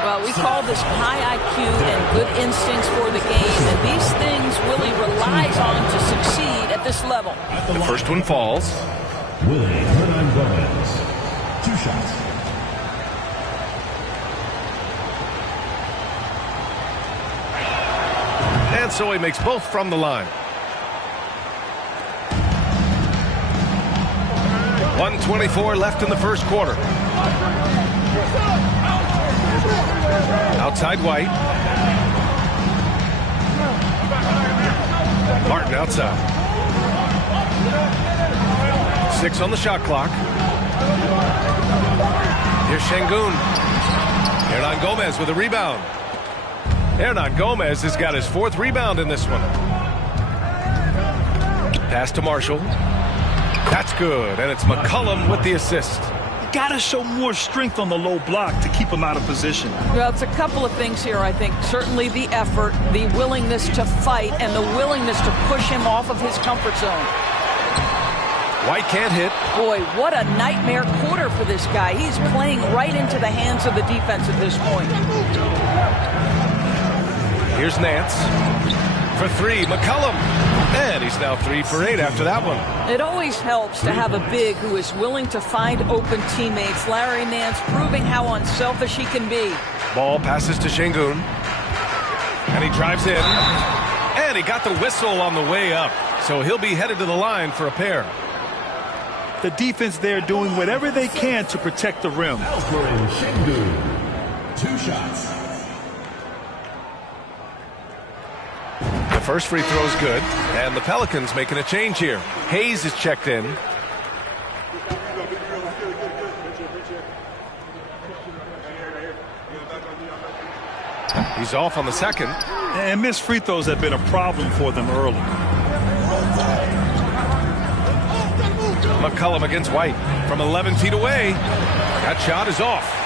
Well, we call this high IQ and good instincts for the game, and these things Willie relies on to succeed at this level. The first one falls. Willie Hernan Gomez. 2 shots. And so he makes both from the line. 1:24 left in the first quarter. Outside White. Martin outside. 6 on the shot clock. Here's Şengün. Hernan Gomez with a rebound. Hernan Gomez has got his 4th rebound in this one. Pass to Marshall. That's good, and it's McCollum with the assist. Got to show more strength on the low block to keep him out of position. Well, it's a couple of things here, I think. Certainly the effort, the willingness to fight, and the willingness to push him off of his comfort zone. White can't hit. Boy, what a nightmare quarter for this guy. He's playing right into the hands of the defense at this point. Here's Nance. For 3, McCollum. And he's now 3 for 8 after that one. It always helps to have a big who is willing to find open teammates. Larry Nance proving how unselfish he can be. Ball passes to Şengün. And he drives in. And he got the whistle on the way up. So he'll be headed to the line for a pair. The defense there doing whatever they can to protect the rim. Alperen Şengün. 2 shots. The first free throw is good, and the Pelicans making a change here. Hayes is checked in. He's off on the second. And missed free throws have been a problem for them early. McCollum against White from 11 feet away. That shot is off.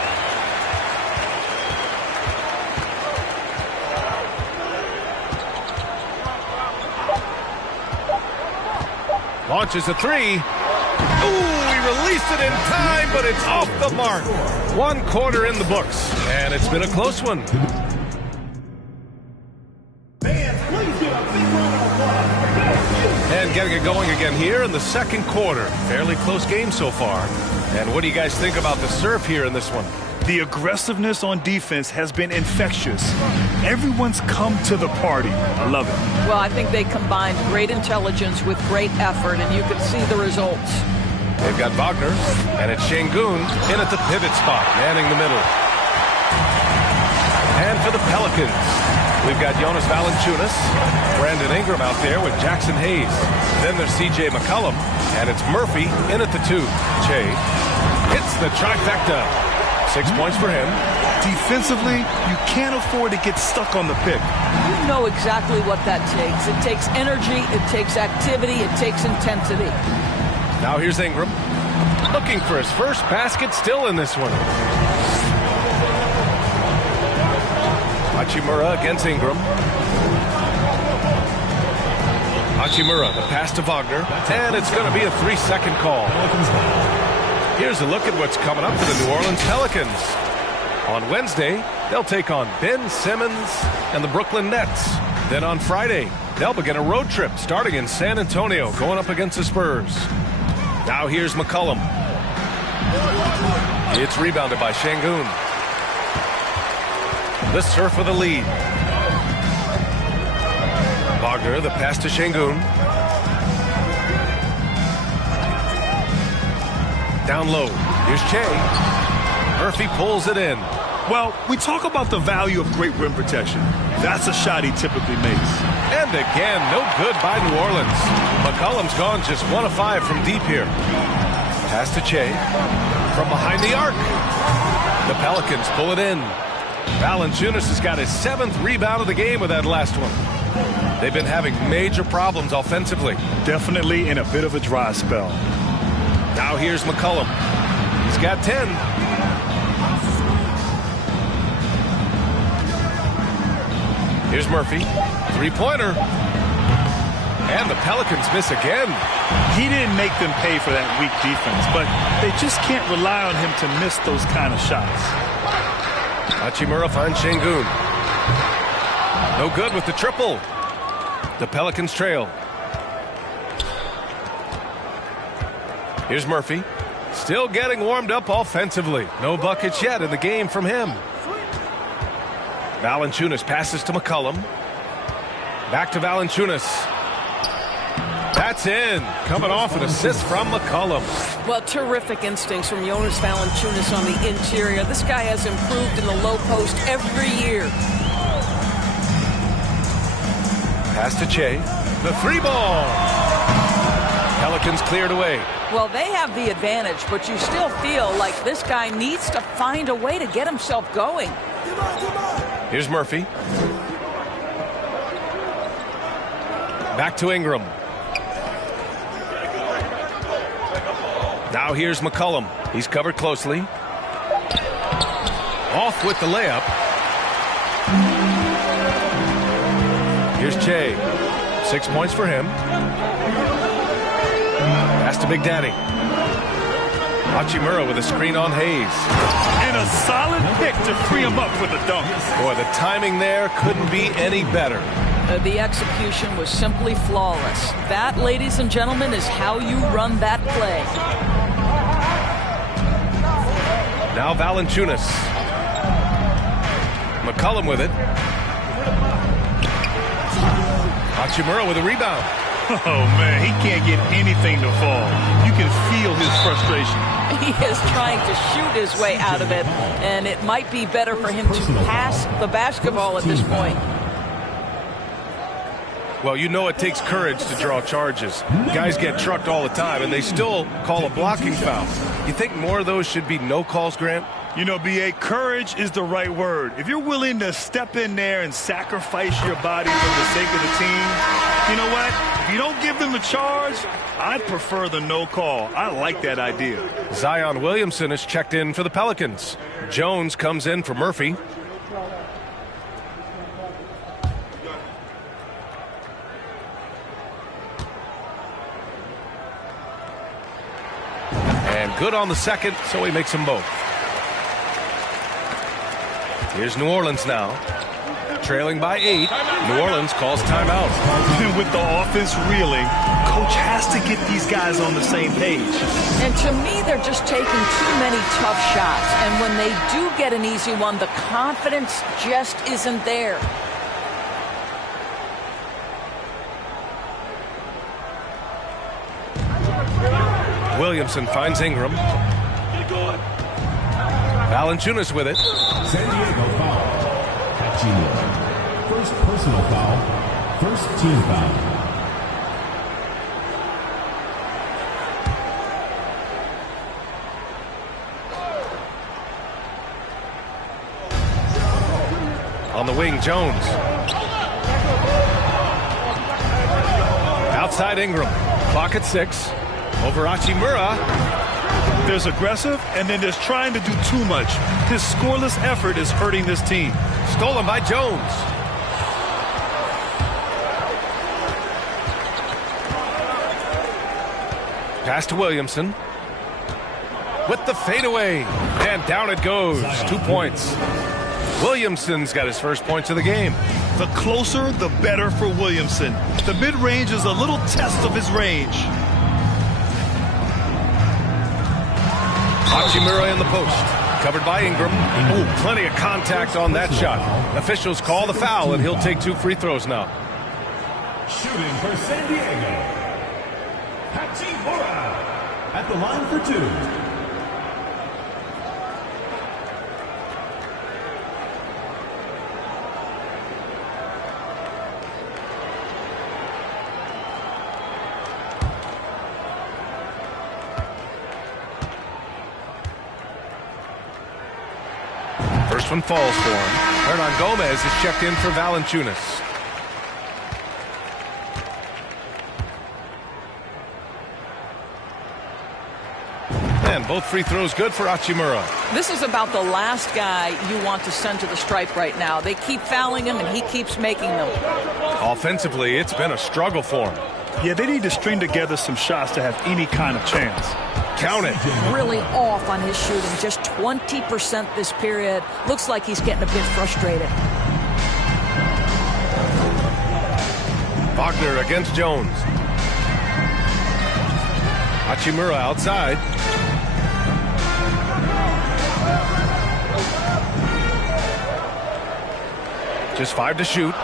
Launches a 3. Ooh, he released it in time, but it's off the mark. 1 quarter in the books, and it's been a close one. And getting it going again here in the second quarter. Fairly close game so far. And what do you guys think about the serve here in this one? The aggressiveness on defense has been infectious. Everyone's come to the party. I love it. Well, I think they combined great intelligence with great effort, and you can see the results. They've got Wagner, and it's Şengün in at the pivot spot, manning the middle. And for the Pelicans, we've got Jonas Valanciunas, Brandon Ingram out there with Jackson Hayes. Then there's C.J. McCollum, and it's Murphy in at the 2. Che hits the trifecta. 6 points for him. Defensively, you can't afford to get stuck on the pick. You know exactly what that takes. It takes energy, it takes activity, it takes intensity. Now here's Ingram. Looking for his first basket still in this one. Hachimura against Ingram. Hachimura, the pass to Wagner. And it's going to be a 3-second call. Here's a look at what's coming up for the New Orleans Pelicans. On Wednesday, they'll take on Ben Simmons and the Brooklyn Nets. Then on Friday, they'll begin a road trip starting in San Antonio, going up against the Spurs. Now here's McCollum. It's rebounded by Şengün. The Surf with the lead. Wagner, the pass to Şengün. Down low. Here's Che. Murphy pulls it in. Well, we talk about the value of great rim protection. That's a shot he typically makes. And again, no good by New Orleans. McCollum's gone just 1 of 5 from deep here. Pass to Che. From behind the arc. The Pelicans pull it in. Valanciunas has got his 7th rebound of the game with that last one. They've been having major problems offensively. Definitely in a bit of a dry spell. Now here's McCollum. He's got 10. Here's Murphy. 3-pointer. And the Pelicans miss again. He didn't make them pay for that weak defense, but they just can't rely on him to miss those kind of shots. Hachimura finds Şengün. No good with the triple. The Pelicans trail. Here's Murphy. Still getting warmed up offensively. No buckets yet in the game from him. Valanciunas passes to McCollum. Back to Valanciunas. That's in. Coming off an assist from McCollum. Well, terrific instincts from Jonas Valanciunas on the interior. This guy has improved in the low post every year. Pass to Che. The 3-ball. Pelicans cleared away. Well, they have the advantage, but you still feel like this guy needs to find a way to get himself going. Here's Murphy. Back to Ingram. Now here's McCollum. He's covered closely. Off with the layup. Here's Che. 6 points for him. Pass to Big Daddy. Hachimura with a screen on Hayes. And a solid pick to free him up for the dunk. Boy, the timing there couldn't be any better. The execution was simply flawless. That, ladies and gentlemen, is how you run that play. Now Valanciunas. McCollum with it. Hachimura with a rebound. Oh, man, he can't get anything to fall. You can feel his frustration. He is trying to shoot his way out of it, and it might be better for him to pass the basketball at this point. Well, you know it takes courage to draw charges. Guys get trucked all the time, and they still call a blocking foul. You think more of those should be no calls, Grant? You know, B.A., courage is the right word. If you're willing to step in there and sacrifice your body for the sake of the team, you know what? If you don't give them a charge, I'd prefer the no call. I like that idea. Zion Williamson is checked in for the Pelicans. Jones comes in for Murphy. And good on the second, so he makes them both. Here's New Orleans now. Trailing by 8. New Orleans calls timeout. With the offense reeling, coach has to get these guys on the same page. And to me, they're just taking too many tough shots. And when they do get an easy one, the confidence just isn't there. Williamson finds Ingram. Valanciunas with it. San Diego foul. Hachimura. First personal foul. First team foul. On the wing, Jones. Outside Ingram. Clock at 6. Over Hachimura. There's aggressive, and then there's trying to do too much. His scoreless effort is hurting this team. Stolen by Jones. Pass to Williamson. With the fadeaway. And down it goes. 2 points. Williamson's got his first points of the game. The closer, the better for Williamson. The mid-range is a little test of his range. Hachimura in the post. Covered by Ingram. Ooh, plenty of contact on that shot. Officials call the foul, and he'll take 2 free throws now. Shooting for San Diego. Hachimura at the line for 2. First one falls for him. Hernan Gomez is checked in for Valanciunas. And both free throws good for Hachimura. This is about the last guy you want to send to the stripe right now. They keep fouling him, and he keeps making them. Offensively, it's been a struggle for him. Yeah, they need to string together some shots to have any kind of chance. Count it. Really off on his shooting. Just 20% this period. Looks like he's getting a bit frustrated. Wagner against Jones. Hachimura outside. Just 5 to shoot.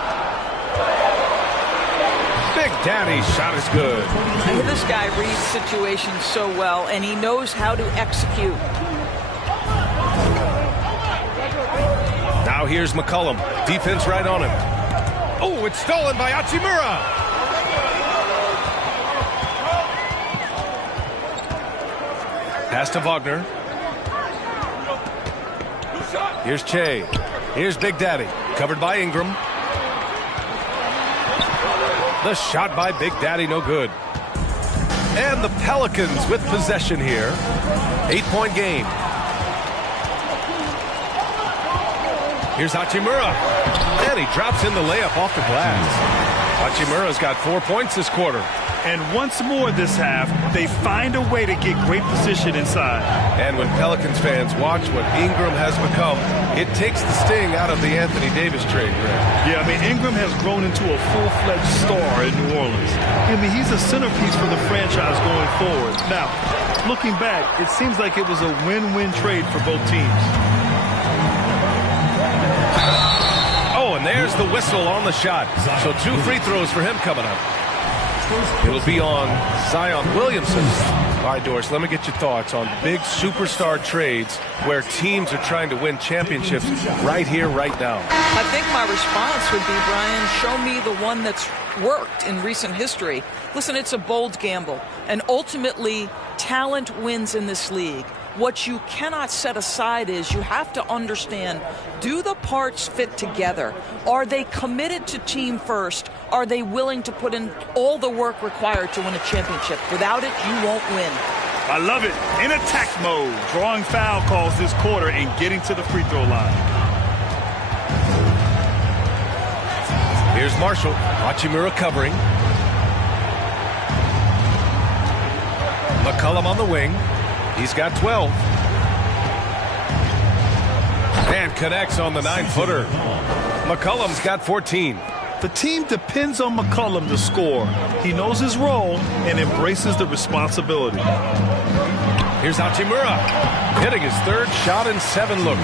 Big Big Daddy's shot is good. This guy reads situations so well, and he knows how to execute. Now here's McCollum. Defense right on him. Oh, it's stolen by Hachimura. Pass to Wagner. Here's Che. Here's Big Daddy. Covered by Ingram. The shot by Big Daddy, no good. And the Pelicans with possession here. 8-point game. Here's Hachimura. And he drops in the layup off the glass. Hachimura's got 4 points this quarter. And once more this half, they find a way to get great position inside. And when Pelicans fans watch what Ingram has become, it takes the sting out of the Anthony Davis trade, Greg. Yeah, I mean, Ingram has grown into a full-fledged star in New Orleans. I mean, he's a centerpiece for the franchise going forward. Now, looking back, it seems like it was a win-win trade for both teams. Oh, and there's the whistle on the shot. So 2 free throws for him coming up. It'll be on Zion Williamson. All right, Doris, let me get your thoughts on big superstar trades where teams are trying to win championships right here, right now. I think my response would be, Brian, show me the one that's worked in recent history. Listen, it's a bold gamble, and ultimately talent wins in this league. What you cannot set aside is you have to understand, do the parts fit together? Are they committed to team first? Are they willing to put in all the work required to win a championship? Without it, you won't win. I love it. In attack mode, drawing foul calls this quarter and getting to the free throw line. Here's Marshall. Hachimura covering. McCollum on the wing. He's got 12. And connects on the 9-footer. McCollum's got 14. The team depends on McCollum to score. He knows his role and embraces the responsibility. Here's Hachimura, hitting his 3rd shot in 7 looks.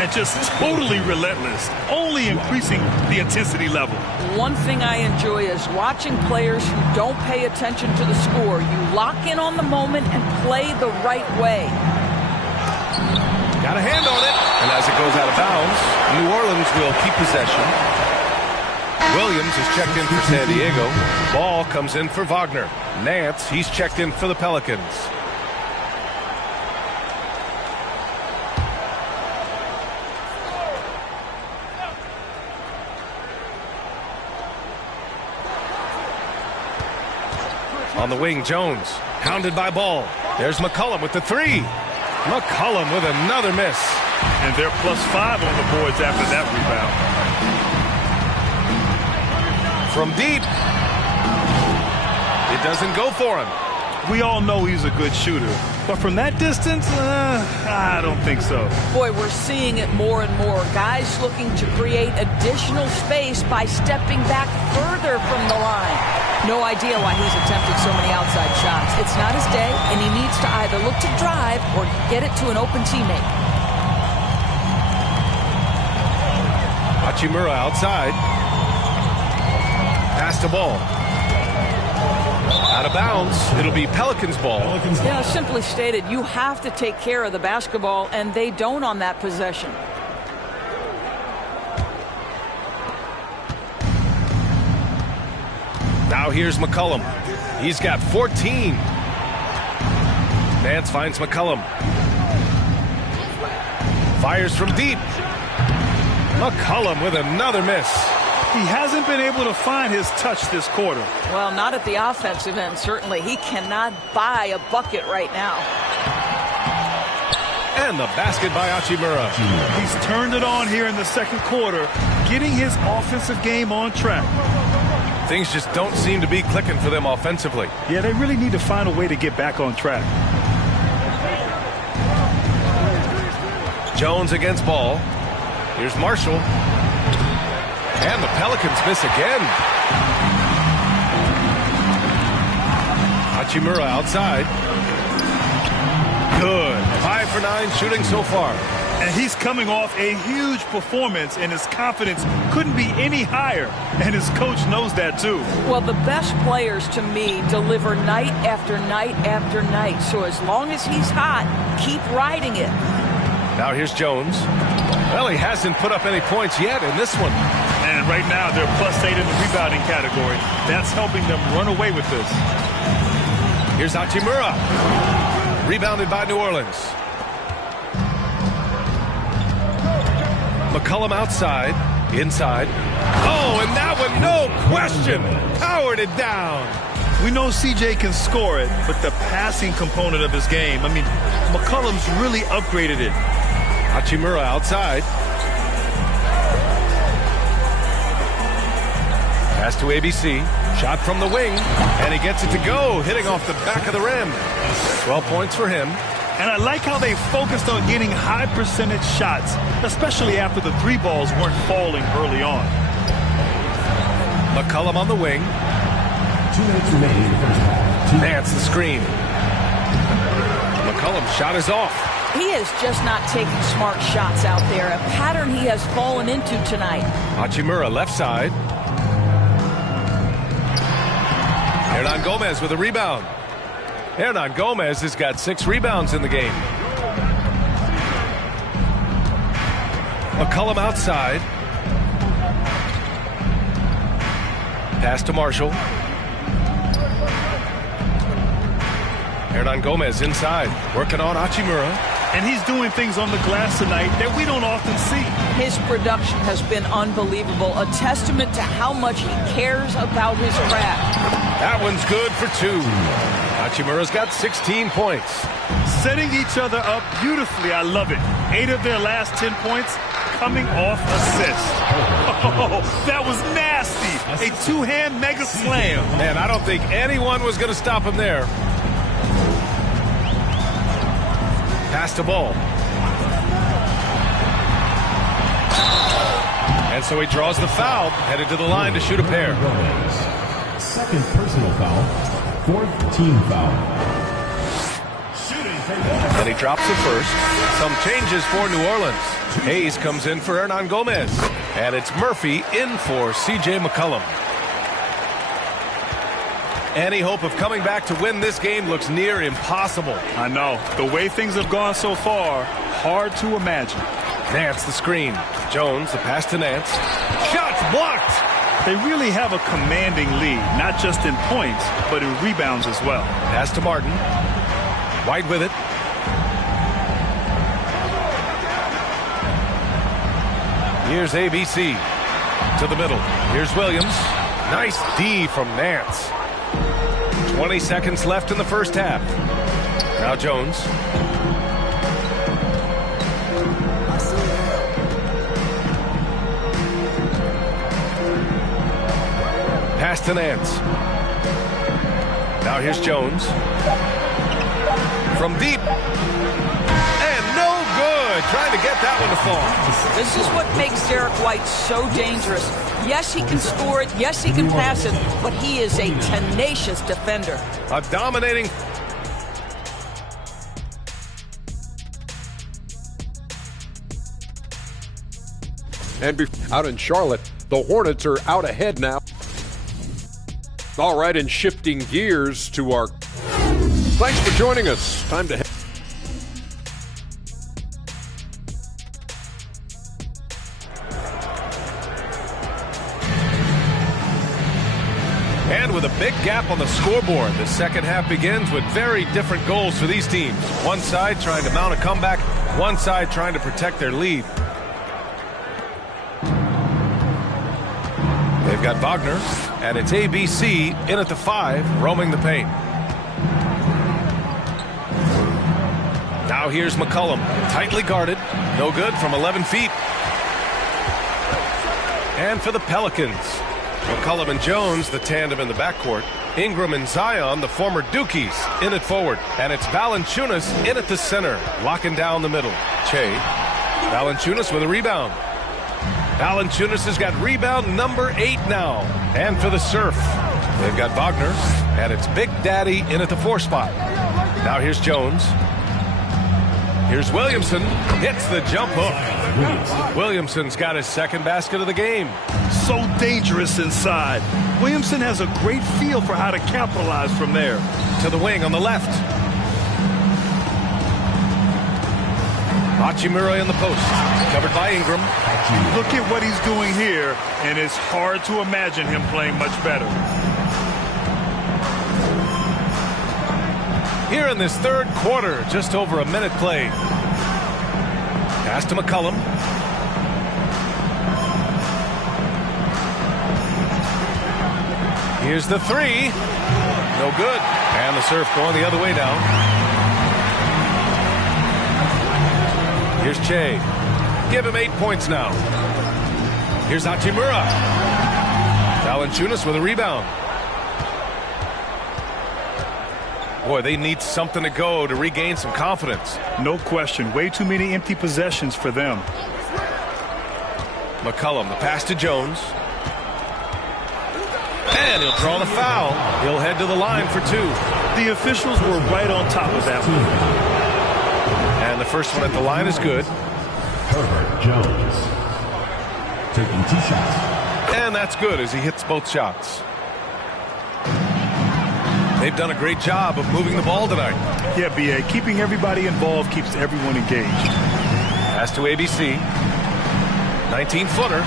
And just totally relentless, only increasing the intensity level. One thing I enjoy is watching players who don't pay attention to the score. You lock in on the moment and play the right way. Got a hand on it. And as it goes out of bounds, New Orleans will keep possession. Williams is checked in for San Diego. Ball comes in for Wagner. Nance, he's checked in for the Pelicans. On the wing, Jones, hounded by Ball. There's McCollum with the 3. McCollum with another miss. And they're +5 on the boards after that rebound. From deep. It doesn't go for him. We all know he's a good shooter. But from that distance, I don't think so. Boy, we're seeing it more and more. Guys looking to create additional space by stepping back further from the line. No idea why he's attempting so many outside shots. It's not his day, and he needs to either look to drive or get it to an open teammate. Hachimura outside. Pass to Ball. Out of bounds. It'll be Pelicans ball. Yeah, simply stated, you have to take care of the basketball, and they don't on that possession. Now here's McCollum. He's got 14. Nance finds McCollum. Fires from deep. McCollum with another miss. He hasn't been able to find his touch this quarter. Well, not at the offensive end, certainly. He cannot buy a bucket right now. And the basket by Hachimura. He's turned it on here in the second quarter, getting his offensive game on track. Things just don't seem to be clicking for them offensively. Yeah, they really need to find a way to get back on track. Jones against Ball. Here's Marshall. And the Pelicans miss again. Hachimura outside. Good. 5 for 9 shooting so far. And he's coming off a huge performance, and his confidence couldn't be any higher. And his coach knows that, too. Well, the best players, to me, deliver night after night after night. So as long as he's hot, keep riding it. Now here's Jones. Well, he hasn't put up any points yet in this one. And right now, they're +8 in the rebounding category. That's helping them run away with this. Here's Hachimura. Rebounded by New Orleans. McCollum outside. Inside. Oh, and that one, no question. Powered it down. We know CJ can score it, but the passing component of his game, I mean, McCollum's really upgraded it. Hachimura outside. Pass to ABC. Shot from the wing. And he gets it to go, hitting off the back of the rim. 12 points for him. And I like how they focused on getting high percentage shots, especially after the 3 balls weren't falling early on. McCollum on the wing. 2 minutes remaining in the first half. Nance the screen. McCollum's shot is off. He is just not taking smart shots out there, a pattern he has fallen into tonight. Hachimura left side. Hernan Gomez with a rebound. Hernan Gomez has got 6 rebounds in the game. McCollum outside. Pass to Marshall. Hernan Gomez inside, working on Hachimura. And he's doing things on the glass tonight that we don't often see. His production has been unbelievable, a testament to how much he cares about his craft. That one's good for 2. Hachimura's got 16 points. Setting each other up beautifully. I love it. 8 of their last 10 points coming off assists. Oh, that was nasty. A 2-hand mega slam. Man, I don't think anyone was going to stop him there. Pass to Ball. And so he draws the foul, headed to the line to shoot a pair. Second personal foul. 4th team foul. And he drops it first. Some changes for New Orleans. Hayes comes in for Hernan Gomez. And it's Murphy in for C.J. McCollum. Any hope of coming back to win this game looks near impossible. I know. The way things have gone so far, hard to imagine. Nance the screen. Jones, the pass to Nance. Shots blocked! They really have a commanding lead, not just in points, but in rebounds as well. Pass to Martin. White with it. Here's ABC. To the middle. Here's Williams. Nice D from Nance. 20 seconds left in the first half. Now Jones. Pass to Nance. Now here's Jones. From deep. And no good. Trying to get that one to fall. This is what makes Derek White so dangerous. Yes, he can score it. Yes, he can pass it. But he is a tenacious defender. A dominating. And out in Charlotte, the Hornets are out ahead now. All right, and shifting gears to our... Thanks for joining us. Time to... And with a big gap on the scoreboard, the second half begins with very different goals for these teams. One side trying to mount a comeback, one side trying to protect their lead. They've got Wagner, and it's ABC in at the 5, roaming the paint. Now here's McCollum, tightly guarded, no good from 11 feet. And for the Pelicans, McCollum and Jones, the tandem in the backcourt. Ingram and Zion, the former Dukies, in at forward. And it's Valanciunas in at the center, locking down the middle. Che. Valanciunas with a rebound. Valanciunas has got rebound number 8 now. And for the Surf, they've got Wagner, and it's Big Daddy in at the 4 spot. Now here's Jones. Here's Williamson. Hits the jump hook. Williamson's got his second basket of the game. So dangerous inside. Williamson has a great feel for how to capitalize from there. To the wing on the left. Hachimura in the post. Covered by Ingram. Look at what he's doing here, and it's hard to imagine him playing much better. Here in this third quarter, just over a minute played. Pass to McCollum. Here's the three. No good. And the serve going the other way now. Here's Che. Give him 8 points now. Here's Hachimura. Valanciunas with a rebound. Boy, they need something to go to regain some confidence. No question. Way too many empty possessions for them. McCollum, the pass to Jones. And he'll draw the foul. He'll head to the line for two. The officials were right on top of that one. And the first one at the line is good. Herbert Jones taking 2 shots. And that's good as he hits both shots. They've done a great job of moving the ball tonight. Yeah, B.A. Keeping everybody involved keeps everyone engaged. Pass to ABC. 19-footer.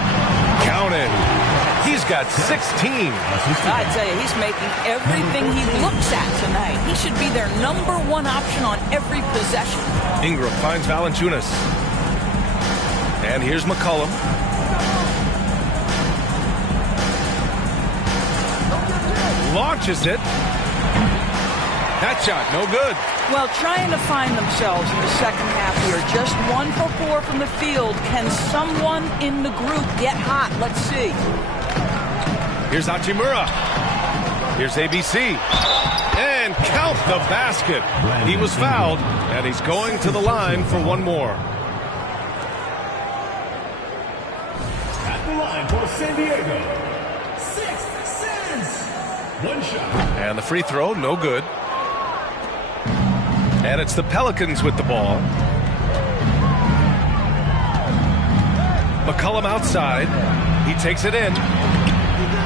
Counted. He's got 16. I tell you, he's making everything he looks at tonight. He should be their #1 option on every possession. Ingram finds Valanciunas. And here's McCollum. Launches it. That shot, no good. Well, trying to find themselves in the second half here. Just 1 for 4 from the field. Can someone in the group get hot? Let's see. Here's Hachimura. Here's ABC. And count the basket. He was fouled, and he's going to the line for one more. At the line for San Diego, 6 cents. 1 shot. And the free throw, no good. And it's the Pelicans with the ball. McCollum outside. He takes it in.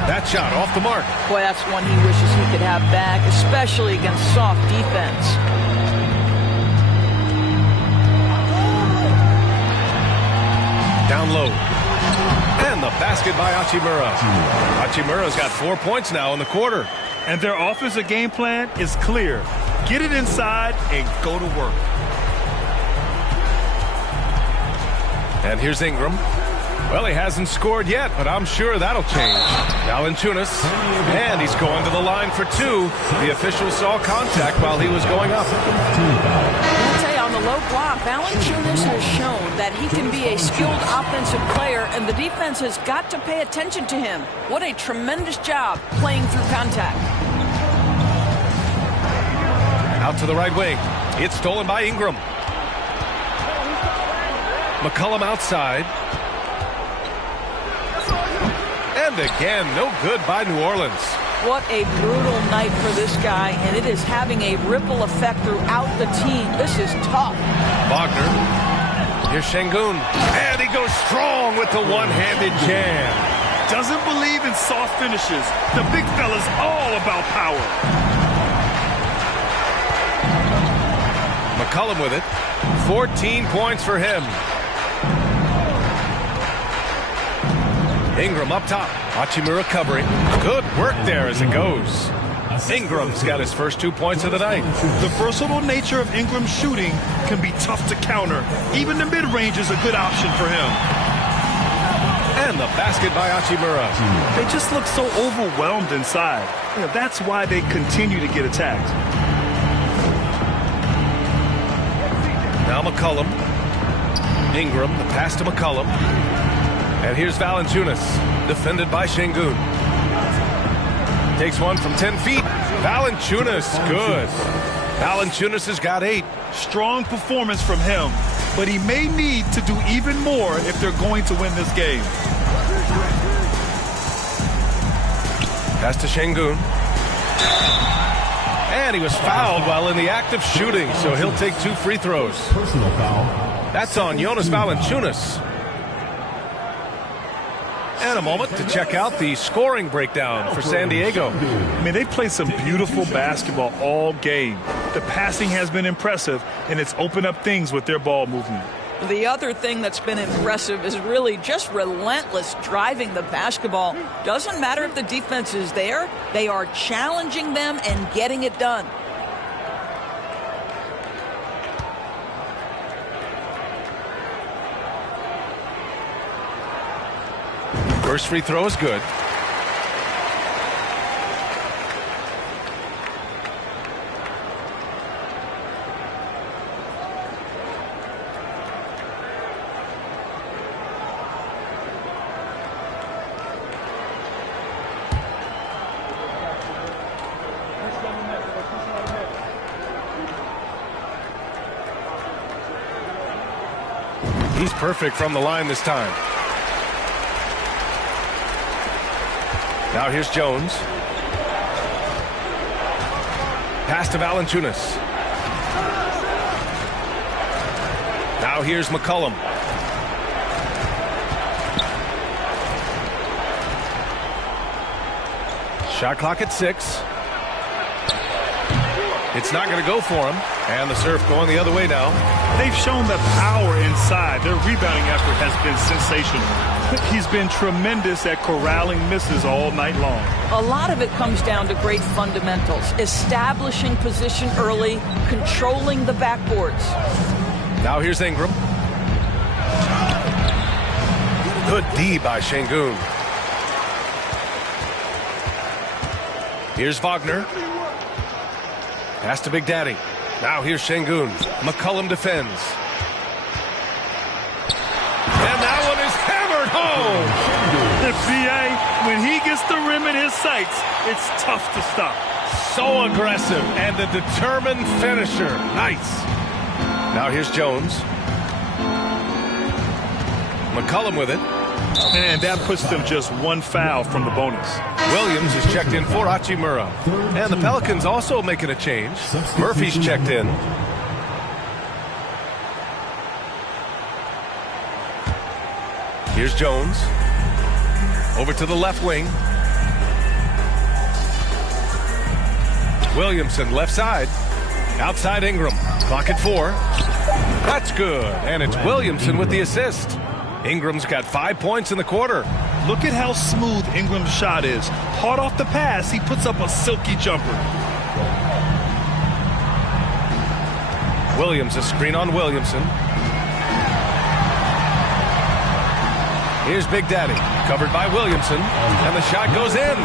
That shot off the mark. Boy, that's one he wishes he could have back, especially against soft defense. Down low. And the basket by Hachimura. Hachimura's got 4 points now in the quarter. And their offensive game plan is clear. Get it inside and go to work. And here's Ingram. Well, he hasn't scored yet, but I'm sure that'll change. Valanciunas, and he's going to the line for 2. The official saw contact while he was going up. I'll tell you, on the low block, Valanciunas has shown that he can be a skilled offensive player, and the defense has got to pay attention to him. What a tremendous job playing through contact. Out to the right wing. It's stolen by Ingram. McCollum outside. And again, no good by New Orleans. What a brutal night for this guy, and it is having a ripple effect throughout the team. This is tough. Wagner. Here's Şengün. And he goes strong with the one-handed jam. Doesn't believe in soft finishes. The big fella's all about power. McCollum with it. 14 points for him. Ingram up top. Hachimura covering. Good work there as it goes. Ingram's got his first 2 points of the night. The versatile nature of Ingram's shooting can be tough to counter. Even the mid-range is a good option for him. And the basket by Hachimura. They just look so overwhelmed inside. You know, that's why they continue to get attacked. Now McCollum. Ingram, the pass to McCollum. And here's Valanciunas, defended by Şengün. Takes one from 10 feet. Valanciunas, good. Valanciunas has got 8. Strong performance from him, but he may need to do even more if they're going to win this game. Pass to Şengün. And he was fouled while in the act of shooting, so he'll take 2 free throws. Personal foul. That's on Jonas Valanciunas. And a moment to check out the scoring breakdown for San Diego. I mean, they played some beautiful basketball all game. The passing has been impressive, and it's opened up things with their ball movement. The other thing that's been impressive is really just relentless driving the basketball. Doesn't matter if the defense is there, they are challenging them and getting it done. First free throw is good. He's perfect from the line this time. Now here's Jones. Pass to Valanciunas. Now here's McCollum. Shot clock at 6. It's not going to go for him. And the serve going the other way now. They've shown the power inside. Their rebounding effort has been sensational. He's been tremendous at corralling misses all night long. A lot of it comes down to great fundamentals. Establishing position early, controlling the backboards. Now here's Ingram. Good D by Şengün. Here's Wagner. Pass to Big Daddy. Now here's Şengün. McCollum defends. And that one is hammered home. The BA, when he gets the rim in his sights, it's tough to stop. So aggressive and a determined finisher. Nice. Now here's Jones. McCollum with it. And that puts them just 1 foul from the bonus. Williams is checked in for Hachimura. And the Pelicans also making a change. Murphy's checked in. Here's Jones. Over to the left wing. Williamson left side. Outside Ingram. Clock at 4. That's good. And it's Williamson with the assist. Ingram's got 5 points in the quarter. Look at how smooth Ingram's shot is. Hard off the pass, he puts up a silky jumper. Williams, a screen on Williamson. Here's Big Daddy, covered by Williamson, and the shot goes in.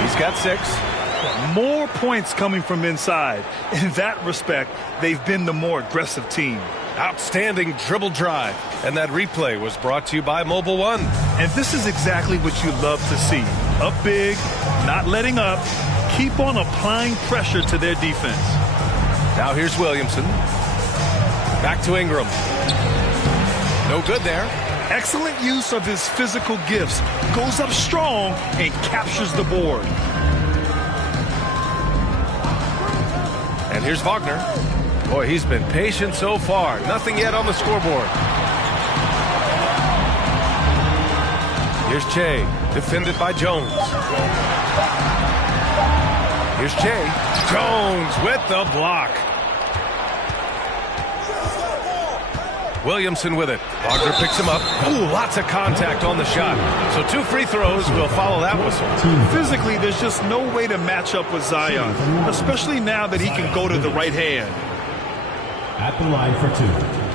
He's got 6. More points coming from inside. In that respect, they've been the more aggressive team. Outstanding dribble drive. And that replay was brought to you by Mobile One. And this is exactly what you love to see. Up big, not letting up, keep on applying pressure to their defense. Now here's Williamson. Back to Ingram. No good there. Excellent use of his physical gifts. Goes up strong and captures the board. And here's Wagner. Boy, he's been patient so far. Nothing yet on the scoreboard. Here's Che, defended by Jones. Here's Che. Jones with the block. Williamson with it. Wagner picks him up. Ooh, lots of contact on the shot. So 2 free throws will follow that whistle. Physically, there's just no way to match up with Zion, especially now that he can go to the right hand. At the line for 2.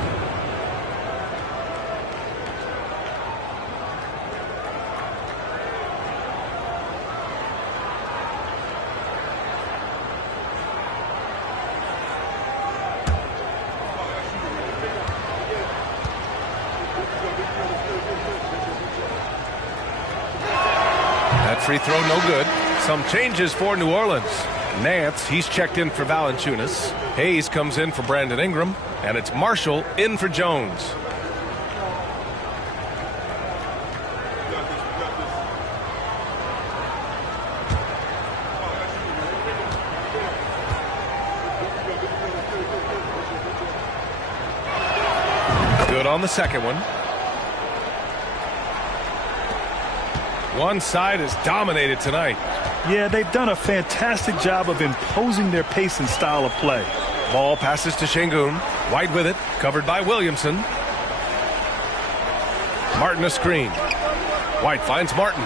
Free throw, no good. Some changes for New Orleans. Nance, he's checked in for Valanciunas. Hayes comes in for Brandon Ingram. And it's Marshall in for Jones. on the second one. One side is dominated tonight. Yeah, they've done a fantastic job of imposing their pace and style of play. Ball passes to Şengün. White with it, covered by Williamson. Martin a screen. White finds Martin.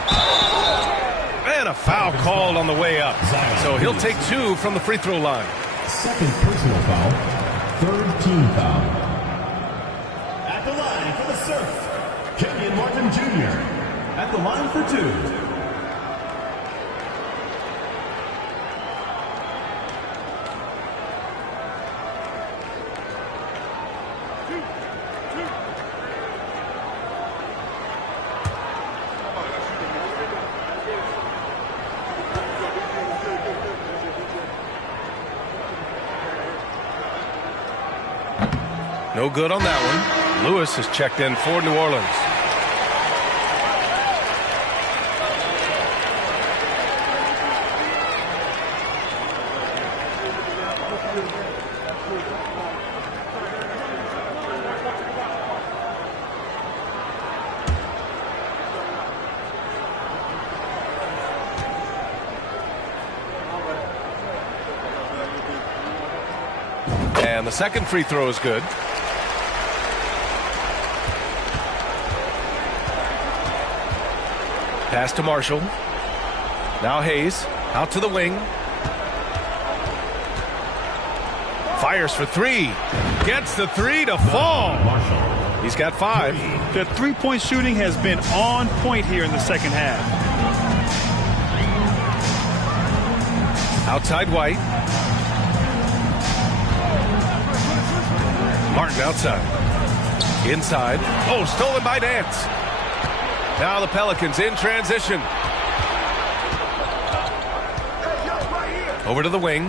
And a foul called on the way up. So he'll take 2 from the free throw line. Second personal foul. Third team foul. At the line for the Surf, Kenyon Martin Jr. At the line for 2. No good on that one. Lewis has checked in for New Orleans. And the second free throw is good. Pass to Marshall. Now Hayes out to the wing. Fires for 3. Gets the 3 to fall. He's got 5. The three-point shooting has been on point here in the second half. Outside White. Martin outside. Inside. Oh, stolen by Nance. Now the Pelicans in transition. Over to the wing.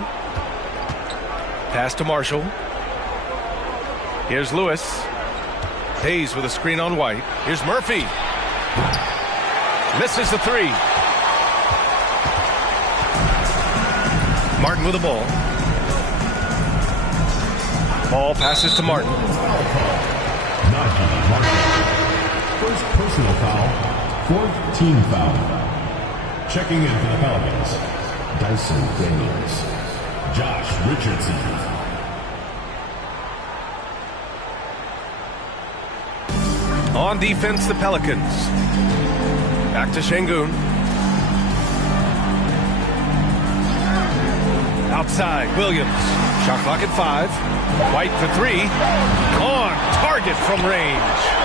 Pass to Marshall. Here's Lewis. Hayes with a screen on White. Here's Murphy. Misses the 3. Martin with the ball. Ball passes to Martin. First personal foul, fourth team foul. Checking in for the Pelicans, Dyson Daniels, Josh Richardson. On defense, the Pelicans. Back to Şengün. Outside, Williams. Shot clock at 5. White for 3. On target from range.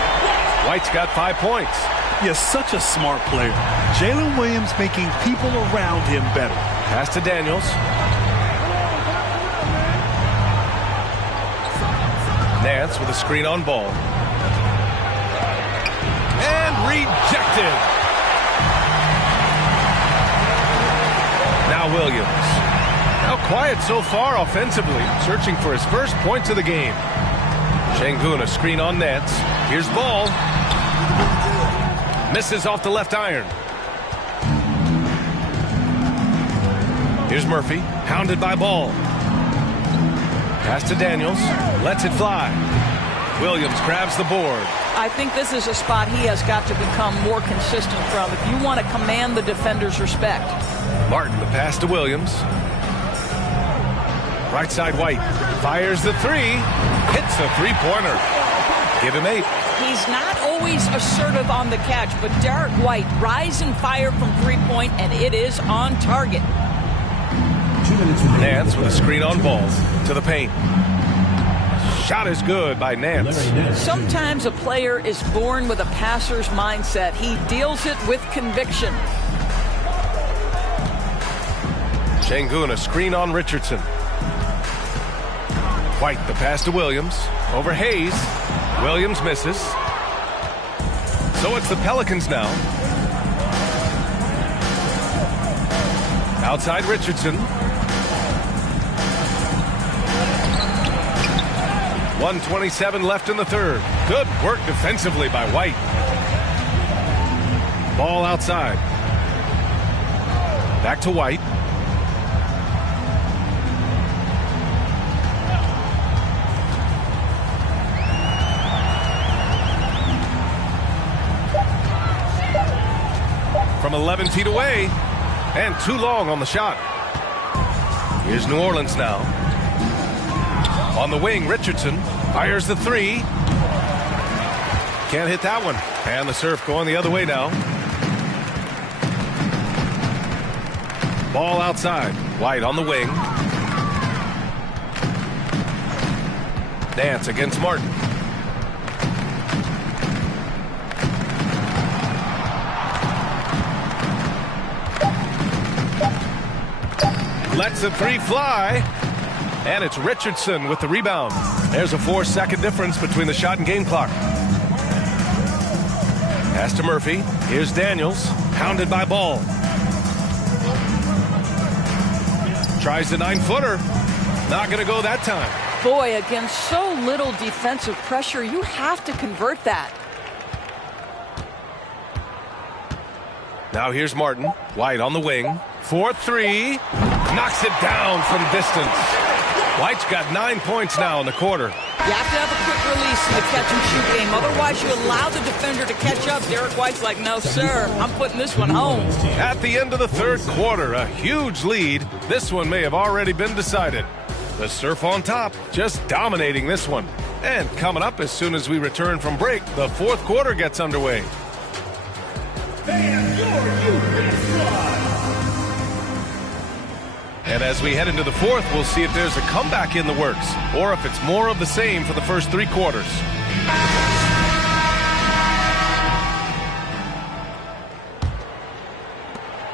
White's got 5 points. Yes, such a smart player. Jalen Williams making people around him better. Pass to Daniels. Nance with a screen on Ball. And rejected. Now Williams. Now quiet so far offensively, searching for his first points of the game. Şengün a screen on Nance. Here's Ball. Misses off the left iron. Here's Murphy, hounded by Ball. Pass to Daniels, lets it fly. Williams grabs the board. I think this is a spot he has got to become more consistent from if you want to command the defender's respect. Martin, the pass to Williams. Right side White, fires the 3, hits the three-pointer. Give him 8. He's not always assertive on the catch, but Derek White, rise and fire from three-point, and it is on target. Nance with a screen on Ball to the paint. Shot is good by Nance. Sometimes a player is born with a passer's mindset. He deals it with conviction. Şengün a screen on Richardson. White the pass to Williams. Over Hayes. Williams misses. So it's the Pelicans now. Outside Richardson. 1:27 left in the third. Good work defensively by White. Ball outside. Back to White. from 11 feet away. And too long on the shot. Here's New Orleans now. On the wing, Richardson fires the three. Can't hit that one. And the Surf going the other way now. Ball outside. White on the wing. Dance against Martin. Lets the three fly. And it's Richardson with the rebound. There's a 4-second difference between the shot and game clock. Pass to Murphy. Here's Daniels. Pounded by Ball. Tries the 9-footer. Not going to go that time. Boy, against so little defensive pressure, you have to convert that. Now here's Martin. White on the wing. 4-3. Knocks it down from distance. White's got 9 points now in the quarter. You have to have a quick release in the catch-and-shoot game. Otherwise, you allow the defender to catch up. Derek White's like, no, sir, I'm putting this one home. At the end of the third quarter, a huge lead. This one may have already been decided. The Surf on top, just dominating this one. And coming up as soon as we return from break, the fourth quarter gets underway. And as we head into the fourth, we'll see if there's a comeback in the works or if it's more of the same for the first 3 quarters.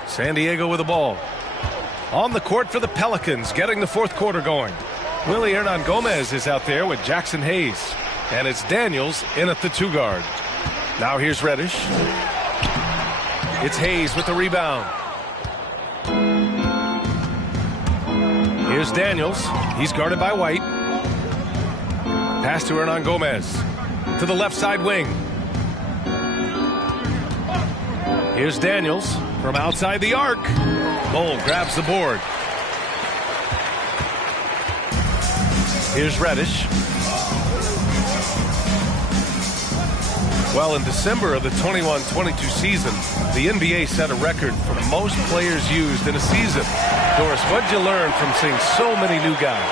San Diego with the ball. On the court for the Pelicans, getting the fourth quarter going. Willie Hernangomez is out there with Jackson Hayes. And it's Daniels in at the 2 guard. Now here's Reddish. It's Hayes with the rebound. Here's Daniels. He's guarded by White. Pass to Hernangomez. To the left side wing. Here's Daniels from outside the arc. Bol grabs the board. Here's Reddish. Well, in December of the 21-22 season, the NBA set a record for most players used in a season. Doris, what'd you learn from seeing so many new guys?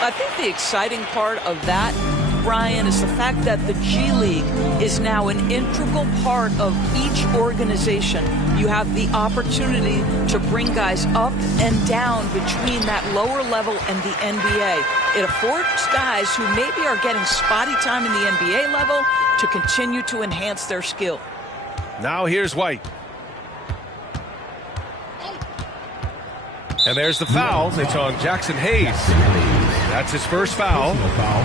I think the exciting part of that, Brian, is the fact that the G League is now an integral part of each organization. You have the opportunity to bring guys up and down between that lower level and the NBA. It affords guys who maybe are getting spotty time in the NBA level to continue to enhance their skill. Now here's White. And there's the foul. It's on Jackson Hayes. That's his first foul.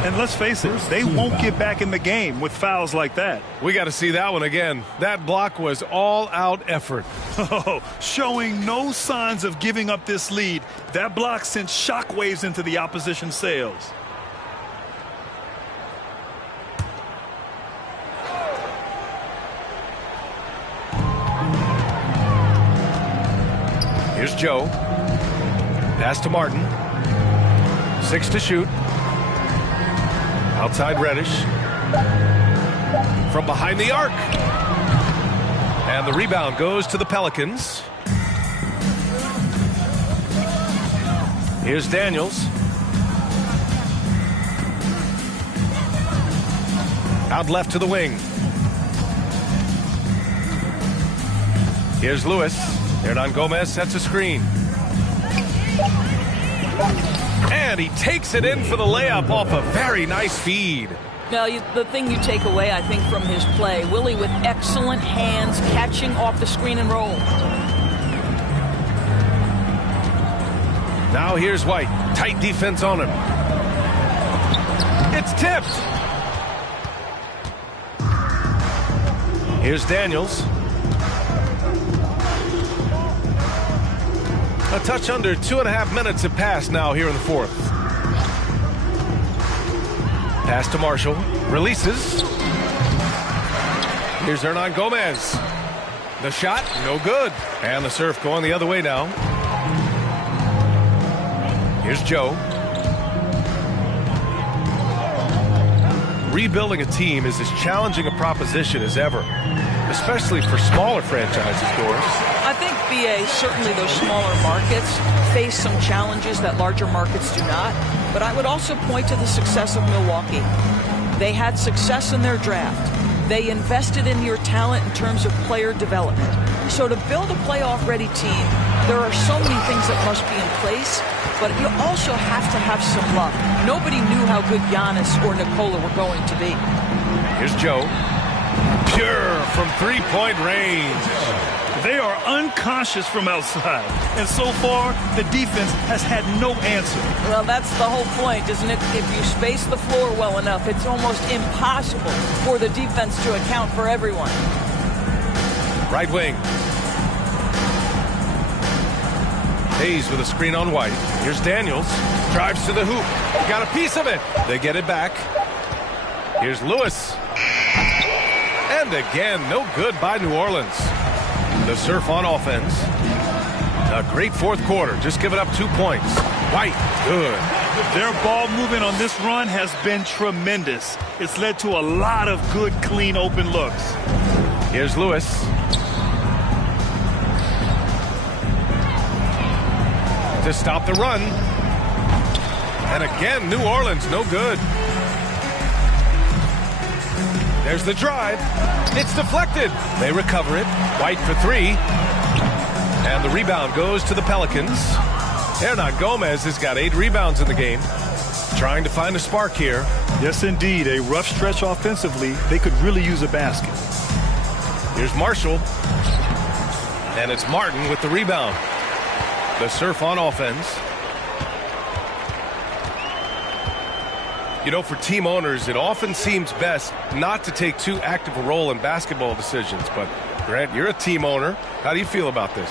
And let's face it, they won't get back in the game with fouls like that. We got to see that one again. That block was all-out effort. Showing no signs of giving up this lead. That block sent shockwaves into the opposition sails. Here's Joe. Pass to Martin. 6 to shoot. Outside Reddish. From behind the arc. And the rebound goes to the Pelicans. Here's Daniels. Out left to the wing. Here's Lewis. Hernangomez sets a screen. And he takes it in for the layup off a very nice feed. Now, the thing you take away, I think, from his play, Willie with excellent hands, catching off the screen and roll. Now here's White. Tight defense on him. It's tipped. Here's Daniels. A touch under 2.5 minutes have passed now here in the fourth. Pass to Marshall. Releases. Here's Hernangomez. The shot, no good. And the Surf going the other way now. Here's Joe. Rebuilding a team is as challenging a proposition as ever. especially for smaller franchises, Doris. I think, BA, certainly those smaller markets face some challenges that larger markets do not. But I would also point to the success of Milwaukee. They had success in their draft. They invested in your talent in terms of player development. So to build a playoff-ready team, there are so many things that must be in place, but you also have to have some luck. Nobody knew how good Giannis or Nikola were going to be. Here's Joe. Pure from three-point range. They are unconscious from outside, and so far, the defense has had no answer. Well, that's the whole point, isn't it? If you space the floor well enough, it's almost impossible for the defense to account for everyone. Right wing. Hayes with a screen on White. Here's Daniels. Drives to the hoop. Got a piece of it. They get it back. Here's Lewis. And again, no good by New Orleans. The Surf on offense. A great fourth quarter. Just giving up 2 points. White, good. Their ball movement on this run has been tremendous. It's led to a lot of good, clean, open looks. Here's Lewis. To stop the run. And again, New Orleans, no good. There's the drive. It's deflected. They recover it. White for three. And the rebound goes to the Pelicans. Hernan Gomez has got 8 rebounds in the game. Trying to find a spark here. Yes, indeed. A rough stretch offensively. They could really use a basket. Here's Marshall. And it's Martin with the rebound. The Surf on offense. You know, for team owners, it often seems best not to take too active a role in basketball decisions. But, Grant, you're a team owner. How do you feel about this?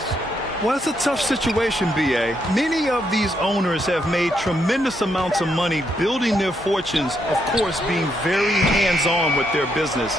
Well, it's a tough situation, B.A. Many of these owners have made tremendous amounts of money building their fortunes, of course, being very hands-on with their business.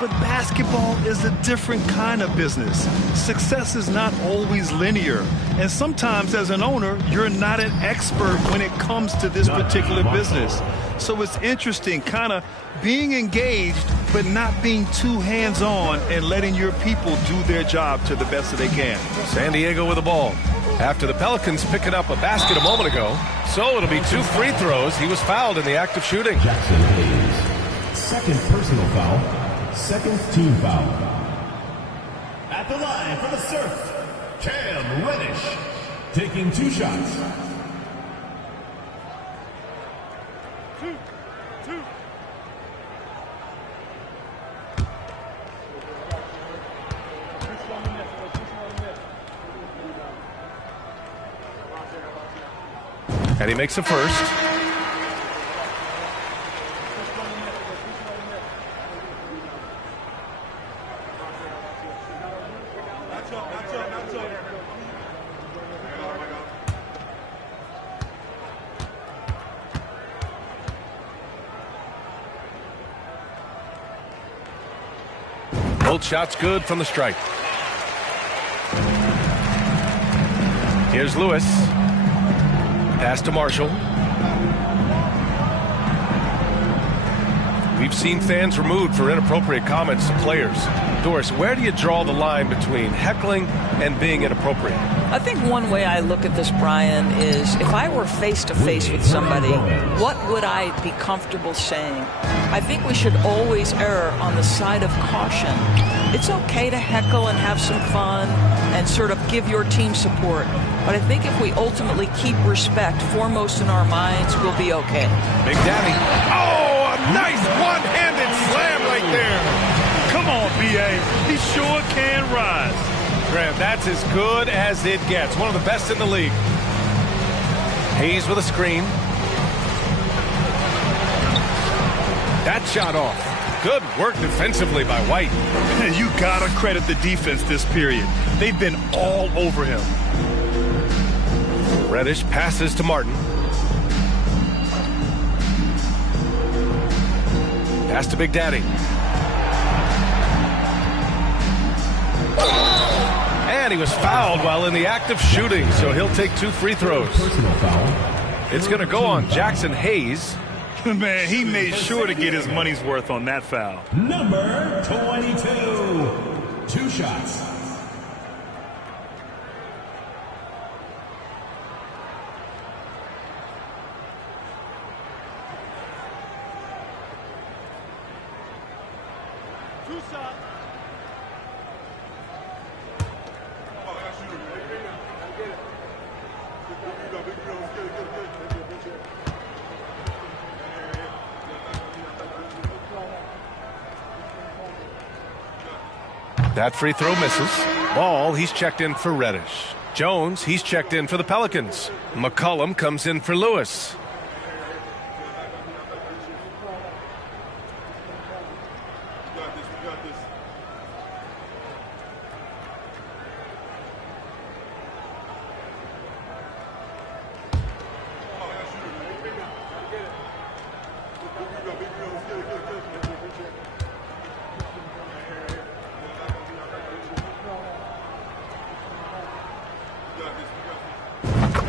But basketball is a different kind of business. Success is not always linear. And sometimes as an owner, you're not an expert when it comes to this particular business. So it's interesting kind of being engaged, but not being too hands-on and letting your people do their job to the best that they can. San Diego with the ball. After the Pelicans picking up a basket a moment ago. So it'll be 2 free throws. He was fouled in the act of shooting. Jackson Hayes. Second personal foul. Second team foul. At the line for the Surf, Cam Reddish, taking 2 shots. And he makes the first. Both shots good from the stripe. Here's Lewis. Pass to Marshall. We've seen fans removed for inappropriate comments to players. Doris, where do you draw the line between heckling and being inappropriate? I think one way I look at this, Brian, is if I were face-to-face with somebody, what would I be comfortable saying? I think we should always err on the side of caution. It's okay to heckle and have some fun and sort of give your team support. But I think if we ultimately keep respect foremost in our minds, we'll be okay. Big Daddy. Oh, a nice one-handed slam right there. Come on, B.A. He sure can rise. Graham, that's as good as it gets. One of the best in the league. Hayes with a screen. That shot off. Good work defensively by White. You gotta credit the defense this period. They've been all over him. Reddish passes to Martin. Pass to Big Daddy. And he was fouled while in the act of shooting, so he'll take 2 free throws. Personal foul. It's going to go on Jackson Hayes. Man, he made sure to get his money's worth on that foul. Number 22. 2 shots. That free throw misses. Ball, he's checked in for Reddish. Jones, he's checked in for the Pelicans. McCollum comes in for Lewis.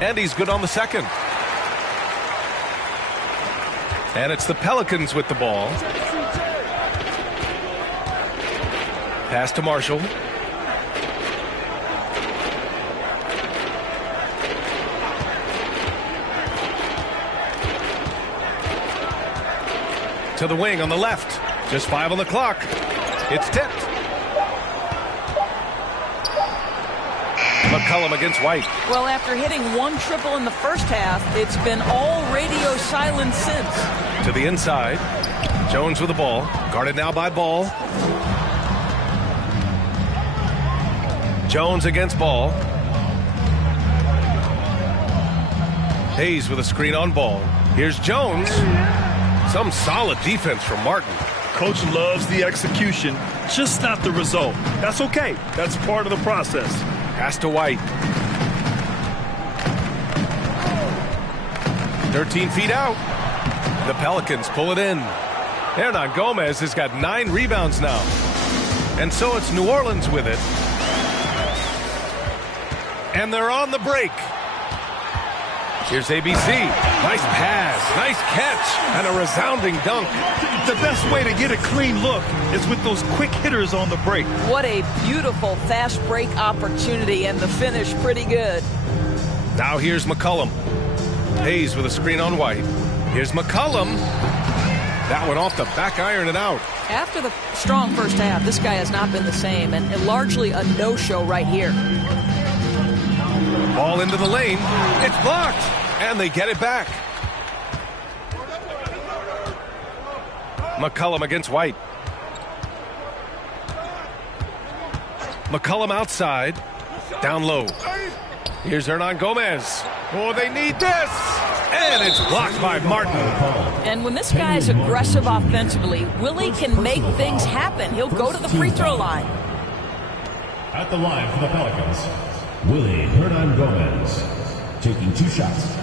And he's good on the second. And it's the Pelicans with the ball. Pass to Marshall. To the wing on the left. Just 5 on the clock. It's tipped. McCollum against White. Well, after hitting 1 triple in the first half, it's been all radio silence since. To the inside. Jones with the ball. Guarded now by Ball. Jones against Ball. Hayes with a screen on Ball. Here's Jones. Some solid defense from Martin. Coach loves the execution, just not the result. That's okay. That's part of the process. Pass to White. 13 feet out. The Pelicans pull it in. Hernangomez has got 9 rebounds now. And so it's New Orleans with it. And they're on the break. Here's ABC. Nice pass, nice catch, and a resounding dunk. The best way to get a clean look is with those quick hitters on the break. What a beautiful fast break opportunity, and the finish pretty good. Now here's McCollum. Hayes with a screen on White. Here's McCollum. That one off the back iron and out. After the strong first half, this guy has not been the same, and largely a no-show right here. Ball into the lane. It's blocked. And they get it back. McCollum against White. McCollum outside. Down low. Here's Hernangomez. Oh, they need this. And it's blocked by Martin. And when this guy is aggressive offensively, Willie can make things happen. He'll go to the free throw line. At the line for the Pelicans, Willie Hernangomez, taking 2 shots.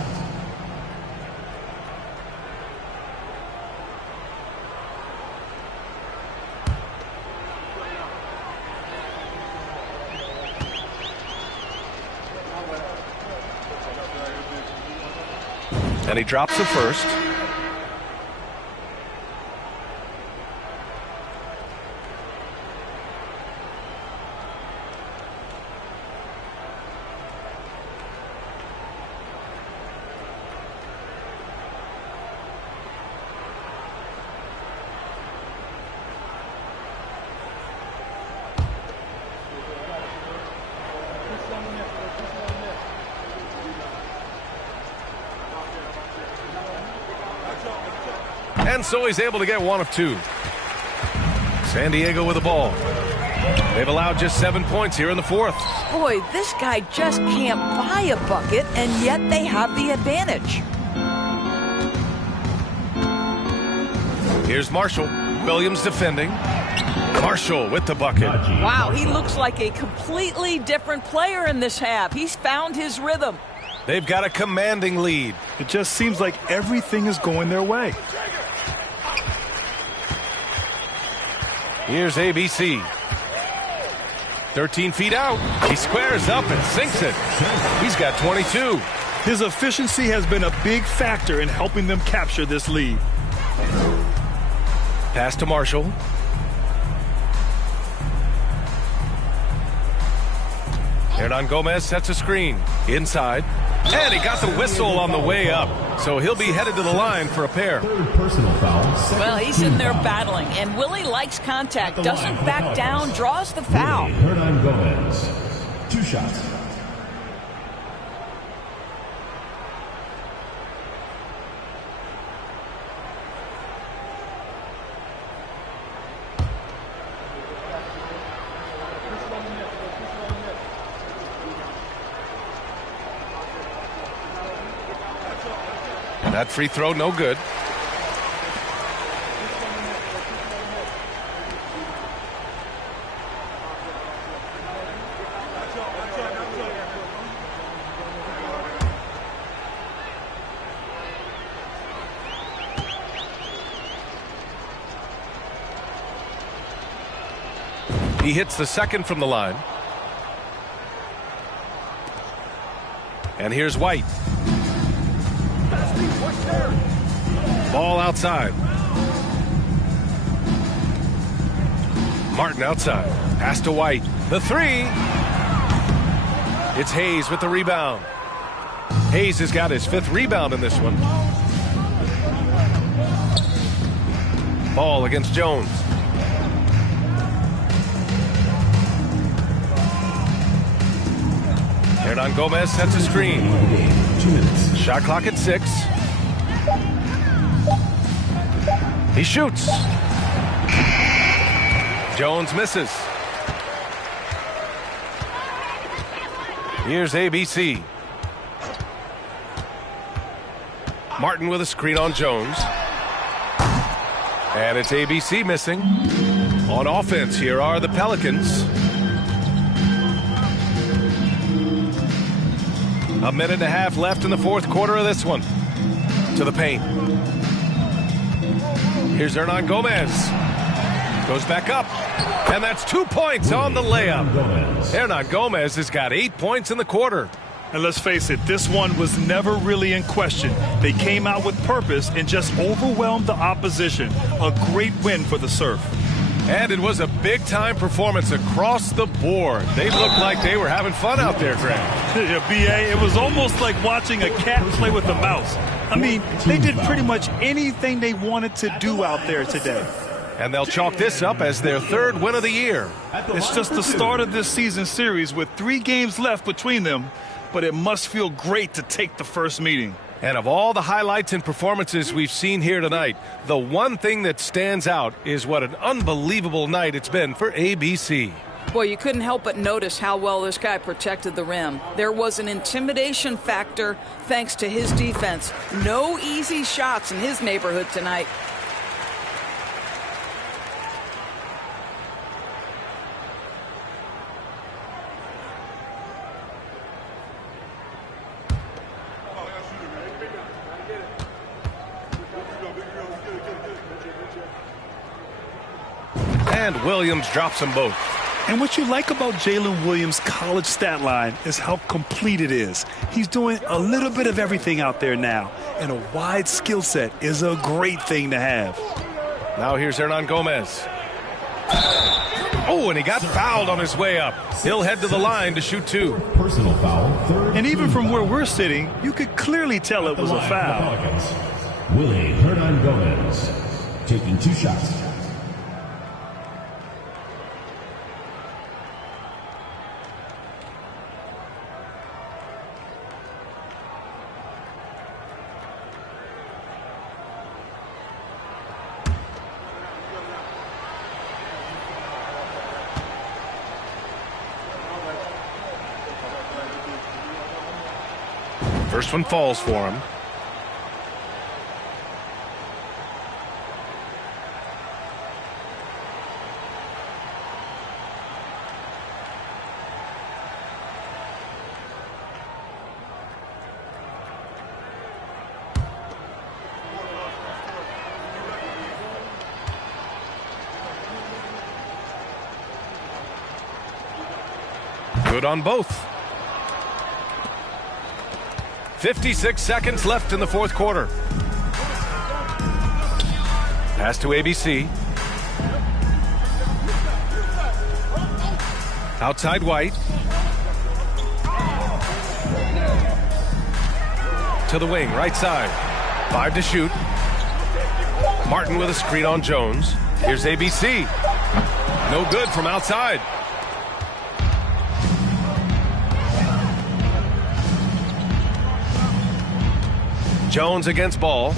And he drops the first. And so he's able to get 1 of 2. San Diego with the ball. They've allowed just 7 points here in the 4th. Boy, this guy just can't buy a bucket, and yet they have the advantage. Here's Marshall. Williams defending. Marshall with the bucket. Wow, he looks like a completely different player in this half. He's found his rhythm. They've got a commanding lead. It just seems like everything is going their way. Here's ABC. 13 feet out. He squares up and sinks it. He's got 22. His efficiency has been a big factor in helping them capture this lead. Pass to Marshall. Hernangomez sets a screen. Inside. And he got the whistle on the way up. So he'll be headed to the line for a pair. Personal foul. Well, he's in there battling. And Willie likes contact. Doesn't back down. Draws the foul. Hernangomez. 2 shots. That free throw, no good. He hits the second from the line. And here's White. Ball outside. Martin outside. Pass to White. The three. It's Hayes with the rebound. Hayes has got his 5th rebound in this one. Ball against Jones. Hernangomez sets a screen. 2 minutes. Shot clock at 6. He shoots. Jones misses. Here's ABC. Martin with a screen on Jones. And it's ABC missing. On offense, here are the Pelicans. A minute and a half left in the 4th quarter of this one. To the paint. Here's Hernangomez. Goes back up. And that's 2 points on the layup. Hernangomez has got 8 points in the quarter. And let's face it, this one was never really in question. They came out with purpose and just overwhelmed the opposition. A great win for the Surf. And it was a big-time performance across the board. They looked like they were having fun out there, Greg. Yeah, B.A., it was almost like watching a cat play with a mouse. I mean, they did pretty much anything they wanted to do out there today. And they'll chalk this up as their 3rd win of the year. It's just the start of this season series with 3 games left between them, but it must feel great to take the first meeting. And of all the highlights and performances we've seen here tonight, the one thing that stands out is what an unbelievable night it's been for ABC. Boy, you couldn't help but notice how well this guy protected the rim. There was an intimidation factor thanks to his defense. No easy shots in his neighborhood tonight. And Williams drops them both. And what you like about Jalen Williams' college stat line is how complete it is. He's doing a little bit of everything out there now, and a wide skill set is a great thing to have. Now here's Hernangomez. Oh, and he got fouled on his way up. He'll head to the line to shoot 2. Personal foul. And even from where we're sitting, you could clearly tell it was a foul. Willie Hernangomez taking 2 shots. First one falls for him. Good on both. 56 seconds left in the 4th quarter. Pass to ABC. Outside White. to the wing, right side. 5 to shoot. Martin with a screen on Jones. Here's ABC. No good from outside. Jones against Ball.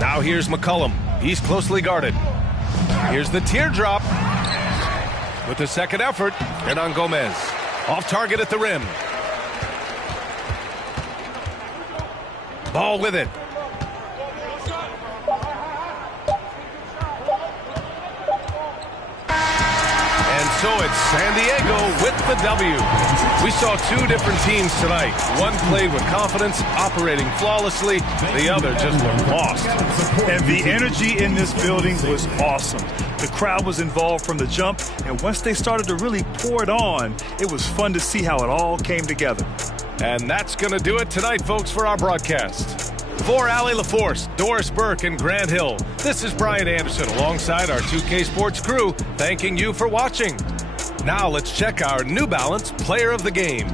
Now here's McCollum. He's closely guarded. Here's the teardrop. With the second effort, Hernan Gomez. Off target at the rim. Ball with it. And so it's San Diego with the W. We saw 2 different teams tonight. One played with confidence, operating flawlessly. The other just looked lost. And the energy in this building was awesome. The crowd was involved from the jump, and once they started to really pour it on, it was fun to see how it all came together. And that's going to do it tonight, folks, for our broadcast. For Allie LaForce, Doris Burke, and Grant Hill, this is Brian Anderson alongside our 2K Sports crew, thanking you for watching. Now let's check our New Balance Player of the Game.